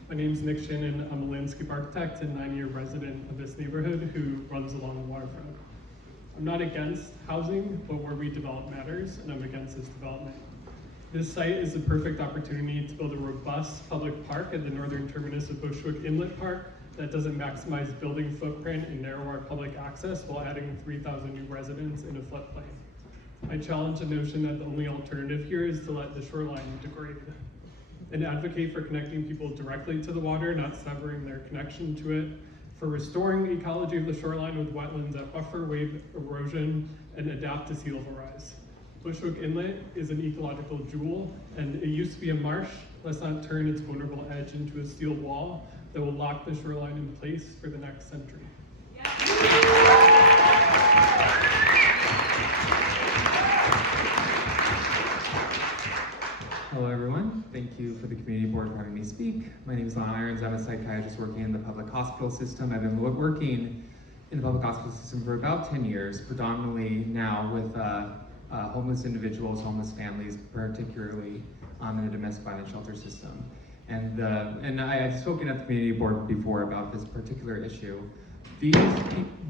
my name is Nick Shannon. I'm a landscape architect and 9-year resident of this neighborhood who runs along the waterfront. I'm not against housing, but where we develop matters, and I'm against this development. This site is the perfect opportunity to build a robust public park at the northern terminus of Bushwick Inlet Park that doesn't maximize building footprint and narrow our public access while adding 3,000 new residents in a floodplain. I challenge the notion that the only alternative here is to let the shoreline degrade, and advocate for connecting people directly to the water, not severing their connection to it, for restoring the ecology of the shoreline with wetlands that buffer wave erosion and adapt to sea level rise. Bushwick Inlet is an ecological jewel, and it used to be a marsh. Let's not turn its vulnerable edge into a steel wall that will lock the shoreline in place for the next century. Thank you for the community board for having me speak. My name is Lon Irons. I'm a psychiatrist working in the public hospital system. I've been working in the public hospital system for about 10 years, predominantly now with homeless individuals, homeless families, particularly in the domestic violence shelter system. And I've spoken at the community board before about this particular issue.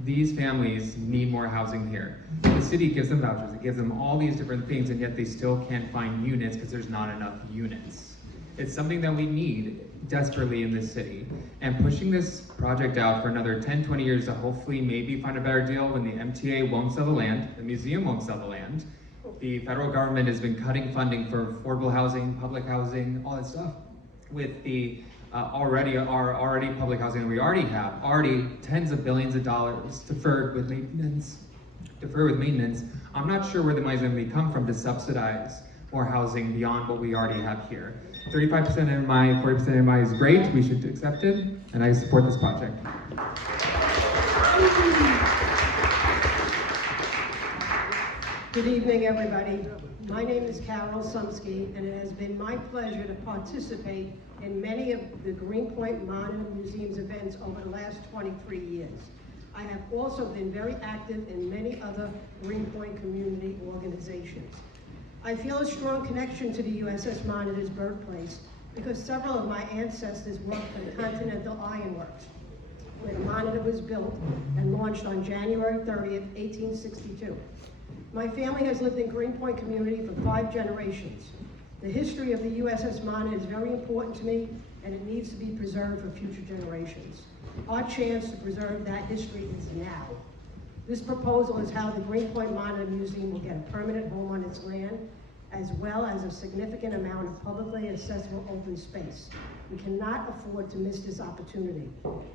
These families need more housing here. The city gives them vouchers, it gives them all these different things, and yet they still can't find units because there's not enough units. It's something that we need desperately in this city. And pushing this project out for another 10, 20 years to hopefully maybe find a better deal when the MTA won't sell the land, the museum won't sell the land. The federal government has been cutting funding for affordable housing, public housing, all that stuff. With the already public housing that we already have, tens of billions of dollars deferred with maintenance. I'm not sure where the money's going to come from to subsidize more housing beyond what we already have here. 35% MI, 40% MI is great. We should accept it, and I support this project. Good evening, everybody. My name is Carol Sumsky, and it has been my pleasure to participate in many of the Greenpoint Monitor Museum's events over the last 23 years. I have also been very active in many other Greenpoint community organizations. I feel a strong connection to the USS Monitor's birthplace because several of my ancestors worked for the Continental Iron Works, where the Monitor was built and launched on January 30th, 1862. My family has lived in Greenpoint community for 5 generations. The history of the USS Monitor is very important to me, and it needs to be preserved for future generations. Our chance to preserve that history is now. This proposal is how the Greenpoint Monitor Museum will get a permanent home on its land, as well as a significant amount of publicly accessible open space. We cannot afford to miss this opportunity.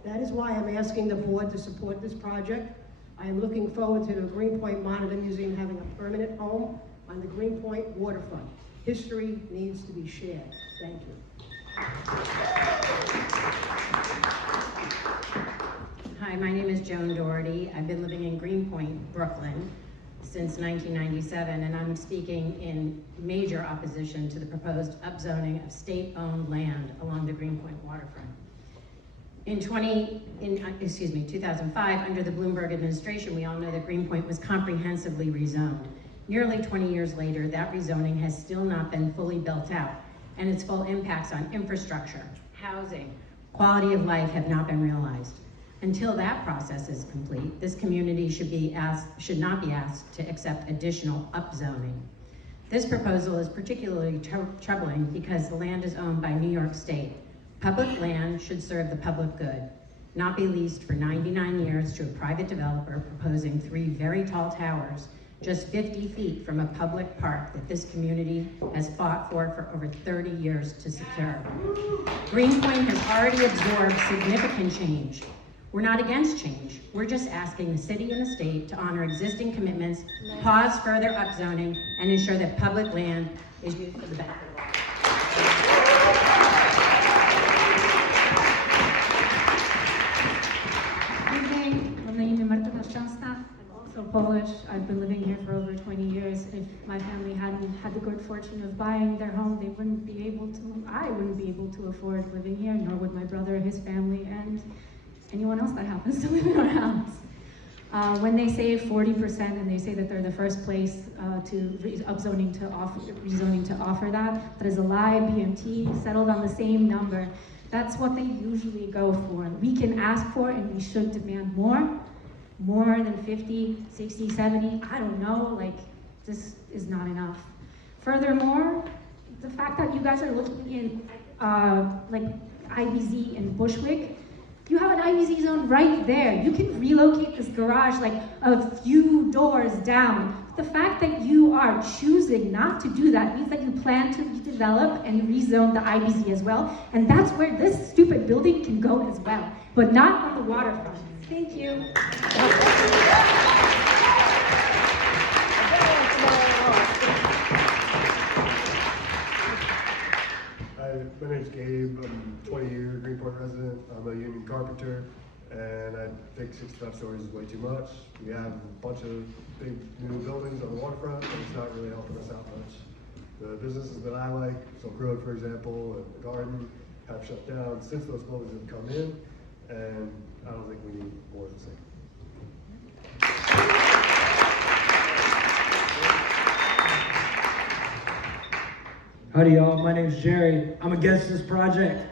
That is why I'm asking the board to support this project. I am looking forward to the Greenpoint Monitor Museum having a permanent home on the Greenpoint waterfront. History needs to be shared. Thank you. Hi, my name is Joan Doherty. I've been living in Greenpoint, Brooklyn, since 1997, and I'm speaking in major opposition to the proposed upzoning of state-owned land along the Greenpoint waterfront. In 2005, under the Bloomberg administration, we all know that Greenpoint was comprehensively rezoned. Nearly 20 years later, that rezoning has still not been fully built out, and its full impacts on infrastructure, housing, quality of life have not been realized. Until that process is complete, this community should not be asked to accept additional upzoning. This proposal is particularly troubling because the land is owned by New York State. Public land should serve the public good, not be leased for 99 years to a private developer proposing 3 very tall towers just 50 feet from a public park that this community has fought for over 30 years to secure. Greenpoint has already absorbed significant change. We're not against change. We're just asking the city and the state to honor existing commitments, pause further upzoning, and ensure that public land is used for the benefit of all. I'm also Polish. I've been living here for over 20 years. If my family hadn't had the good fortune of buying their home, they wouldn't be able to, I wouldn't be able to afford living here, nor would my brother, his family, and anyone else that happens to live in our house. When they say 40% and they say that they're the first place rezoning to offer that is a lie. BMT settled on the same number. That's what they usually go for. We can ask for and we should demand more than 50, 60, 70, I don't know, like this is not enough. Furthermore, the fact that you guys are looking in like IBZ in Bushwick, you have an IBZ zone right there. You can relocate this garage like a few doors down. The fact that you are choosing not to do that means that you plan to redevelop and rezone the IBZ as well. And that's where this stupid building can go as well, but not on the waterfront. Thank you. Hi, my name's Gabe. I'm a 20-year Greenpoint resident. I'm a union carpenter, and I think 65 stories is way too much. We have a bunch of big new buildings on the waterfront, but it's not really helping us out much. The businesses that I like, Silk Road, for example, and the Garden, have shut down since those buildings have come in, and I don't think we need more of the same. Howdy y'all, my name's Jerry. I'm against this project.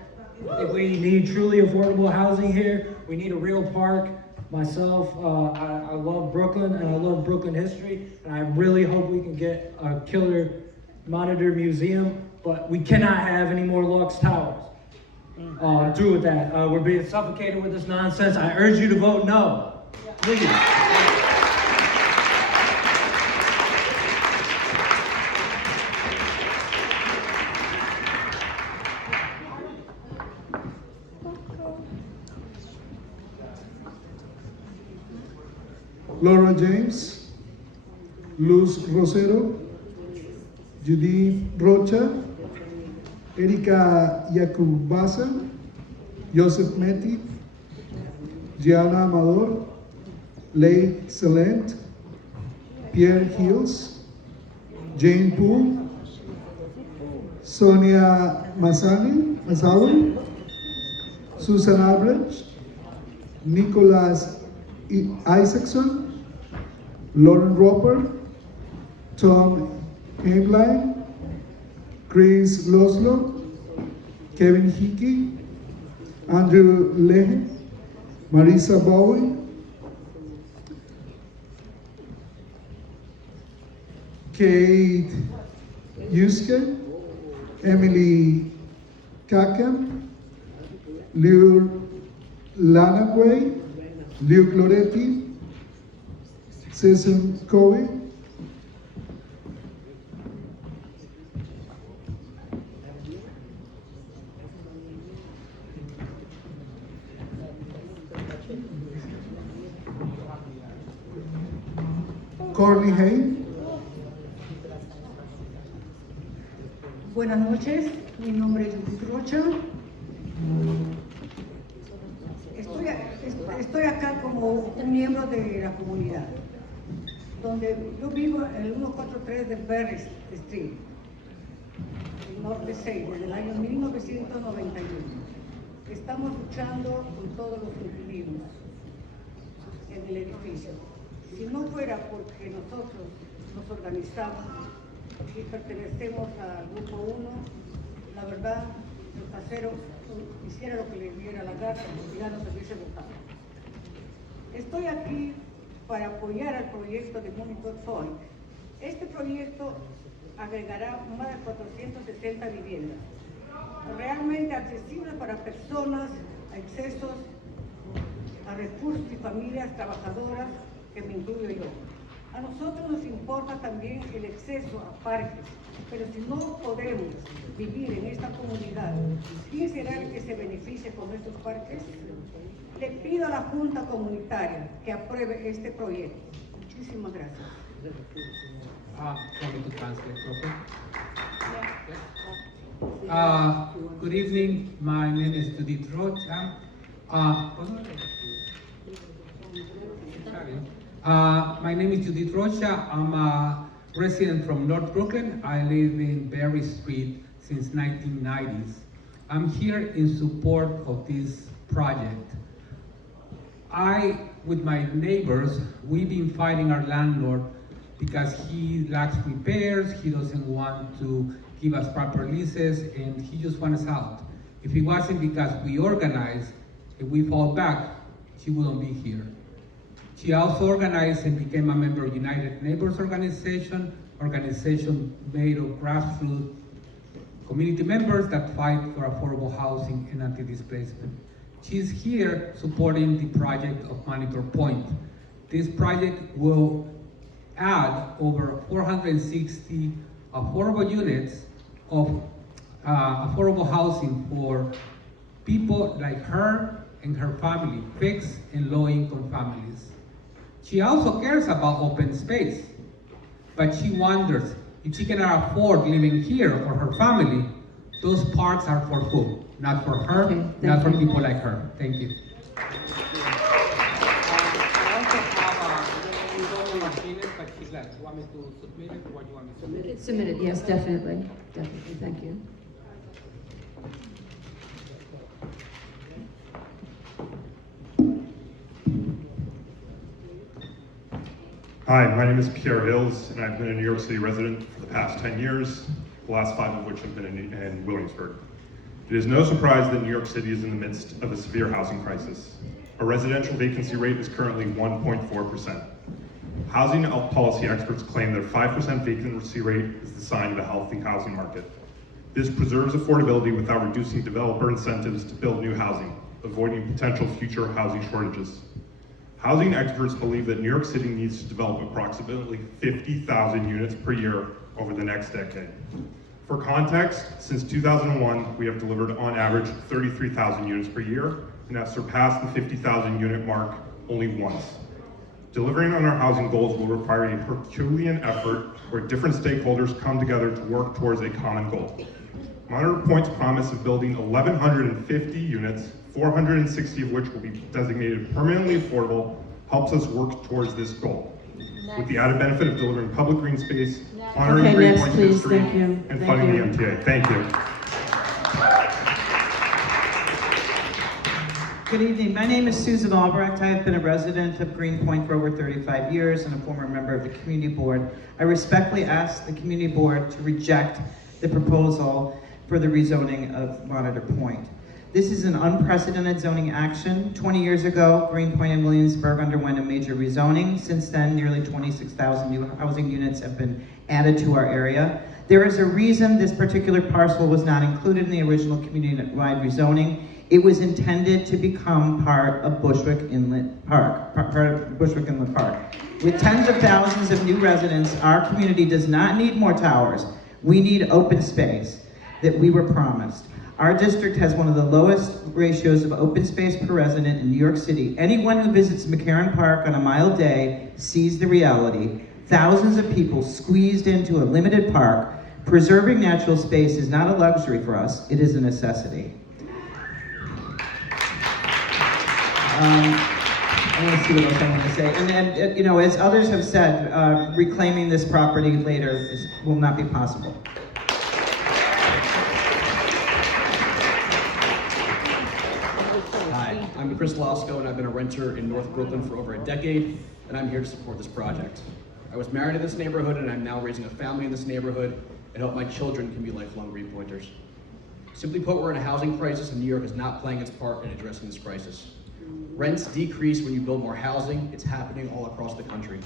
I think we need truly affordable housing here. We need a real park. Myself, I love Brooklyn and I love Brooklyn history, and I really hope we can get a killer monitor museum, but we cannot have any more Lux Towers. I'm through with that. We're being suffocated with this nonsense. I urge you to vote no. Please. Laura James, Luz Rosero, Judy Rocha, Erika Yakubasa, Joseph Meti, Gianna Amador, Leigh Salent, Pierre Hills, Jane Poole, Sonia Masawi, Susan Albrecht, Nicholas Isaacson, Lauren Roper, Tom Hameline, Chris Loslo, Kevin Hickey, Andrew Lehe, Marisa Bowie, Kate Yuske, Emily Kakem, Liu Lanagway, Leo Cloretti, Cesar Coe, Corley Hay. Buenas noches, mi nombre es Judith Rocha. Estoy acá como un miembro de la comunidad, donde yo vivo en el 143 de Berry Street, el norte 6, desde el año 1991. Estamos luchando con todos los inquilinos en el edificio. Si no fuera porque nosotros nos organizamos y pertenecemos al grupo 1, la verdad, el casero hiciera lo que le diera la gana y ya nos hubiese votado. Estoy aquí para apoyar al proyecto de Monitor Point. Este proyecto agregará más de 460 viviendas, realmente accesibles para personas, accesos a recursos y familias trabajadoras, que me incluyo yo. A nosotros nos importa también el acceso a parques, pero si no podemos vivir en esta comunidad, ¿quién será el que se beneficie con estos parques? Le pido a la Junta Comunitaria que apruebe este proyecto. Muchísimas gracias. Want me to translate properly? Good evening, my name is Judith Rocha. My name is Judith Rocha. I'm a resident from North Brooklyn. I live in Berry Street since 1990s. I'm here in support of this project. With my neighbors, we've been fighting our landlord because he lacks repairs, he doesn't want to give us proper leases, and he just wants us out. If it wasn't because we organized, if we fall back, she wouldn't be here. She also organized and became a member of United Neighbors organization made of grassroots community members that fight for affordable housing and anti-displacement. She's here supporting the project of Monitor Point. This project will add over 460 affordable units of affordable housing for people like her and her family, fixed and low-income families. She also cares about open space, but she wonders if she cannot afford living here for her family. Those parks are for who? Not for her, not for people like her. Thank you. I also have seen it, but she's like, want me to submit it, or what do you want me to submit? It's submitted, yes, definitely, definitely, thank you. Hi, my name is Pierre Hills, and I've been a New York City resident for the past 10 years, the last 5 of which have been in Williamsburg. It is no surprise that New York City is in the midst of a severe housing crisis. Our residential vacancy rate is currently 1.4%. Housing policy experts claim that a 5% vacancy rate is the sign of a healthy housing market. This preserves affordability without reducing developer incentives to build new housing, avoiding potential future housing shortages. Housing experts believe that New York City needs to develop approximately 50,000 units per year over the next decade. For context, since 2001, we have delivered on average 33,000 units per year and have surpassed the 50,000 unit mark only once. Delivering on our housing goals will require a Herculean effort where different stakeholders come together to work towards a common goal. Monitor Point's promise of building 1,150 units, 460 of which will be designated permanently affordable, helps us work towards this goal. With the added benefit of delivering public green space, honoring Green Point's history, and funding the MTA. Thank you. Good evening. My name is Susan Albrecht. I have been a resident of Greenpoint for over 35 years and a former member of the Community Board. I respectfully ask the Community Board to reject the proposal for the rezoning of Monitor Point. This is an unprecedented zoning action. 20 years ago, Greenpoint and Williamsburg underwent a major rezoning. Since then, nearly 26,000 new housing units have been added to our area. There is a reason this particular parcel was not included in the original community-wide rezoning. It was intended to become part of Bushwick Inlet Park, With tens of thousands of new residents, our community does not need more towers. We need open space that we were promised. Our district has one of the lowest ratios of open space per resident in New York City. Anyone who visits McCarran Park on a mild day sees the reality. Thousands of people squeezed into a limited park. Preserving natural space is not a luxury for us, it is a necessity. I want to see what else I want to say. And you know, as others have said, reclaiming this property later will not be possible. Hi, I'm Chris Losco, and I've been a renter in North Brooklyn for over a decade, and I'm here to support this project. I was married in this neighborhood, and I'm now raising a family in this neighborhood, and hope my children can be lifelong Greenpointers. Simply put, we're in a housing crisis, and New York is not playing its part in addressing this crisis. Rents decrease when you build more housing. It's happening all across the country.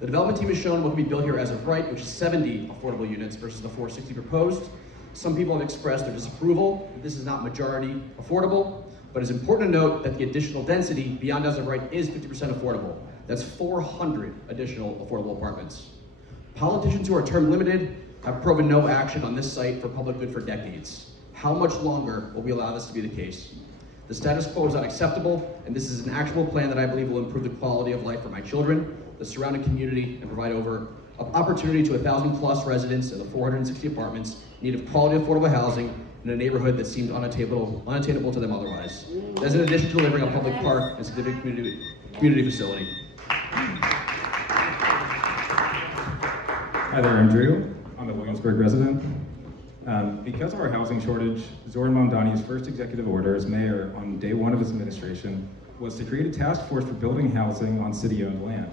The development team has shown what can be built here as of right, which is 70 affordable units versus the 460 proposed. Some people have expressed their disapproval that this is not majority affordable, but it's important to note that the additional density beyond as of right is 50% affordable. That's 400 additional affordable apartments. Politicians who are term limited have proven no action on this site for public good for decades. How much longer will we allow this to be the case? The status quo is unacceptable, and this is an actual plan that I believe will improve the quality of life for my children, the surrounding community, and provide over opportunity to 1,000+ residents in the 460 apartments in need of quality affordable housing in a neighborhood that seemed unattainable to them otherwise. That's in addition to delivering a public park and significant community facility. Hi there, I'm Drew. I'm a Williamsburg resident. Because of our housing shortage, Zoran Mamdani's first executive order as mayor on day one of his administration was to create a task force for building housing on city-owned land.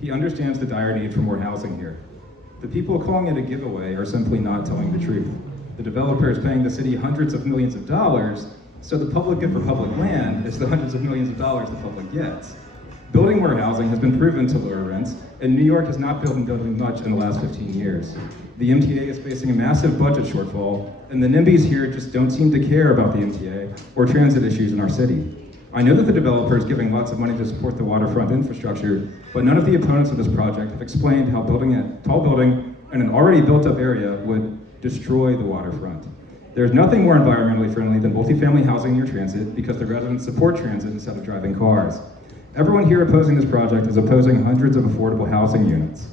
He understands the dire need for more housing here. The people calling it a giveaway are simply not telling the truth. The developer is paying the city hundreds of millions of dollars, so the public good for public land is the hundreds of millions of dollars the public gets. Building more housing has been proven to lower rents, and New York has not built much in the last 15 years. The MTA is facing a massive budget shortfall, and the NIMBYs here just don't seem to care about the MTA or transit issues in our city. I know that the developer is giving lots of money to support the waterfront infrastructure, but none of the opponents of this project have explained how building a tall building in an already built-up area would destroy the waterfront. There's nothing more environmentally friendly than multifamily housing near transit because the residents support transit instead of driving cars. Everyone here opposing this project is opposing hundreds of affordable housing units.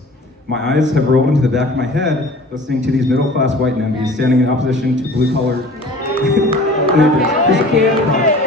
My eyes have rolled into the back of my head listening to these middle-class white NIMBYs standing in opposition to blue-collar neighbors. Thank you.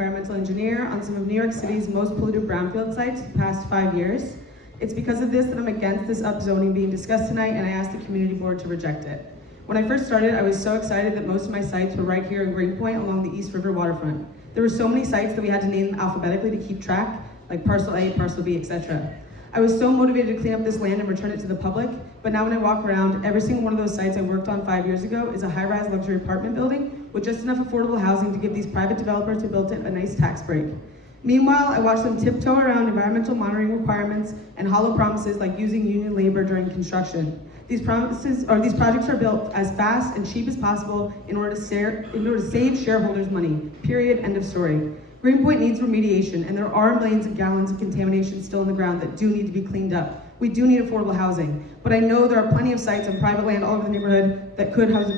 environmental engineer on some of New York City's most polluted brownfield sites the past 5 years. It's because of this that I'm against this upzoning being discussed tonight, and I asked the community board to reject it. When I first started, I was so excited that most of my sites were right here in Greenpoint along the East River waterfront. There were so many sites that we had to name alphabetically to keep track, like parcel A, parcel B, etc. I was so motivated to clean up this land and return it to the public, but now when I walk around, every single one of those sites I worked on 5 years ago is a high-rise luxury apartment building with just enough affordable housing to give these private developers who built it a nice tax break. Meanwhile, I watch them tiptoe around environmental monitoring requirements and hollow promises like using union labor during construction. These projects are built as fast and cheap as possible in order to save shareholders money, period, end of story. Greenpoint needs remediation, and there are millions of gallons of contamination still in the ground that do need to be cleaned up. We do need affordable housing, but I know there are plenty of sites on private land all over the neighborhood that could host a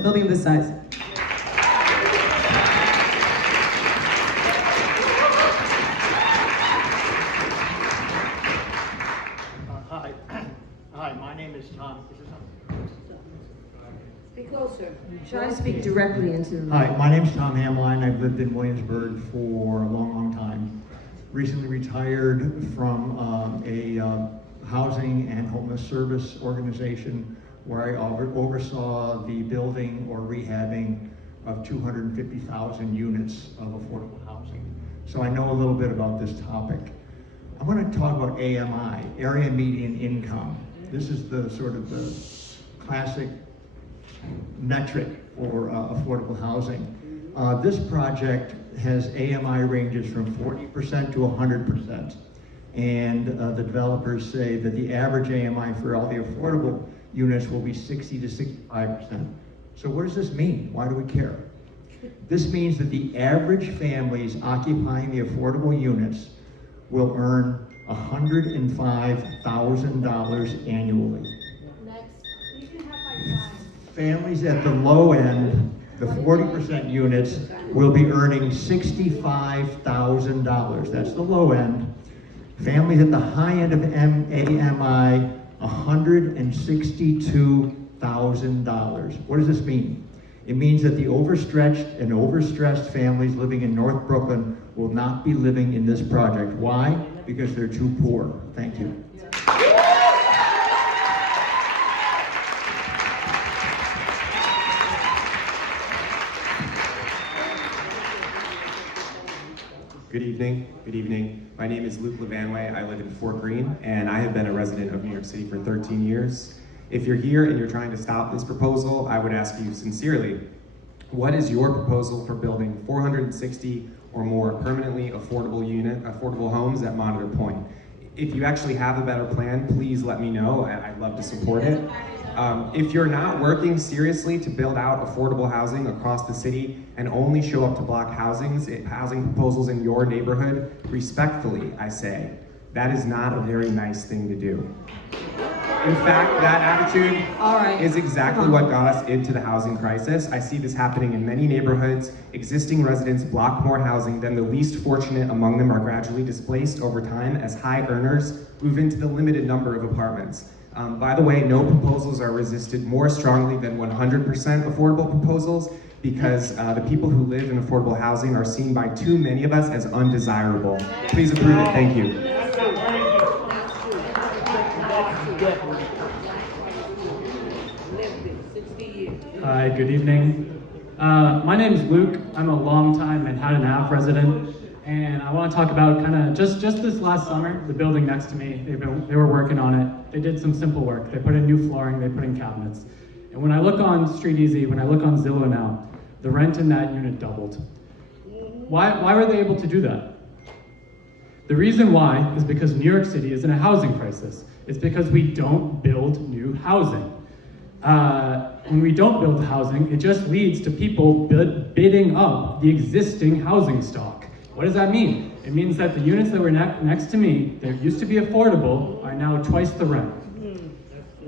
building of this size. Hi, my name is Tom. Speak closer. Should I speak directly into the Hi, my name is Tom Hamline. I've lived in Williamsburg for a long, long time. Recently retired from a housing and homeless service organization where I oversaw the building or rehabbing of 250,000 units of affordable housing. So I know a little bit about this topic. I want to talk about AMI, Area Median Income. This is the sort of the classic metric for affordable housing. This project has AMI ranges from 40% to 100%. And the developers say that the average AMI for all the affordable units will be 60 to 65%. So what does this mean? Why do we care? This means that the average families occupying the affordable units will earn $105,000 annually. Families at the low end, the 40% units, will be earning $65,000. That's the low end. Families at the high end of AMI, $162,000. What does this mean? It means that the overstretched and overstressed families living in North Brooklyn will not be living in this project. Why? Because they're too poor. Thank you. Good evening. Good evening. My name is Luke Levanway. I live in Fort Greene, and I have been a resident of New York City for 13 years. If you're here and you're trying to stop this proposal, I would ask you sincerely, what is your proposal for building 460 or more permanently affordable homes at Monitor Point? If you actually have a better plan, please let me know. I'd love to support it. If you're not working seriously to build out affordable housing across the city and only show up to block housing proposals in your neighborhood, respectfully, I say, that is not a very nice thing to do. In fact, that attitude is exactly what got us into the housing crisis. I see this happening in many neighborhoods. Existing residents block more housing, then the least fortunate among them are gradually displaced over time as high earners move into the limited number of apartments. By the way, no proposals are resisted more strongly than 100% affordable proposals because the people who live in affordable housing are seen by too many of us as undesirable. Please approve it. Thank you. Hi, good evening. My name is Luke. I'm a longtime Manhattan Ave resident, and I want to talk about kind of just this last summer, the building next to me. They were working on it. They did some simple work. They put in new flooring. They put in cabinets. And when I look on StreetEasy, when I look on Zillow now, the rent in that unit doubled. Why were they able to do that? The reason why is because New York City is in a housing crisis. It's because we don't build new housing. When we don't build housing, it just leads to people bidding up the existing housing stock. What does that mean? It means that the units that were next to me, that used to be affordable, are now twice the rent.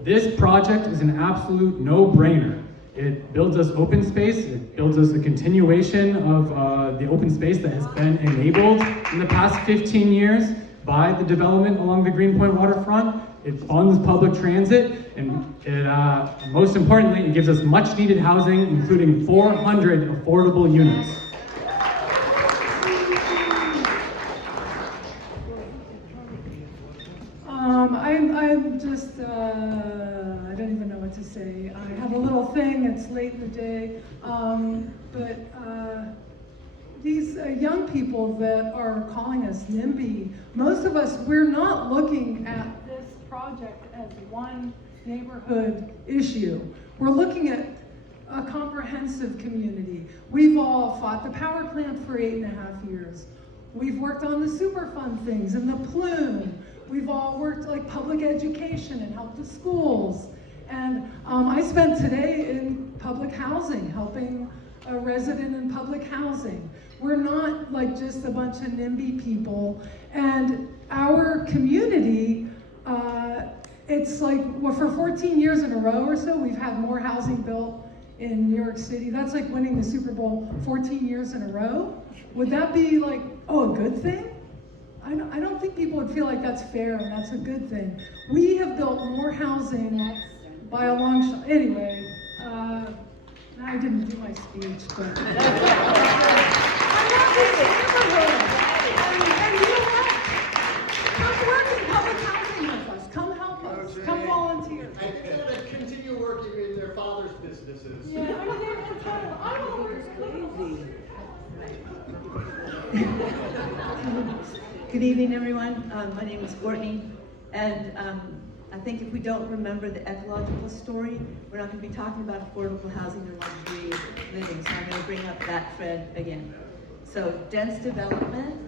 This project is an absolute no-brainer. It builds us open space, it builds us a continuation of the open space that has been enabled in the past 15 years by the development along the Greenpoint waterfront. It funds public transit, and most importantly, it gives us much needed housing, including 400 affordable units. say. I have a little thing, it's late in the day, but these young people that are calling us NIMBY, most of us, we're not looking at this project as one neighborhood issue. We're looking at a comprehensive community. We've all fought the power plant for 8.5 years. We've worked on the Superfund things and the plume. We've all worked like public education and helped the schools. And I spent today in public housing, helping a resident in public housing. We're not like just a bunch of NIMBY people. And our community, it's like, well, for 14 years in a row or so, we've had more housing built in New York City. That's like winning the Super Bowl 14 years in a row. Would that be like, oh, a good thing? I don't think people would feel like that's fair and that's a good thing. We have built more housing by a long shot. Anyway, I didn't do my speech, but I love this neighborhood. And you know what? Come work in public housing with us. Come help us. Come volunteer. I think they're going to continue working in their father's businesses. Yeah, I don't work crazy. Good evening, everyone. My name is Courtney, and I think if we don't remember the ecological story, we're not going to be talking about affordable housing and luxury living, so I'm going to bring up that thread again. So dense development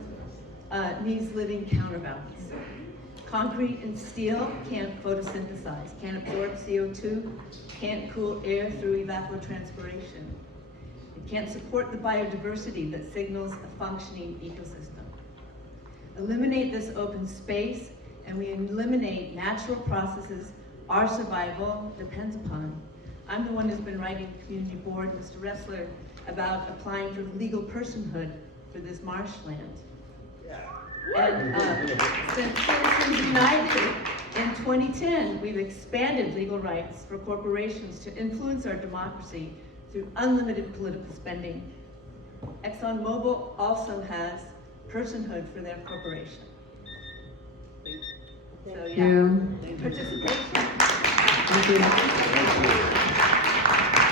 needs living counterbalance. Concrete and steel can't photosynthesize, can't absorb CO2, can't cool air through evapotranspiration. It can't support the biodiversity that signals a functioning ecosystem. Eliminate this open space, and we eliminate natural processes our survival depends upon. I'm the one who's been writing the community board, Mr. Ressler, about applying for legal personhood for this marshland. And since Citizens United in 2010, we've expanded legal rights for corporations to influence our democracy through unlimited political spending. ExxonMobil also has personhood for their corporation. So yeah, participation. Thank you.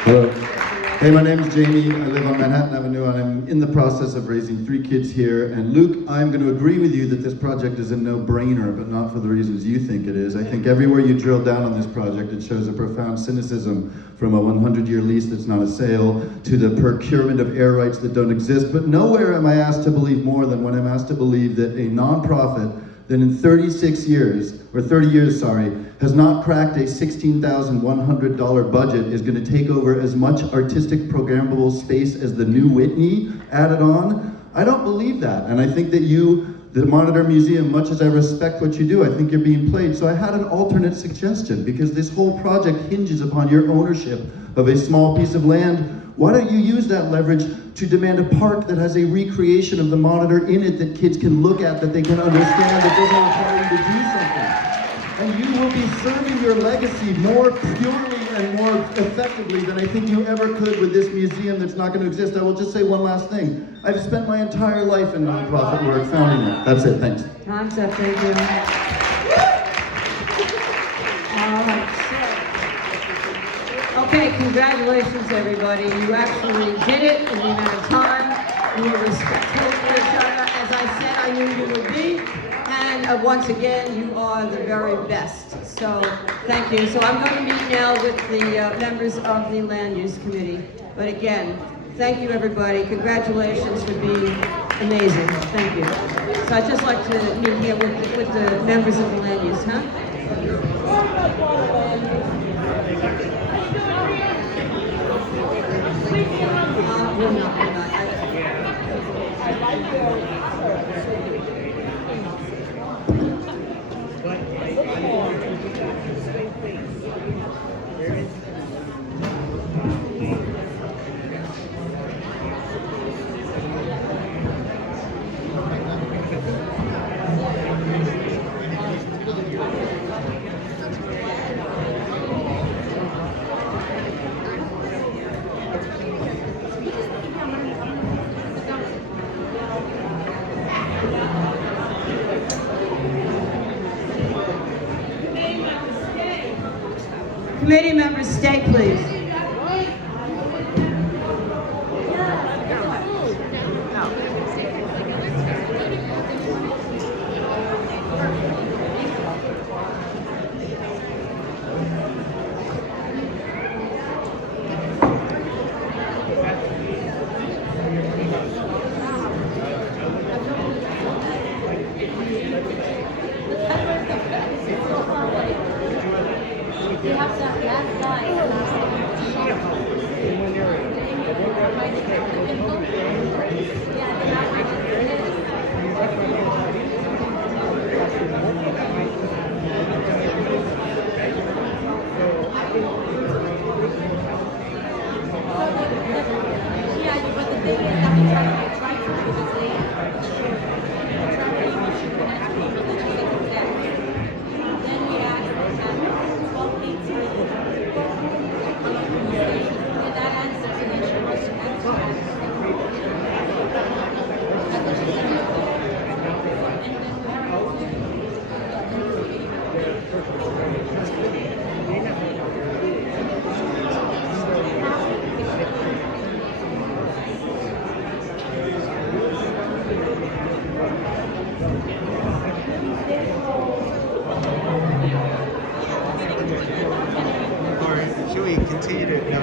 Hello. Hey, my name is Jamie. I live on Manhattan Avenue, and I'm in the process of raising 3 kids here. And Luke, I'm going to agree with you that this project is a no-brainer, but not for the reasons you think it is. I think everywhere you drill down on this project, it shows a profound cynicism, from a 100-year lease that's not a sale to the procurement of air rights that don't exist. But nowhere am I asked to believe more than when I'm asked to believe that a nonprofit that in 30 years, has not cracked a $16,100 budget is going to take over as much artistic programmable space as the new Whitney added on. I don't believe that, and I think that you, the Monitor Museum, much as I respect what you do, I think you're being played. So I had an alternate suggestion, because this whole project hinges upon your ownership of a small piece of land. Why don't you use that leverage to demand a park that has a recreation of the Monitor in it that kids can look at, that they can understand, that doesn't require you to do something? And you will be serving your legacy more purely and more effectively than I think you ever could with this museum that's not going to exist. I will just say one last thing. I've spent my entire life in nonprofit work founding it. That's it, thanks. Time's up, thank you. All right, so. Okay, congratulations, everybody. You actually did it in the amount of time. You were respectful for each other, as I said I knew you would be. And once again, you are the very best. So thank you. So I'm going to meet now with the members of the Land Use Committee. But again, thank you, everybody. Congratulations for being amazing. Thank you. So I'd just like to meet here with the members of the Land Use, huh? We're not. Committee members, stay please. Should we continue to?